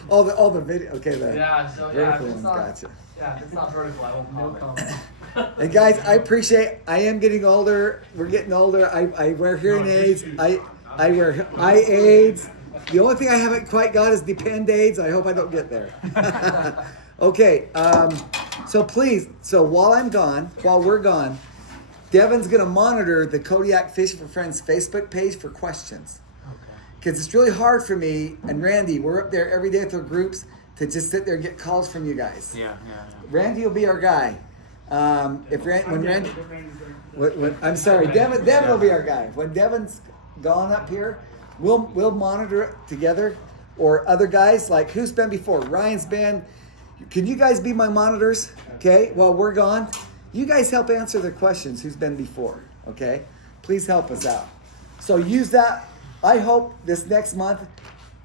all the video. Okay, the So vertical if it's ones. not, Gotcha. yeah, if it's not vertical, I won't comment. And guys, I appreciate. I am getting older. We're getting older. I wear hearing aids. I wear eye aids. The only thing I haven't quite got is depend aids. I hope I don't get there. Okay. So please. So while we're gone, Devin's gonna monitor the Kodiak Fishing for Friends Facebook page for questions. Because it's really hard for me and Randy. We're up there every day with our groups to just sit there and get calls from you guys. Yeah. Randy will be our guy. I'm sorry, Devin will be our guy. When Devin's gone up here, we'll monitor it together, or other guys like who's been before. Ryan's been. Can you guys be my monitors? Okay, while we're gone, you guys help answer their questions. Who's been before? Okay, please help us out. So use that. I hope this next month.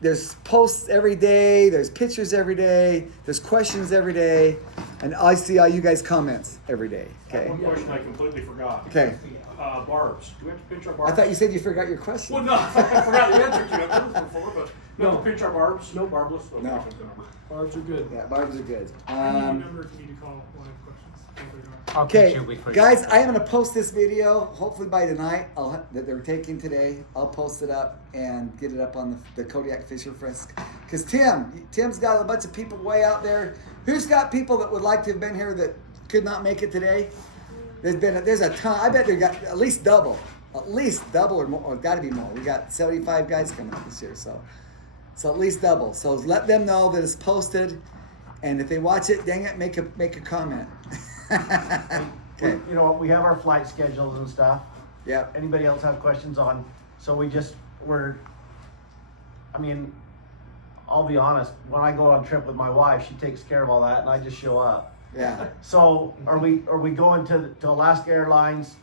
There's posts every day, there's pictures every day, there's questions every day, and I see all you guys' comments every day, okay? One question I completely forgot. Okay. Barbs. Do we have to pinch our barbs? I thought you said you forgot your question. Well, no, I forgot the answer to it. I've heard it before, but no, pinch our barbs. No barbless. Okay, No. Barbs are good. Yeah, barbs are good. I need a number if you need to call one of questions. Okay, guys, I am going to post this video, hopefully by tonight, that they're taking today. I'll post it up and get it up on the Kodiak Fisher Friends. Because Tim's got a bunch of people way out there. Who's got people that would like to have been here that could not make it today? There's a ton. I bet they got at least double or more, or got to be more. We got 75 guys coming up this year, so at least double. So let them know that it's posted, and if they watch it, dang it, make a comment. Okay. You know what, we have our flight schedules and stuff. Yeah. Anybody else have questions on, so I'll be honest, when I go on a trip with my wife, she takes care of all that and I just show up. Yeah. So are we going to Alaska Airlines,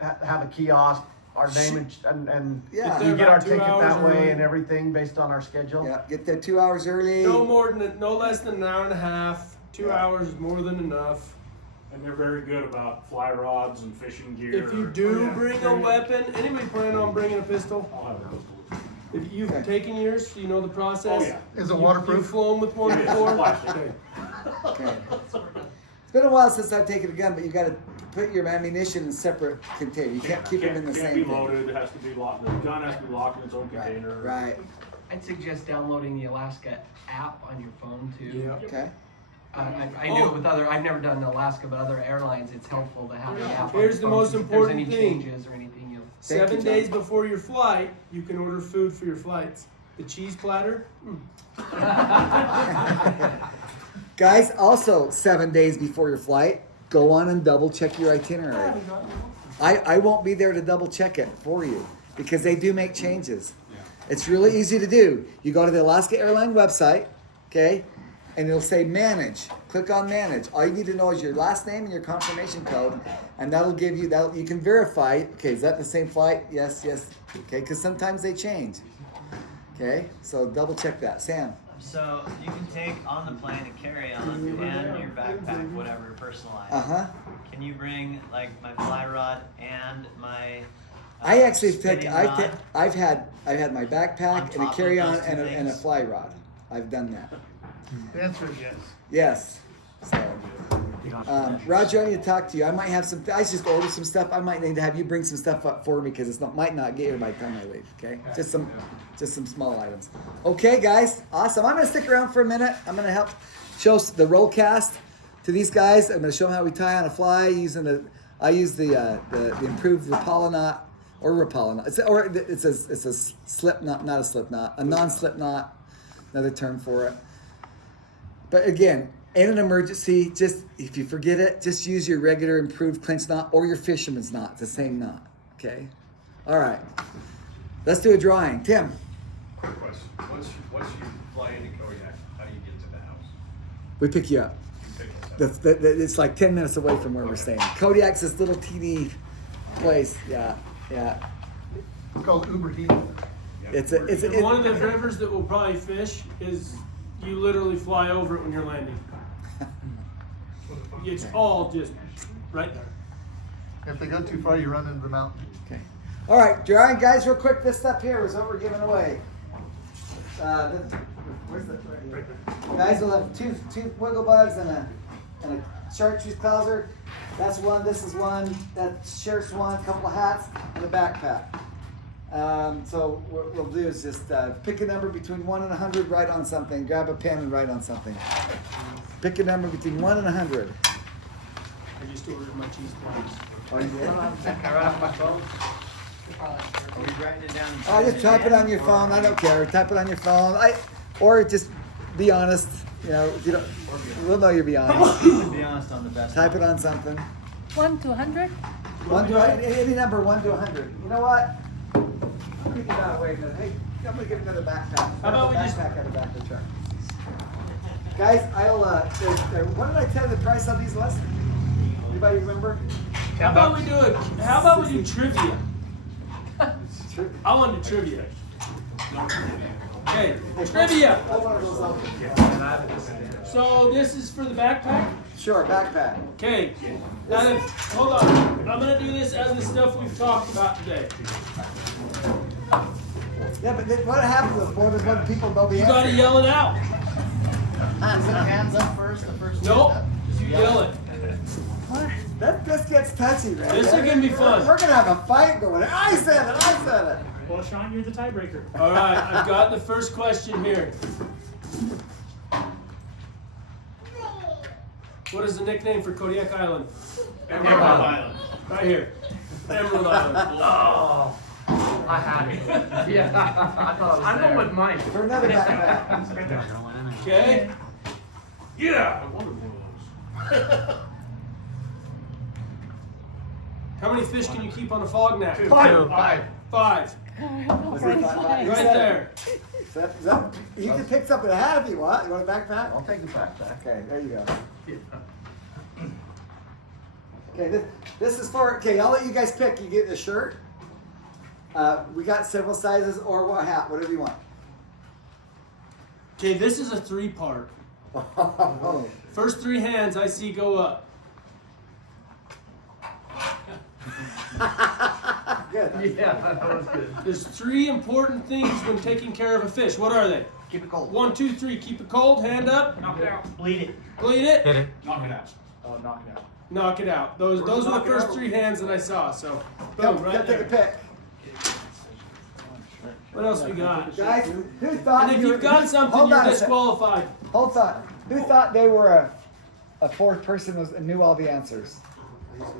have a kiosk, our name and Yeah. you get our ticket that way early. and everything based on our schedule? Yeah, get there 2 hours early. No less than an hour and a half. 2 hours is more than enough. And they're very good about fly rods and fishing gear. If you do bring a weapon, anybody plan on bringing a pistol? I'll have a pistol. If you've taken yours, you know the process. Oh, yeah. Is it waterproof? You've flown with one Yeah, before? plastic. Okay. Okay. It's been a while since I've taken a gun, but you got to put your ammunition in separate containers. You can't keep them in the Can't same be thing. loaded, it has to be locked, the gun has to be locked in its own container. Right. I'd suggest downloading the Alaska app on your phone too. Yeah. Okay. I do it with I've never done Alaska, but other airlines, it's helpful to have the app on Here's your the phone, most 'cause if there's any important thing. changes or anything, you'll. 7 days before your flight, you can order food for your flights. The cheese platter. Guys, also 7 days before your flight, go on and double check your itinerary. I won't be there to double check it for you because they do make changes. It's really easy to do. You go to the Alaska Airline website, okay, and it'll say manage. Click on manage. All you need to know is your last name and your confirmation code, and that'll give you that. You can verify. Okay, is that the same flight? Yes. Okay, because sometimes they change. Okay, so double check that. Sam. So you can take on the plane a carry-on and your backpack, whatever, personalized. Can you bring like my fly rod and my? I actually spinning rod? I've had my backpack and a top of carry-on those two and a things? fly rod. I've done that. The answer is yes. Yes. So, Roger, I need to talk to you. I might have some. I just order some stuff. I might need to have you bring some stuff up for me because might not get here by the time I leave. Okay, just some small items. Okay, guys, awesome. I'm gonna stick around for a minute. I'm gonna help show the roll cast to these guys. I'm gonna show them how we tie on a fly using I use the improved Rapala knot or Rapala knot. It's a slip knot, not a slip knot, a non-slip knot. Another term for it. But again, in an emergency, just if you forget it, just use your regular improved clinch knot or your fisherman's knot, the same knot. Okay? All right. Let's do a drawing. Tim. Quick question. Once you fly into Kodiak, how do you get to the house? We pick you up. It's like 10 minutes away from where we're staying. Kodiak's this little teeny place. Yeah. It's called Uber Heat. And one of the rivers that will probably fish is you literally fly over it when you're landing. It's all just right there. If they go too far, you run into the mountain. Okay. All right, guys, real quick. This stuff here is what we're giving away. Where's the right here? Guys will have two wiggle bugs and a chartreuse clouser. That's one. This is one. That shirt's one. A couple of hats and a backpack. So what we'll do is just pick a number between 1 and 100. Write on something. Grab a pen and write on something. Pick a number between 1 and 100. I just ordered my cheese balls. Oh, you did? Can I write on my phone? Are you writing it down? Oh, just type it on your phone. I don't care. Type it on your phone. Or just be honest. You know, if you don't, we'll know you'll be honest. Be honest on the best. Type it on something. 1 to 100? 1 to any number 1 to 100. You know what? I'm gonna give that away. Hey, I'm gonna give another backpack. How about we just backpack out of the back of the truck? Guys, I'll. What did I tell you the price of these was? Anybody remember? How about we do trivia? I want to do trivia. Okay, trivia. So this is for the backpack? Sure, backpack. Okay. Now then, hold on. I'm gonna do this as the stuff we've talked about today. Yeah, but what happens is more than one people know the You answer. gotta yell it out. Hands up first. The first. Nope. You yell it. This gets touchy, man. This is gonna be fun. We're gonna have a fight going. I said it. Well, Sean, you're the tiebreaker. All right, I've got the first question here. What is the nickname for Kodiak Island? Emerald Island. Right here. Emerald Island. Oh, I had it. Yeah, I thought it was I know what mine. For another backpack. Okay. Yeah. How many fish can you keep on a fog net? Five. Five. Right there. You can pick something to have if you want. You want a backpack? I'll take the backpack. Okay, there you go. Okay, this is for. Okay, I'll let you guys pick. You get a shirt. We got several sizes, or a hat, whatever you want. Okay, this is a 3-part. First 3 hands I see go up. Good. Yeah, that was good. There's 3 important things when taking care of a fish. What are they? Keep it cold. 1, 2, 3. Keep it cold. Hand up. Knock it out. Bleed it. Bleed it. Hit it. Knock it out. Oh, knock it out. Knock it out. Those were the first 3 hands that I saw. So, boom, right Take a there. pick. What else we got? Guys, who thought And if you you've got something, hold you're on a sec. disqualified. Hold on. Who thought they were a fourth person and knew all the answers?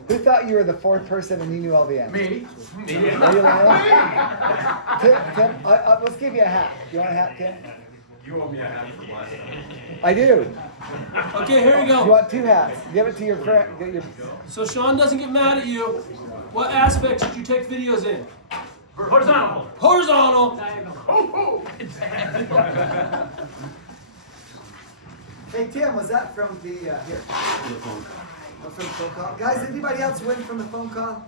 Who thought you were the fourth person and you knew all the answers? Me? Are you lying? Tim, let's give you a hat. You want a hat, Tim? You owe me a hat for last time. I do. Okay, here we You go. want 2 hats? Give it to your friend. Get your. So Sean doesn't get mad at you. What aspects did you take videos in? Horizontal. Horizontal. Hey Tim, was that from the here? From the phone call. Guys, anybody else win from the phone call?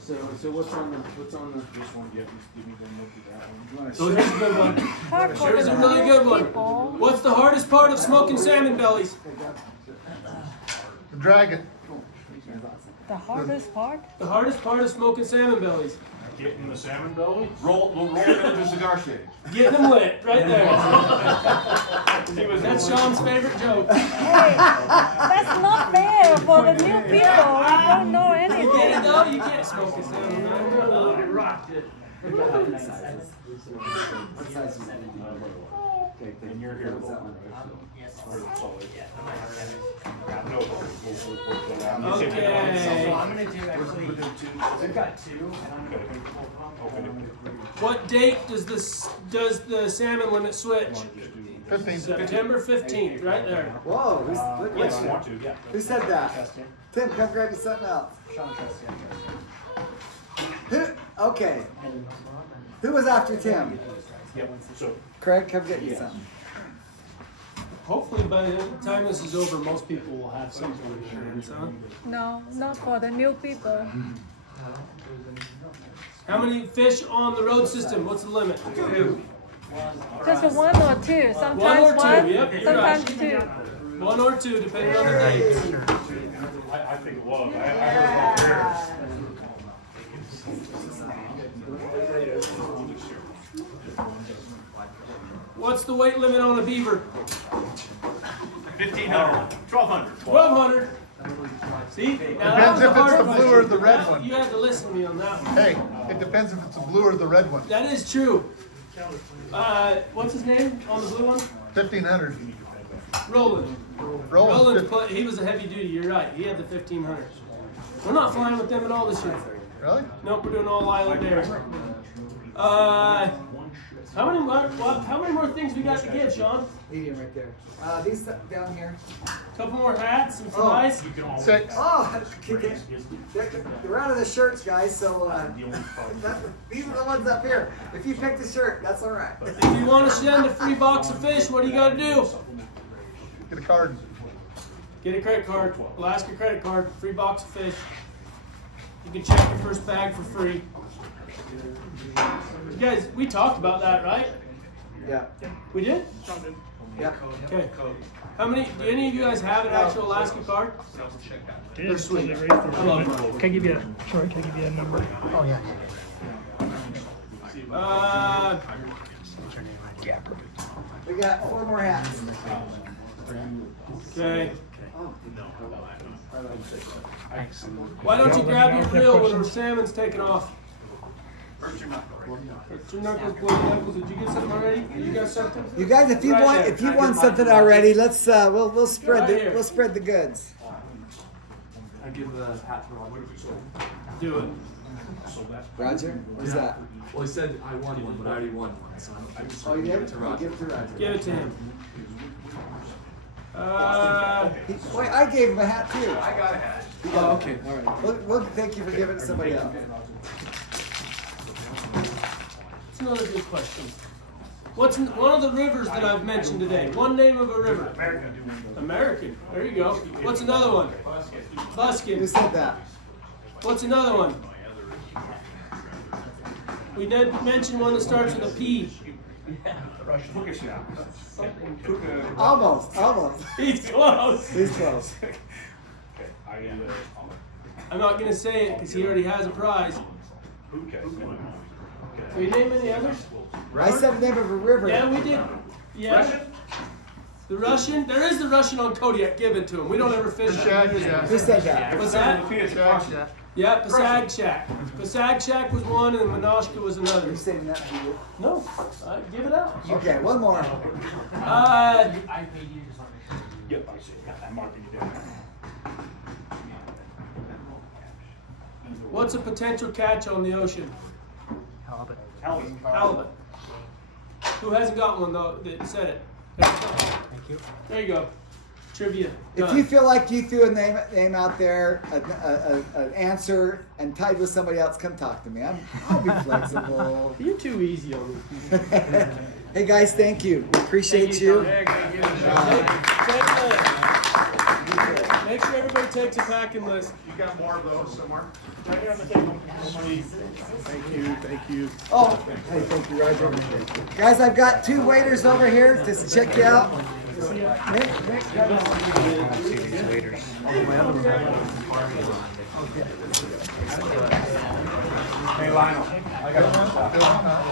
So what's on the this one? Yeah, just give me the look at that one. You wanna So here's a good one. Hard for Here's a the really good one. people. What's the hardest part of smoking salmon bellies? The dragon. The hardest part? The hardest part of smoking salmon bellies. Getting the salmon belly. Roll it into the cigar shade. Getting them lit, right there. That's Sean's favorite joke. Hey, that's not fair for the new people. We don't know You get it anything. though? You can't smoke a salmon belly. Oh, you rocked it. What size is it? And you're here. Yes. Okay. So I'm gonna do actually. We've got 2, and I'm gonna do. What date does the salmon limit switch? 15. September 15th, right there. Whoa, good Yes. question. Who said that? Tim, come grab you something else. Sean, trust Who? Okay. Who was after Tim? Yep. So Craig, come get you something. hopefully by the time this is over, most people will have something in their hands, huh? No, not for the new people. How many fish on the road system? What's the limit? 2. Just one or two. Sometimes One or two, yep, you're sometimes right. 2. 1 or 2, depending on the dates. I think love. I heard about What's the weight limit on a beaver? 1,500, 1,200. 1,200. See? Now that Depends was a if it's hard the blue or question. the red one. You had to listen to me on that one. Hey, it depends if it's the blue or the red one. That is true. What's his name on the blue one? 1,500. Roland. Roland. He was a heavy duty. You're right. He had the 1,500. We're not flying with them at all this year. Really? Nope, we're doing all island air. How many more things we got to give, Sean? Medium right there. These down here. Couple more hats, some fries. 6. Oh, they're out of the shirts, guys. So these are the ones up here. If you pick the shirt, that's all right. If you want to send a free box of fish, what do you got to do? Get a card. Get a credit card. Alaska credit card. Free box of fish. You can check your first bag for free. You guys, we talked about that, right? Yeah. We did? Yeah. Okay. How many? Do any of you guys have an actual Alaska card? They're sweet. I love them. Can I give you a, sorry, can I give you a number? Oh, yeah. We got 4 more hats. Okay. Why don't you grab your reel when the salmon's taking off? Hurt your knuckles, blow your knuckles. Did you get something already? You got something? You guys, if you want something already, let's we'll spread the goods. I give the hat to Rob. Do it. Roger, what's that? Well, he said I won one, but I already won one, so I just Oh, you give did? it to Roger. Give it to Roger. Give it to him. Wait, I gave him a hat too. I got a hat. Oh, okay, all right. We'll thank you for giving it to somebody else. That's another good question. What's one of the rivers that I've mentioned today? One name of a river. American. There you go. What's another one? Buskin. Who said that? What's another one? We did mention one that starts with a P. Almost. He's close. He's close. I'm not going to say it because he already has a prize. Can you name any others? I said the name of a river. Yeah, we did. Yeah. Russian? The Russian? There is the Russian on Kodiak. Give it to him. We don't ever fish it. Who said that? What's that? Yeah, Pasag Shack was one and Minoshka was another. You're saying that to you? No, give it out. Okay, one more. What's a potential catch on the ocean? Halibut. Who hasn't got one though that said it? Thank you. There you go. Trivia. If Done. you feel like you threw a name out there, an answer, and tied with somebody else, come talk to me. I'll be flexible. You're too easy on me. Hey guys, thank you. We appreciate you. Make sure everybody takes a packing list. You got more of those somewhere? Right here on the table. Thank you. Oh, hey, thank you, Roger. Guys, I've got 2 waiters over here just to check you out. Nick, See these waiters. Hey, Lionel, I got one.